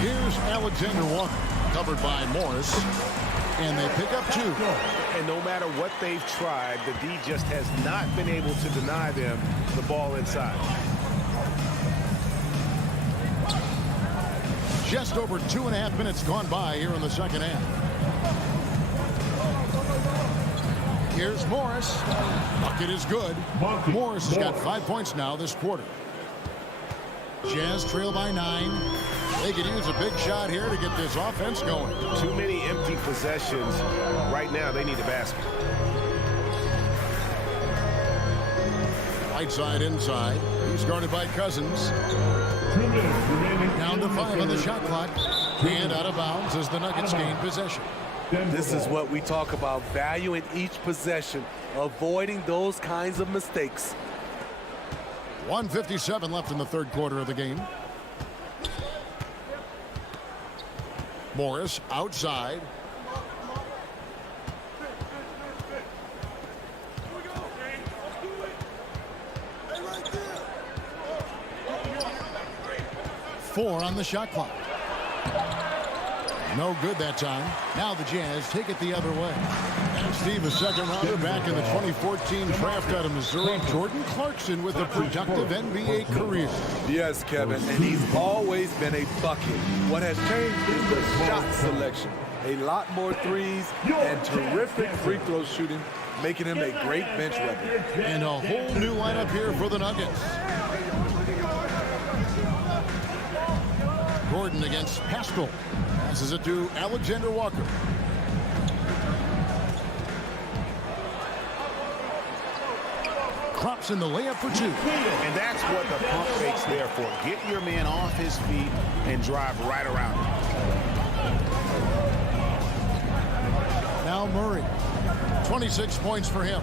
Here's Alexander Walker, covered by Morris. And they pick up 2. And no matter what they've tried, the D just has not been able to deny them the ball inside. Just over 2.5 minutes gone by here in the second half. Here's Morris. Bucket is good. Morris has got 5 points now this quarter. Jazz trail by 9. They could use a big shot here to get this offense going. Too many empty possessions. Right now, they need a basket. Right side inside. He's guarded by Cousins. Down to 5 on the shot clock. And out of bounds as the Nuggets gain possession. This is what we talk about, value in each possession, avoiding those kinds of mistakes. 1:57 left in the third quarter of the game. Morris outside. Four on the shot clock. No good that time. Now the Jazz take it the other way. And Steve, a second rounder back in the 2014 draft out of Missouri. Jordan Clarkson with a productive NBA career. Yes, Kevin, and he's always been a bucket. What has changed is the shot selection. A lot more threes and terrific free throw shooting, making him a great bench weapon. And a whole new lineup here for the Nuggets. Gordon against Pascal. Passes it to Alexander Walker. Crops in the layup for 2. And that's what the pump fake's there for. Get your man off his feet and drive right around him. Now Murray. 26 points for him.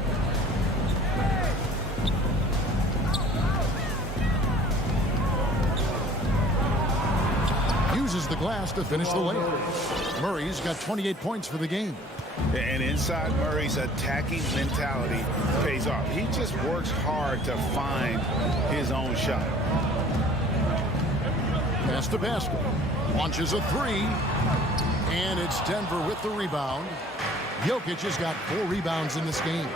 Uses the glass to finish the layup. Murray's got 28 points for the game. And inside Murray's attacking mentality pays off. He just works hard to find his own shot. Pass to Pascal. Launches a 3. And it's Denver with the rebound. Jokic has got 4 rebounds in this game.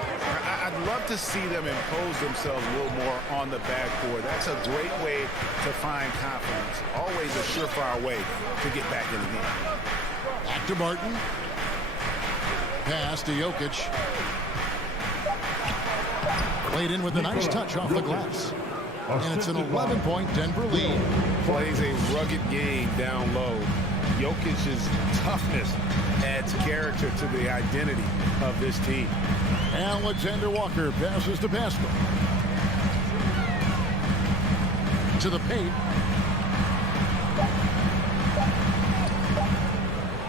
I'd love to see them impose themselves a little more on the backboard. That's a great way to find confidence. Always a surefire way to get back in the game. Back to Martin. Pass to Jokic. Played in with a nice touch off the glass. And it's an 11-point Denver lead. Plays a rugged game down low. Jokic's toughness adds character to the identity of this team. Alexander Walker passes to Pascal. To the paint.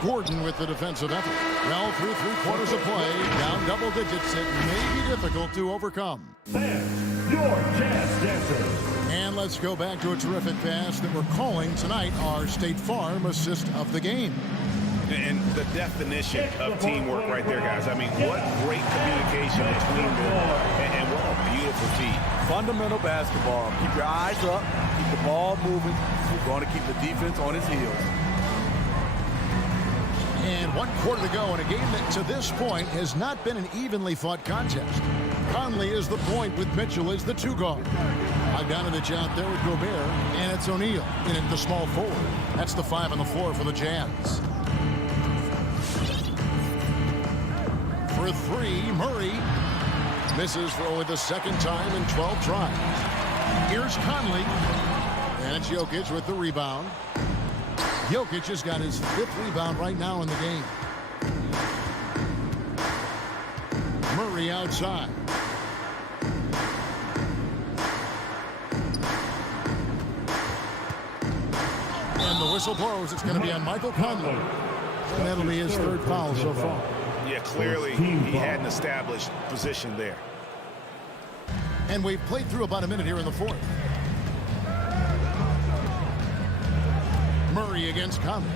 Gordon with the defensive effort. Well, through 3 quarters of play, down double digits, it may be difficult to overcome. And your Jazz Dancer. And let's go back to a terrific pass that we're calling tonight our State Farm assist of the game. And the definition of teamwork right there, guys. I mean, what great communication between them, and what a beautiful team. Fundamental basketball. Keep your eyes up, keep the ball moving. We're going to keep the defense on its heels. And 1 quarter to go in a game that to this point has not been an evenly fought contest. Conley is the point with Mitchell as the 2 guard. Bogdanovich out there with Gobert, and it's O'Neal in at the small forward. That's the 5 on the floor for the Jazz. For 3, Murray misses for only the 2nd time in 12 tries. Here's Conley, and it's Jokic with the rebound. Jokic has got his 5th rebound right now in the game. Murray outside. And the whistle blows. It's going to be on Michael Conley. And that'll be his third foul so far. Yeah, clearly he had an established position there. And we've played through about a minute here in the fourth. Murray against Conley.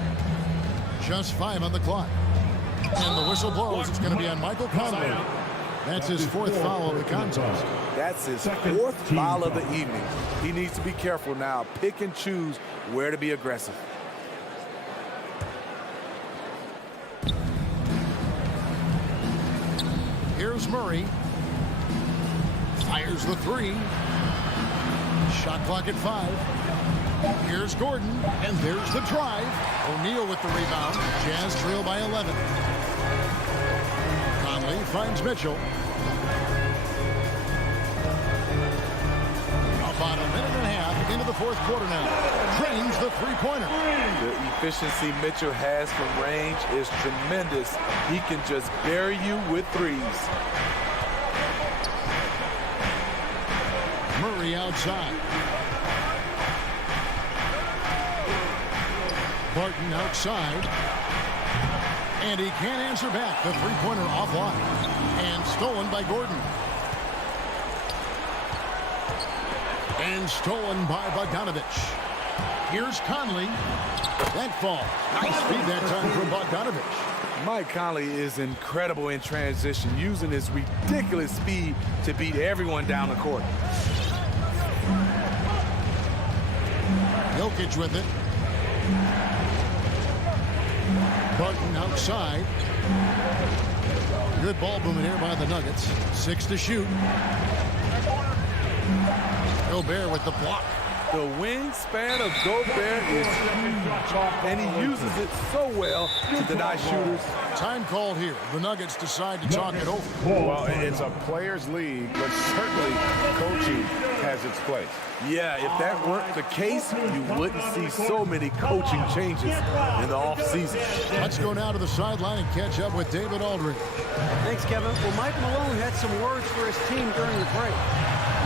Just 5 on the clock. And the whistle blows. It's going to be on Michael Conley. That's his fourth foul of the contest. That's his fourth foul of the evening. He needs to be careful now. Pick and choose where to be aggressive. Here's Murray. Fires the three. Shot clock at 5. Here's Gordon, and there's the drive. O'Neal with the rebound. Jazz trail by 11. Conley finds Mitchell. About a minute and a half into the fourth quarter now. Drains the three-pointer. The efficiency Mitchell has from range is tremendous. He can just bury you with threes. Murray outside. Barton outside. And he can't answer back. The three-pointer offline. And stolen by Gordon. And stolen by Bogdanovich. Here's Conley. That falls. Nice feed that time from Bogdanovich. Mike Conley is incredible in transition, using his ridiculous speed to beat everyone down the court. Jokic with it. Barton outside. Good ball movement here by the Nuggets. 6 to shoot. Gobert with the block. The wingspan of Gobert is huge, and he uses it so well to deny shooters. Time called here. The Nuggets decide to talk it over. Well, it's a players' league, but certainly coaching has its place. Yeah, if that weren't the case, you wouldn't see so many coaching changes in the offseason. Let's go now to the sideline and catch up with David Aldridge. Thanks, Kevin. Well, Mike Malone had some words for his team during the break.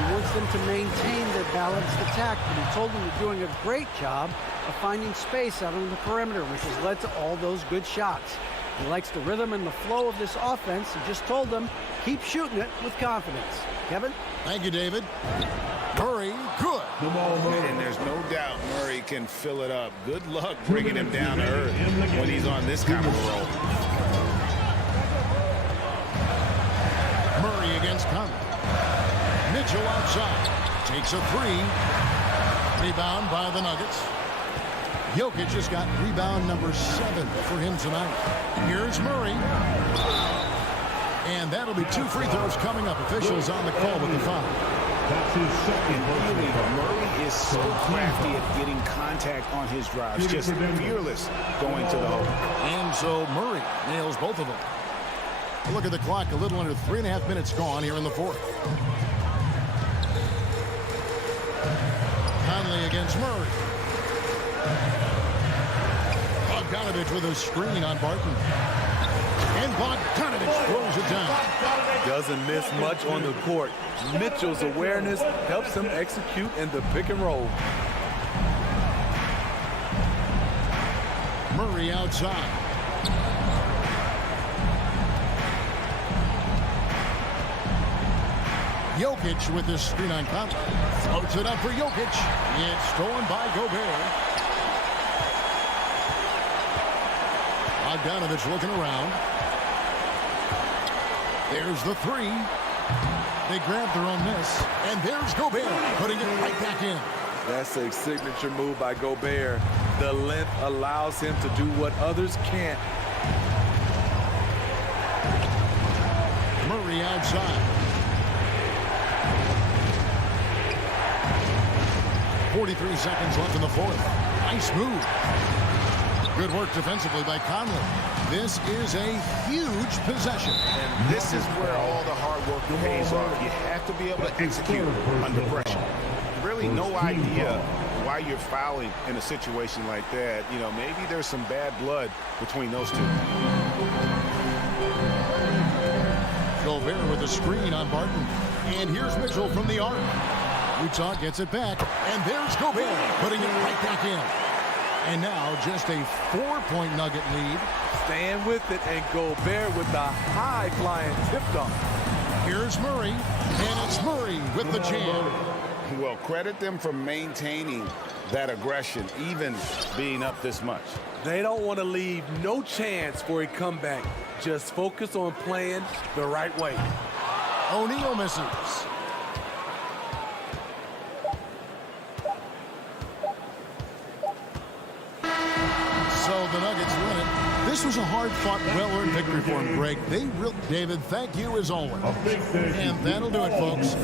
He wants them to maintain their balanced attack, but he told them they're doing a great job of finding space out on the perimeter, which has led to all those good shots. He likes the rhythm and the flow of this offense. He just told them, keep shooting it with confidence. Kevin? Thank you, David. Murray, good. And there's no doubt Murray can fill it up. Good luck bringing him down to earth when he's on this kind of a roll. Murray against Conley. Mitchell outside. Takes a three. Rebound by the Nuggets. Jokic has got rebound number 7 for him tonight. Here's Murray. And that'll be 2 free throws coming up. Officials on the call with the foul. That's his second. Murray is so crafty at getting contact on his drives. Just fearless going to the hole. And so Murray nails both of them. Look at the clock. A little under 3.5 minutes gone here in the fourth. Conley against Murray. Bogdanovich with a screen on Barton. And Bogdanovich throws it down. Doesn't miss much on the court. Mitchell's awareness helps him execute in the pick and roll. Murray outside. Jokic with this screen on Conley. Floats it up for Jokic. It's stolen by Gobert. Bogdanovich looking around. There's the three. They grab their own miss. And there's Gobert putting it right back in. That's a signature move by Gobert. The length allows him to do what others can't. Murray outside. 43 seconds left in the fourth. Nice move. Good work defensively by Conley. This is a huge possession. And this is where all the hard work pays off. You have to be able to execute under pressure. Really no idea why you're fouling in a situation like that. You know, maybe there's some bad blood between those two. Gobert with a screen on Barton. And here's Mitchell from the arc. Utah gets it back. And there's Gobert putting it right back in. And now just a 4-point Nugget lead. Stand with it, and Gobert with the high-flying tip-off. Here's Murray, and it's Murray with the jam. Well, credit them for maintaining that aggression, even being up this much. They don't want to leave no chance for a comeback. Just focus on playing the right way. O'Neal misses. So the Nuggets win it. This was a hard-fought, well-earned victory for them, Greg. David, thank you as always. And that'll do it, folks.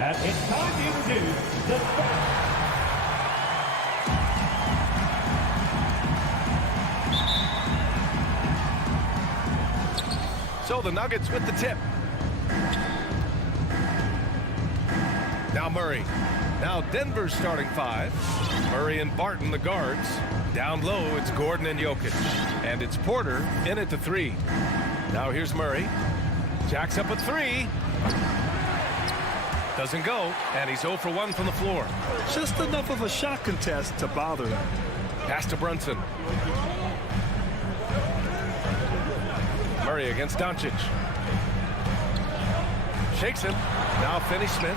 And it's time to introduce the So the Nuggets with the tip. Now Murray. Now Denver's starting five. Murray and Barton, the guards. Down low, it's Gordon and Jokic. And it's Porter in at the three. Now here's Murray. Jacks up a three. Doesn't go, and he's 0 for 1 from the floor. Just enough of a shot contest to bother him. Pass to Brunson. Murray against Doncic. Shakes him. Now Finney-Smith.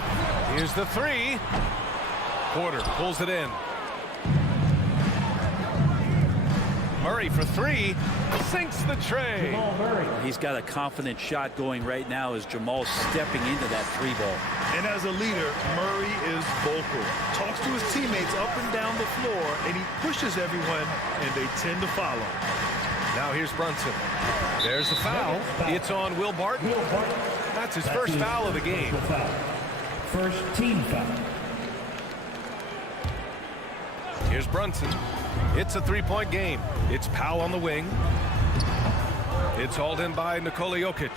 Here's the three. Porter pulls it in. Murray for three. Sinks the tray. He's got a confident shot going right now as Jamal's stepping into that three ball. And as a leader, Murray is vocal. Talks to his teammates up and down the floor, and he pushes everyone, and they tend to follow. Now here's Brunson. There's the foul. It's on Will Barton. That's his first foul of the game. First team foul. Here's Brunson. It's a three-point game. It's Powell on the wing. It's hauled in by Nikola Jokic.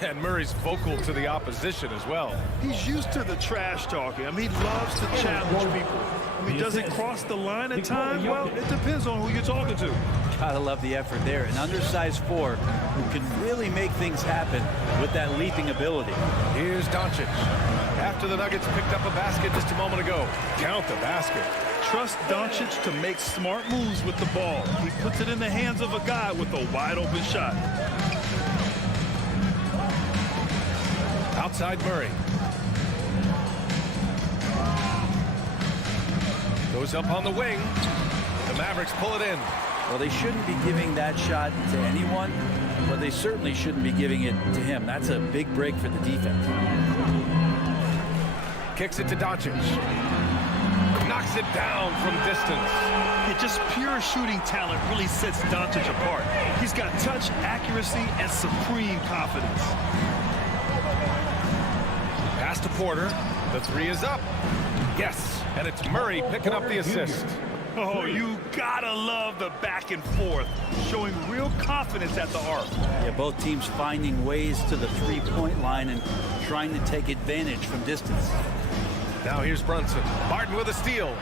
And Murray's vocal to the opposition as well. He's used to the trash talking. I mean, he loves to challenge people. I mean, does it cross the line at times? Well, it depends on who you're talking to. Gotta love the effort there. An undersized four who can really make things happen with that leaping ability. Here's Doncic. After the Nuggets picked up a basket just a moment ago. Count the basket. Trust Doncic to make smart moves with the ball. He puts it in the hands of a guy with a wide open shot. Outside Murray. Goes up on the wing. The Mavericks pull it in. Well, they shouldn't be giving that shot to anyone, but they certainly shouldn't be giving it to him. That's a big break for the defense. Kicks it to Doncic. Knocks it down from distance. Yeah, just pure shooting talent really sets Doncic apart. He's got touch, accuracy, and supreme confidence. Pass to Porter. The three is up. Yes, and it's Murray picking up the assist. Oh, you gotta love the back and forth, showing real confidence at the arc. Yeah, both teams finding ways to the three-point line and trying to take advantage from distance. Now here's Brunson. Barton with a steal.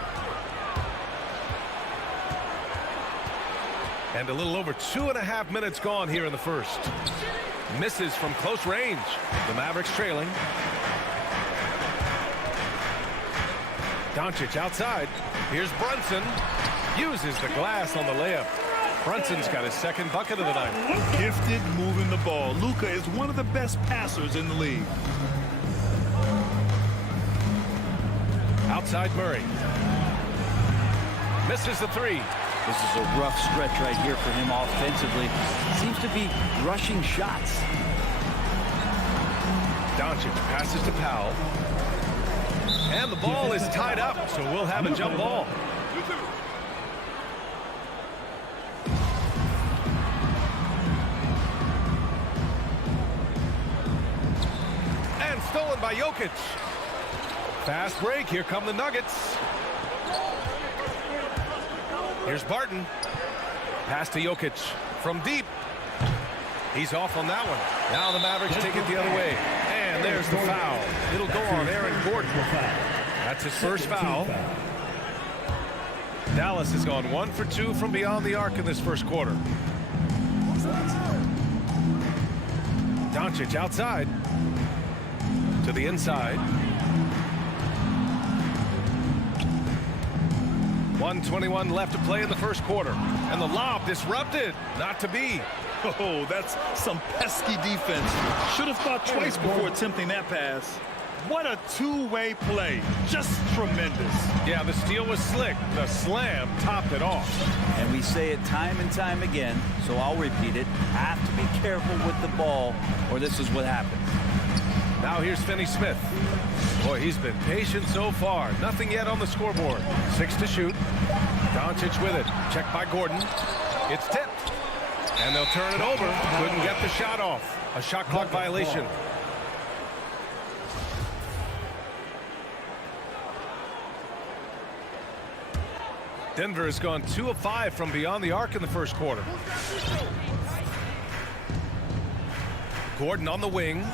And a little over 2.5 minutes gone here in the first. Misses from close range. The Mavericks trailing. Doncic outside. Here's Brunson. Uses the glass on the layup. Brunson's got his second bucket of the night. Gifted moving the ball. Luka is one of the best passers in the league. Outside Murray. Misses the three. This is a rough stretch right here for him offensively. Seems to be rushing shots. Doncic passes to Powell. And the ball is tied up, so we'll have a jump ball. And stolen by Jokic. Fast break. Here come the Nuggets. Here's Barton. Pass to Jokic from deep. He's off on that one. Now the Mavericks take it the other way. And there's the foul. It'll go on Aaron Gordon. That's his first foul. Dallas has gone 1 for 2 from beyond the arc in this first quarter. Doncic outside. To the inside. 1:21 left to play in the first quarter. And the lob disrupted. Not to be. Oh, that's some pesky defense. Should have thought twice before attempting that pass. What a two-way play. Just tremendous. Yeah, the steal was slick. The slam topped it off. And we say it time and time again, so I'll repeat it. Have to be careful with the ball, or this is what happens. Now here's Finney-Smith. Boy, he's been patient so far. Nothing yet on the scoreboard. 6 to shoot. Doncic with it. Checked by Gordon. It's tipped. And they'll turn it over. Couldn't get the shot off. A shot clock violation. Denver has gone 2 of 5 from beyond the arc in the first quarter. Gordon on the wing.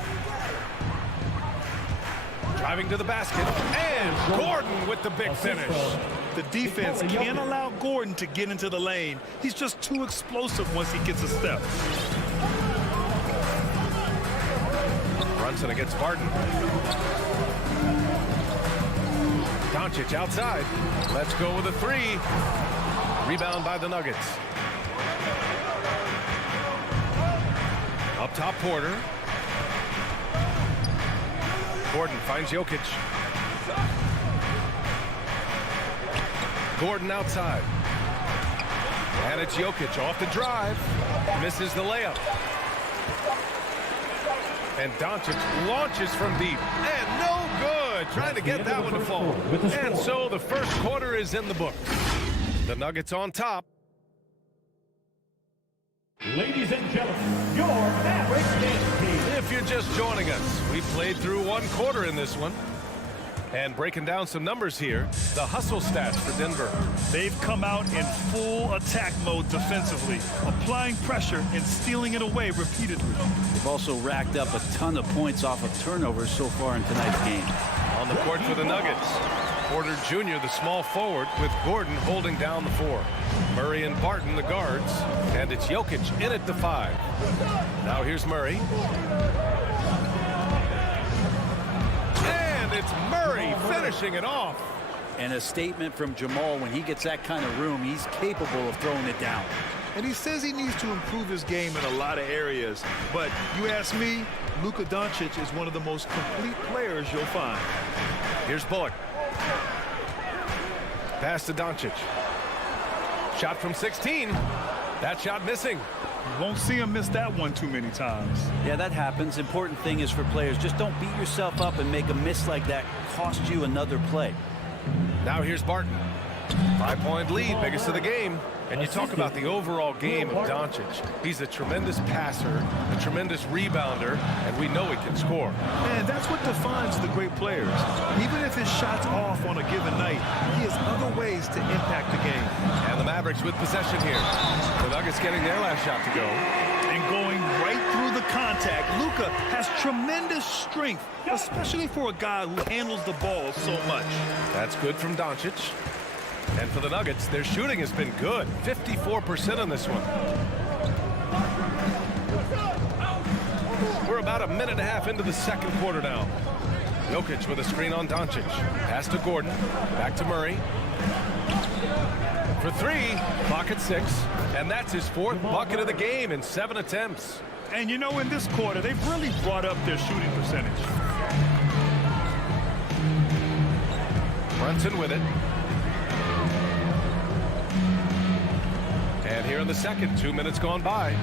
Driving to the basket. And Gordon with the big finish. The defense can't allow Gordon to get into the lane. He's just too explosive once he gets a step. Brunson against Barton. Doncic outside. Let's go with a three. Rebound by the Nuggets. Up top, Porter. Gordon finds Jokic. Gordon outside. And it's Jokic off the drive. Misses the layup. And Doncic launches from deep. And no good. Trying to get that one to fall. And so the first quarter is in the books. The Nuggets on top. Ladies and gentlemen, your Mavericks dance team. If you're just joining us, we played through one quarter in this one. And breaking down some numbers here, the hustle stats for Denver. They've come out in full attack mode defensively, applying pressure and stealing it away repeatedly. They've also racked up a ton of points off of turnovers so far in tonight's game. On the court for the Nuggets, Porter Jr., the small forward, with Gordon holding down the 4. Murray and Barton, the guards, and it's Jokic in at the 5. Now here's Murray. And it's Murray finishing it off. And a statement from Jamal: when he gets that kind of room, he's capable of throwing it down. And he says he needs to improve his game in a lot of areas. But you ask me, Luka Doncic is one of the most complete players you'll find. Here's Bullock. Pass to Doncic. Shot from 16. That shot missing. You won't see him miss that one too many times. Yeah, that happens. Important thing is for players, just don't beat yourself up and make a miss like that cost you another play. Now here's Barton. 5-point lead, biggest of the game. And you talk about the overall game of Doncic. He's a tremendous passer, a tremendous rebounder, and we know he can score. And that's what defines the great players. Even if his shot's off on a given night, he has other ways to impact the game. And the Mavericks with possession here. The Nuggets getting their last shot to go. And going right through the contact. Luka has tremendous strength, especially for a guy who handles the ball so much. That's good from Doncic. And for the Nuggets, their shooting has been good. 54% on this one. We're about a minute and a half into the second quarter now. Jokic with a screen on Doncic. Pass to Gordon. Back to Murray. For 3. Clock at 6. And that's his 4th bucket of the game in 7 attempts. And you know, in this quarter, they've really brought up their shooting percentage. Brunson with it. And here in the second, 2 minutes gone by.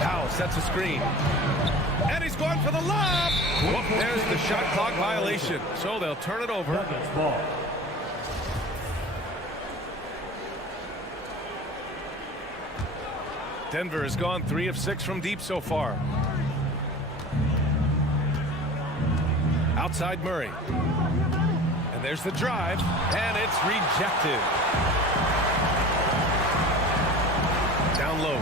Powell sets a screen. And he's going for the lob. Whoop, there's the shot clock violation. So they'll turn it over. Denver has gone 3 of 6 from deep so far. Outside Murray. And there's the drive, and it's rejected. Down low.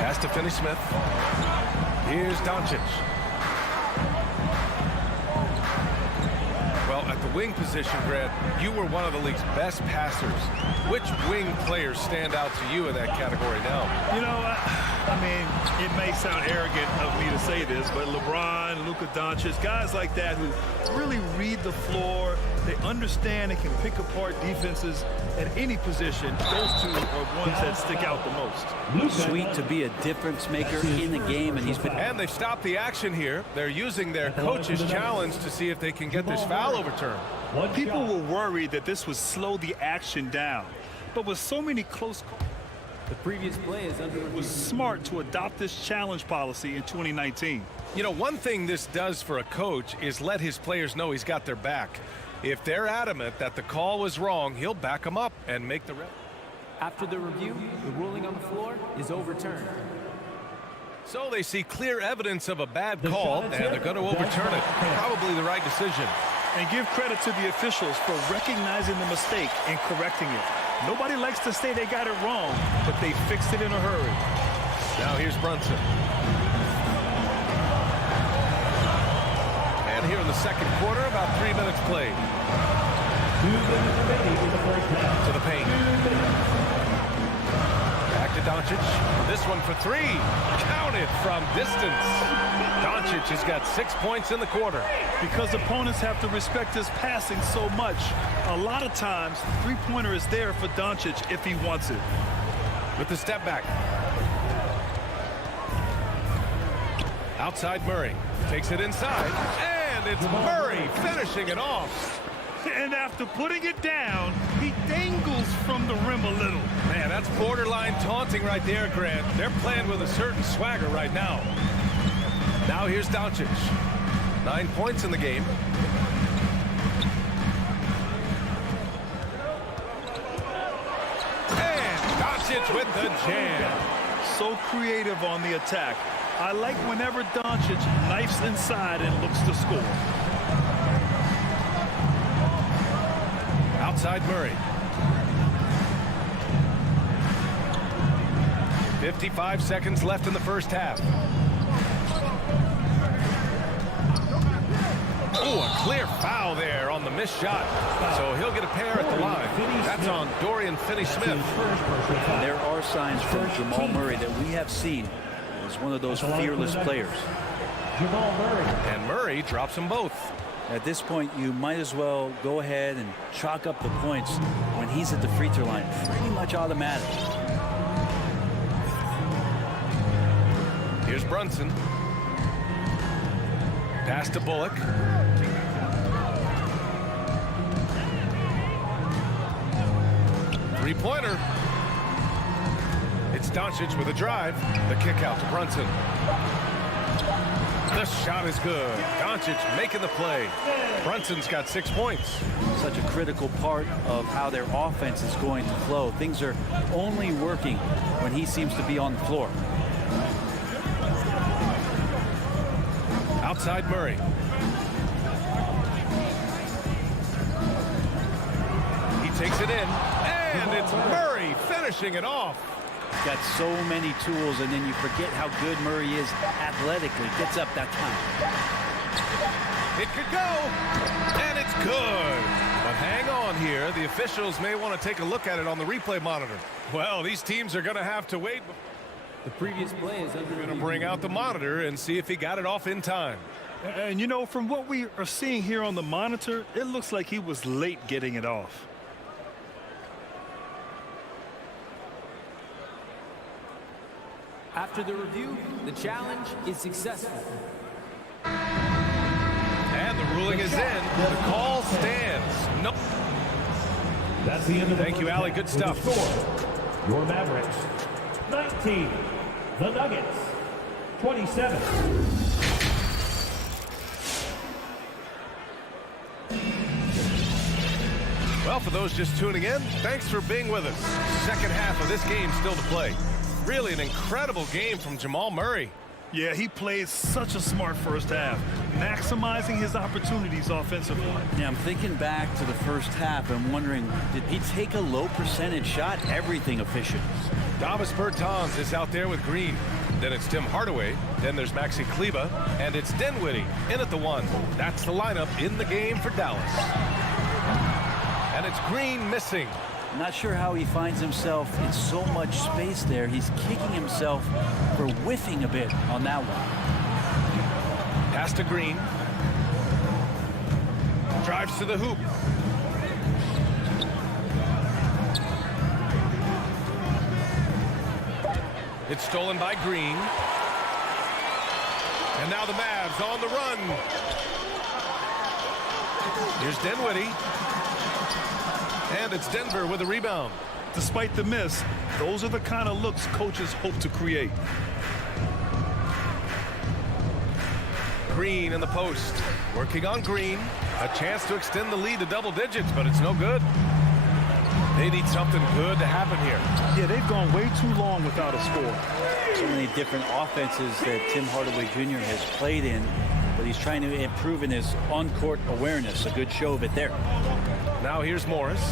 Pass to Finney-Smith. Here's Doncic. Well, at the wing position, Grant, you were one of the league's best passers. Which wing players stand out to you in that category now? You know, I mean, it may sound arrogant of me to say this, but LeBron, Luka Doncic, guys like that who really read the floor, they understand and can pick apart defenses at any position. Those two are ones that stick out the most. Sweet to be a difference maker in the game, and he's been... And they've stopped the action here. They're using their coach's challenge to see if they can get this foul overturned. People were worried that this would slow the action down, but with so many close calls, the previous play is under review. It was smart to adopt this challenge policy in 2019. You know, one thing this does for a coach is let his players know he's got their back. If they're adamant that the call was wrong, he'll back them up and make the ref. After the review, the ruling on the floor is overturned. So they see clear evidence of a bad call, and they're going to overturn it. Probably the right decision. And give credit to the officials for recognizing the mistake and correcting it. Nobody likes to say they got it wrong, but they fixed it in a hurry. Now here's Brunson. And here in the second quarter, about 3 minutes played. To the paint. Back to Doncic. This one for 3. Counted from distance. Doncic has got 6 points in the quarter. Because opponents have to respect his passing so much, a lot of times, three-pointer is there for Doncic if he wants it. With the step back. Outside Murray. Takes it inside. And And it's Murray finishing it off. And after putting it down, he dangles from the rim a little. Man, that's borderline taunting right there, Grant. They're playing with a certain swagger right now. Now here's Doncic. 9 points in the game. And Doncic with the jam. So creative on the attack. I like whenever Doncic knifes inside and looks to score. Outside Murray. 55 seconds left in the first half. Oh, a clear foul there on the missed shot. So he'll get a pair at the line. That's on Dorian Finney-Smith. There are signs from Jamal Murray that we have seen as one of those fearless players. Jamal Murray. And Murray drops them both. At this point, you might as well go ahead and chalk up the points when he's at the free throw line. Pretty much automatic. Here's Brunson. Pass to Bullock. Three-pointer. It's Doncic with a drive. The kick out to Brunson. The shot is good. Doncic making the play. Brunson's got 6 points. Such a critical part of how their offense is going to flow. Things are only working when he seems to be on the floor. Outside Murray. He takes it in. And it's Murray finishing it off. Got so many tools, and then you forget how good Murray is athletically. Gets up that time. It could go, and it's good. But hang on here. The officials may want to take a look at it on the replay monitor. Well, these teams are going to have to wait. The previous play is under Going to bring out the monitor and see if he got it off in time. And, you know, from what we are seeing here on the monitor, it looks like he was late getting it off. After the review, the challenge is successful. And the ruling is in. The call stands. No. That's the end of the Thank you, Allie. Good stuff. Score. Your Mavericks, 19. The Nuggets, 27. Well, for those just tuning in, thanks for being with us. Second half of this game still to play. Really an incredible game from Jamal Murray. Yeah, he played such a smart first half, maximizing his opportunities offensively. Yeah, I'm thinking back to the first half and wondering, did he take a low percentage shot? Everything efficient. Davis Bertans is out there with Green. Then it's Tim Hardaway. Then there's Maxi Kleber. And it's Dinwiddie in at the 1. That's the lineup in the game for Dallas. And it's Green missing. Not sure how he finds himself in so much space there. He's kicking himself for whiffing a bit on that one. Pass to Green. Drives to the hoop. It's stolen by Green. And now the Mavs on the run. Here's Dinwiddie. And it's Denver with a rebound. Despite the miss, those are the kind of looks coaches hope to create. Green in the post. Working on Green. A chance to extend the lead to double digits, but it's no good. They need something good to happen here. Yeah, they've gone way too long without a score. So many different offenses that Tim Hardaway Jr. has played in, but he's trying to improve in his on-court awareness. A good show of it there. Now here's Morris.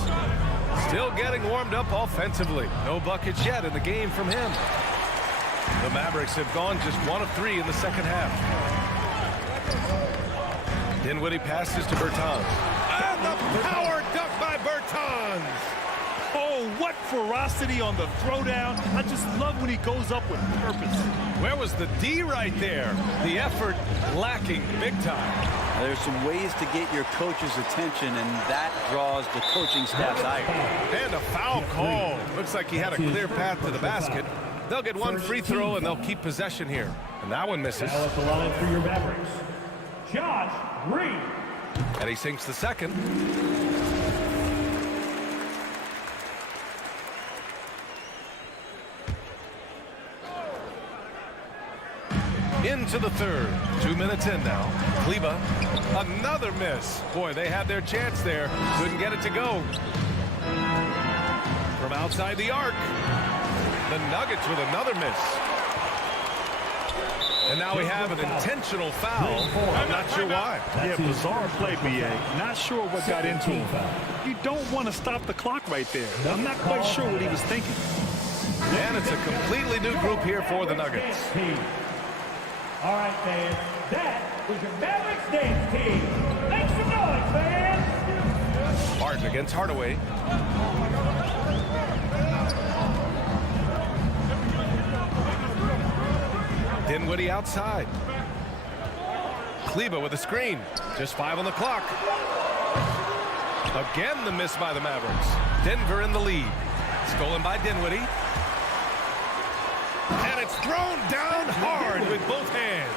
Still getting warmed up offensively. No buckets yet in the game from him. The Mavericks have gone just 1 of 3 in the second half. Dinwiddie passes to Bertans. And the power dunk by Bertans. Oh, what ferocity on the throwdown. I just love when he goes up with purpose. Where was the D right there? The effort lacking big time. There's some ways to get your coach's attention, and that draws the coaching staff's ire. And a foul call. Looks like he had a clear path to the basket. They'll get one free throw, and they'll keep possession here. And that one misses. Now at the line for your Mavericks, Josh Green. And he sinks the second. Into the third. 2 minutes in now. Kleber, another miss. Boy, they had their chance there. Couldn't get it to go. From outside the arc. The Nuggets with another miss. And now we have an intentional foul. I'm not sure why. Yeah, bizarre play, B.A. Not sure what got into him. You don't want to stop the clock right there. I'm not quite sure what he was thinking. And it's a completely new group here for the Nuggets. All right, fans. That was your Mavericks dance team. Make some noise, fans. Martin against Hardaway. Dinwiddie outside. Kleber with a screen. Just 5 on the clock. Again, the miss by the Mavericks. Denver in the lead. Stolen by Dinwiddie. And it's thrown down hard with both hands.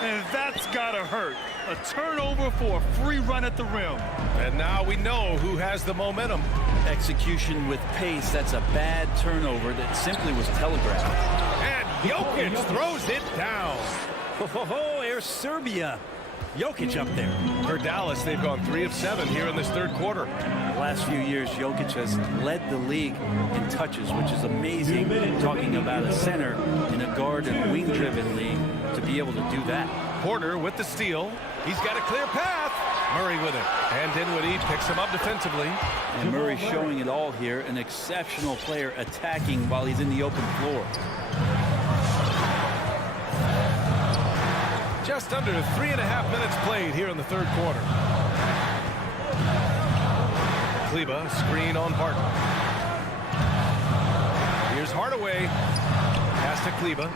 And that's gotta hurt. A turnover for a free run at the rim. And now we know who has the momentum. Execution with pace. That's a bad turnover that simply was telegraphed. And Jokic throws it down. Oh, Air Serbia. Jokic up there. For Dallas, they've gone 3 of 7 here in this third quarter. The last few years, Jokic has led the league in touches, which is amazing. Talking about a center in a guard and wing-driven league to be able to do that. Porter with the steal. He's got a clear path. Murray with it. And Dinwiddie picks him up defensively. And Murray showing it all here. An exceptional player attacking while he's in the open floor. Just under 3.5 minutes played here in the third quarter. Kleber, screen on Barton. Here's Hardaway. Pass to Kleber.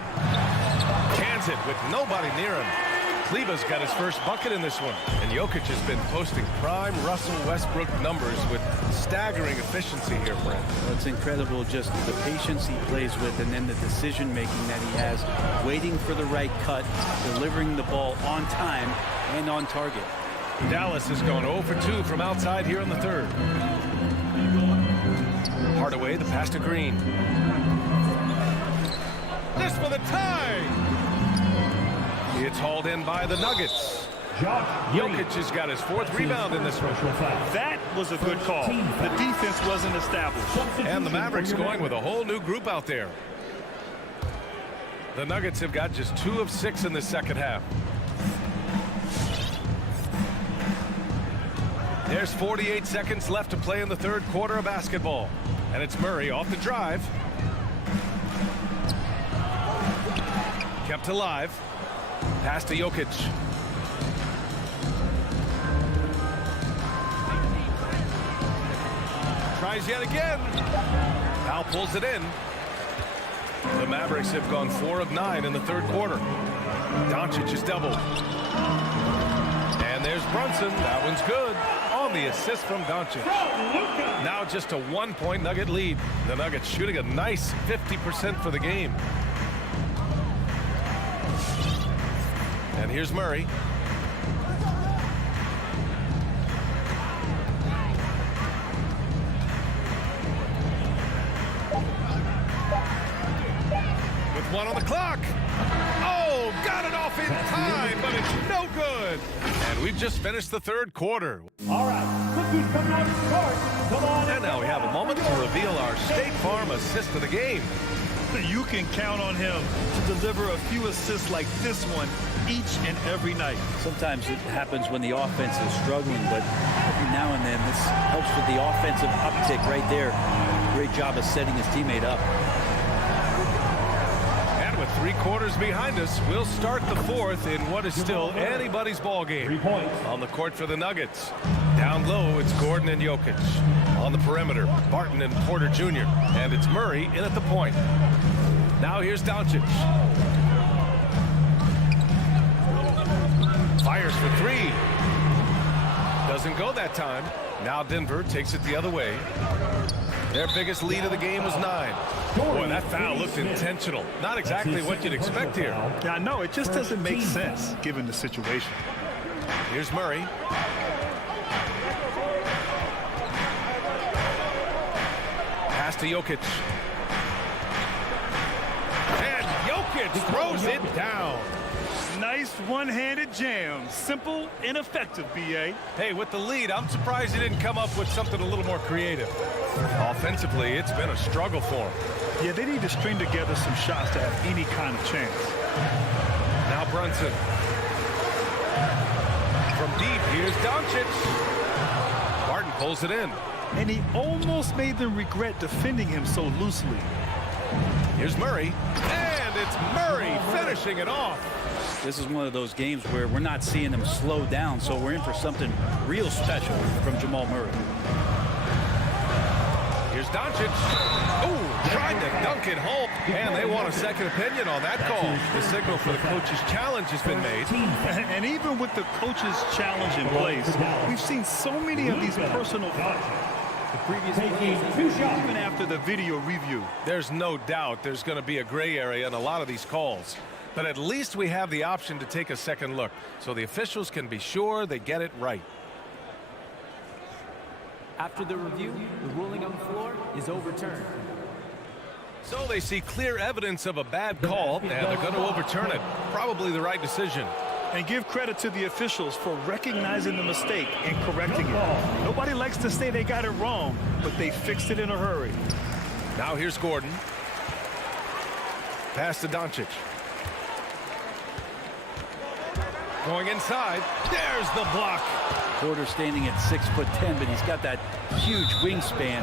Cans it with nobody near him. Kleber's got his first bucket in this one. And Jokic has been posting prime Russell Westbrook numbers with staggering efficiency here, Brent. Well, it's incredible just the patience he plays with and then the decision-making that he has, waiting for the right cut, delivering the ball on time and on target. Dallas has gone 0 for 2 from outside here in the third. Hardaway, the pass to Green. This for the tie! It's hauled in by the Nuggets. Jokic has got his 4th rebound in this one. That was a good call. The defense wasn't established. And the Mavericks going with a whole new group out there. The Nuggets have got just 2 of 6 in the second half. There's 48 seconds left to play in the third quarter of basketball. And it's Murray off the drive. Kept alive. Pass to Jokic. Tries yet again. Now pulls it in. The Mavericks have gone 4 of 9 in the third quarter. Doncic is doubled. And there's Brunson. That one's good. On the assist from Doncic. Now just a 1-point Nugget lead. The Nuggets shooting a nice 50% for the game. And here's Murray. With 1 on the clock. Oh, got it off in time, but it's no good. And we've just finished the third quarter. All right, cookies coming out of the court. Come on. And now we have a moment to reveal our State Farm assist of the game. You can count on him to deliver a few assists like this one each and every night. Sometimes it happens when the offense is struggling, but every now and then this helps with the offensive uptick right there. Great job of setting his teammate up. And with 3 quarters behind us, we'll start the fourth in what is still anybody's ball game. 3 points. On the court for the Nuggets. Down low, it's Gordon and Jokic. On the perimeter, Barton and Porter Jr. And it's Murray in at the point. Now here's Doncic. Fires for 3. Doesn't go that time. Now Denver takes it the other way. Their biggest lead of the game was 9. Boy, that foul looked intentional. Not exactly what you'd expect here. Yeah, I know. It just doesn't make sense given the situation. Here's Murray. Pass to Jokic. And Jokic throws it down. Nice one-handed jam. Simple and effective, B.A. Hey, with the lead, I'm surprised he didn't come up with something a little more creative. Offensively, it's been a struggle for him. Yeah, they need to string together some shots to have any kind of chance. Now Brunson. From deep, here's Doncic. Barton pulls it in. And he almost made them regret defending him so loosely. Here's Murray. And it's Murray finishing it off. This is one of those games where we're not seeing them slow down, so we're in for something real special from Jamal Murray. Here's Doncic. Oh, tried to dunk it home. And they want a second opinion on that call. The signal for the coach's challenge has been made. And even with the coach's challenge in place, we've seen so many of these personal fouls. The previous even after the video review. There's no doubt there's going to be a gray area in a lot of these calls. But at least we have the option to take a second look, so the officials can be sure they get it right. After the review, the ruling on the floor is overturned. So they see clear evidence of a bad call, and they're going to overturn it. Probably the right decision. And give credit to the officials for recognizing the mistake and correcting it. Nobody likes to say they got it wrong, but they fixed it in a hurry. Now here's Gordon. Pass to Doncic. Going inside. There's the block. Porter standing at 6'10", but he's got that huge wingspan,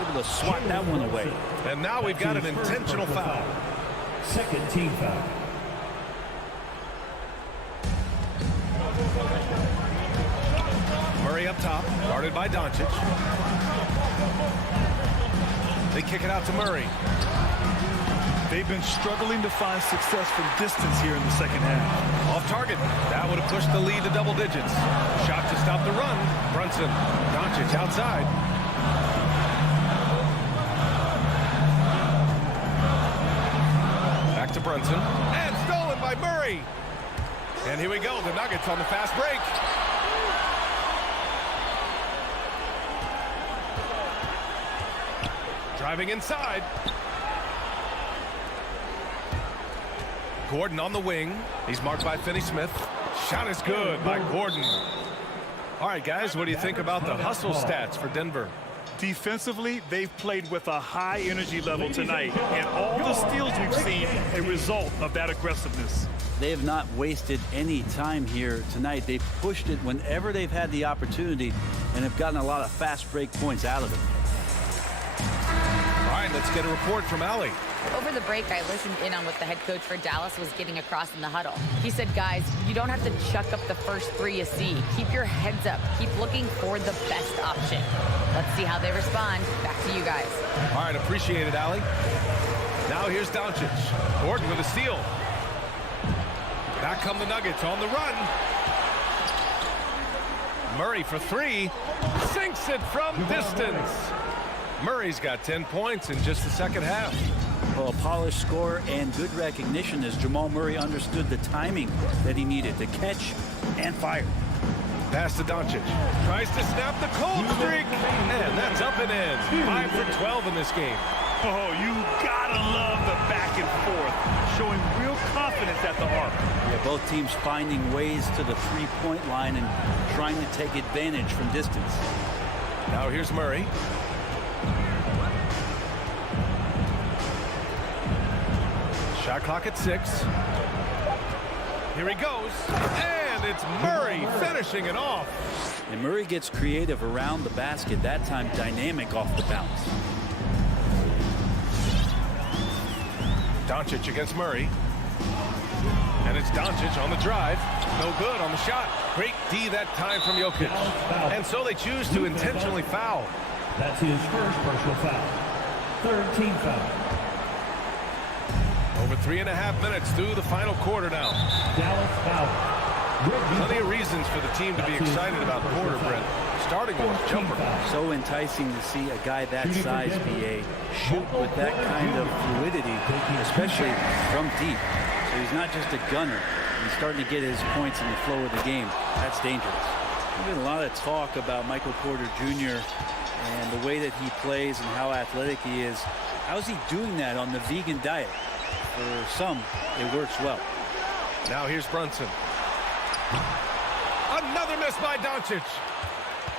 able to swat that one away. And now we've got an intentional foul. Second team foul. Murray up top, guarded by Doncic. They kick it out to Murray. They've been struggling to find success from distance here in the second half. Off target. That would have pushed the lead to double digits. Shot to stop the run. Brunson. Doncic outside. Back to Brunson. And stolen by Murray. And here we go. The Nuggets on the fast break. Driving inside. Gordon on the wing. He's marked by Finney-Smith. Shot is good by Gordon. All right, guys, what do you think about the hustle stats for Denver? Defensively, they've played with a high energy level tonight, and all the steals we've seen a result of that aggressiveness. They have not wasted any time here tonight. They've pushed it whenever they've had the opportunity and have gotten a lot of fast break points out of it. All right, let's get a report from Allie. Over the break, I listened in on what the head coach for Dallas was getting across in the huddle. He said, guys, you don't have to chuck up the first three you see. Keep your heads up. Keep looking for the best option. Let's see how they respond. Back to you guys. All right, appreciate it, Allie. Now here's Doncic. Gordon with a steal. Back come the Nuggets on the run. Murray for three. Sinks it from distance. Murray's got 10 points in just the second half. Well, a polished score and good recognition as Jamal Murray understood the timing that he needed to catch and fire. Pass to Doncic. Tries to snap the cold streak. And that's up and in. 5 for 12 in this game. Oh, you gotta love the back and forth. Showing real confidence at the arc. Yeah, both teams finding ways to the three-point line and trying to take advantage from distance. Now here's Murray. Shot clock at 6. Here he goes. And it's Murray finishing it off. And Murray gets creative around the basket, that time dynamic off the bounce. Doncic against Murray. And it's Doncic on the drive. No good on the shot. Great D that time from Jokic. And so they choose to intentionally foul. That's his first personal foul. Third team foul. Over 3.5 minutes through the final quarter now. Dallas foul. Plenty of reasons for the team to be excited about Porter, Brent. Starting with a jumper. So enticing to see a guy that size be a shoot with that kind of fluidity, especially from deep. So he's not just a gunner. He's starting to get his points in the flow of the game. That's dangerous. There's been a lot of talk about Michael Porter Jr. and the way that he plays and how athletic he is. How's he doing that on the vegan diet? For some, it works well. Now here's Brunson. Another miss by Doncic.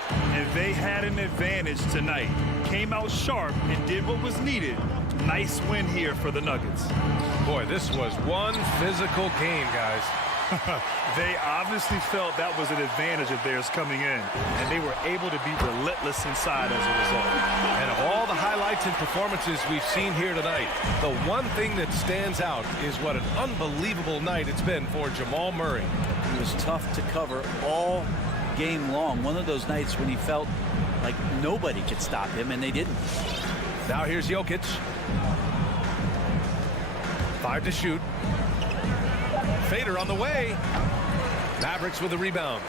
And they had an advantage tonight. Came out sharp and did what was needed. Nice win here for the Nuggets. Boy, this was one physical game, guys. They obviously felt that was an advantage of theirs coming in, and they were able to be relentless inside as a result. And of all the highlights and performances we've seen here tonight, the one thing that stands out is what an unbelievable night it's been for Jamal Murray. He was tough to cover all game long. One of those nights when he felt like nobody could stop him, and they didn't. Now here's Jokic. 5 to shoot. Fader on the way. Mavericks with a rebound.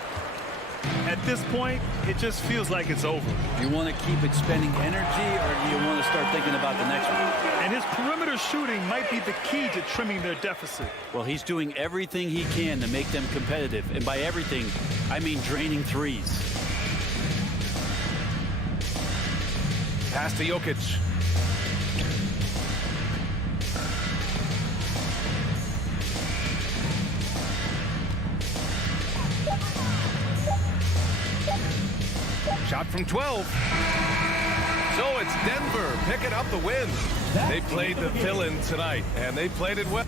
At this point, it just feels like it's over. Do you want to keep expending energy, or do you want to start thinking about the next one? And his perimeter shooting might be the key to trimming their deficit. Well, he's doing everything he can to make them competitive. And by everything, I mean draining threes. Pass to Jokic. Shot from 12. So it's Denver picking up the win. They played the fill-in tonight, and they played it well.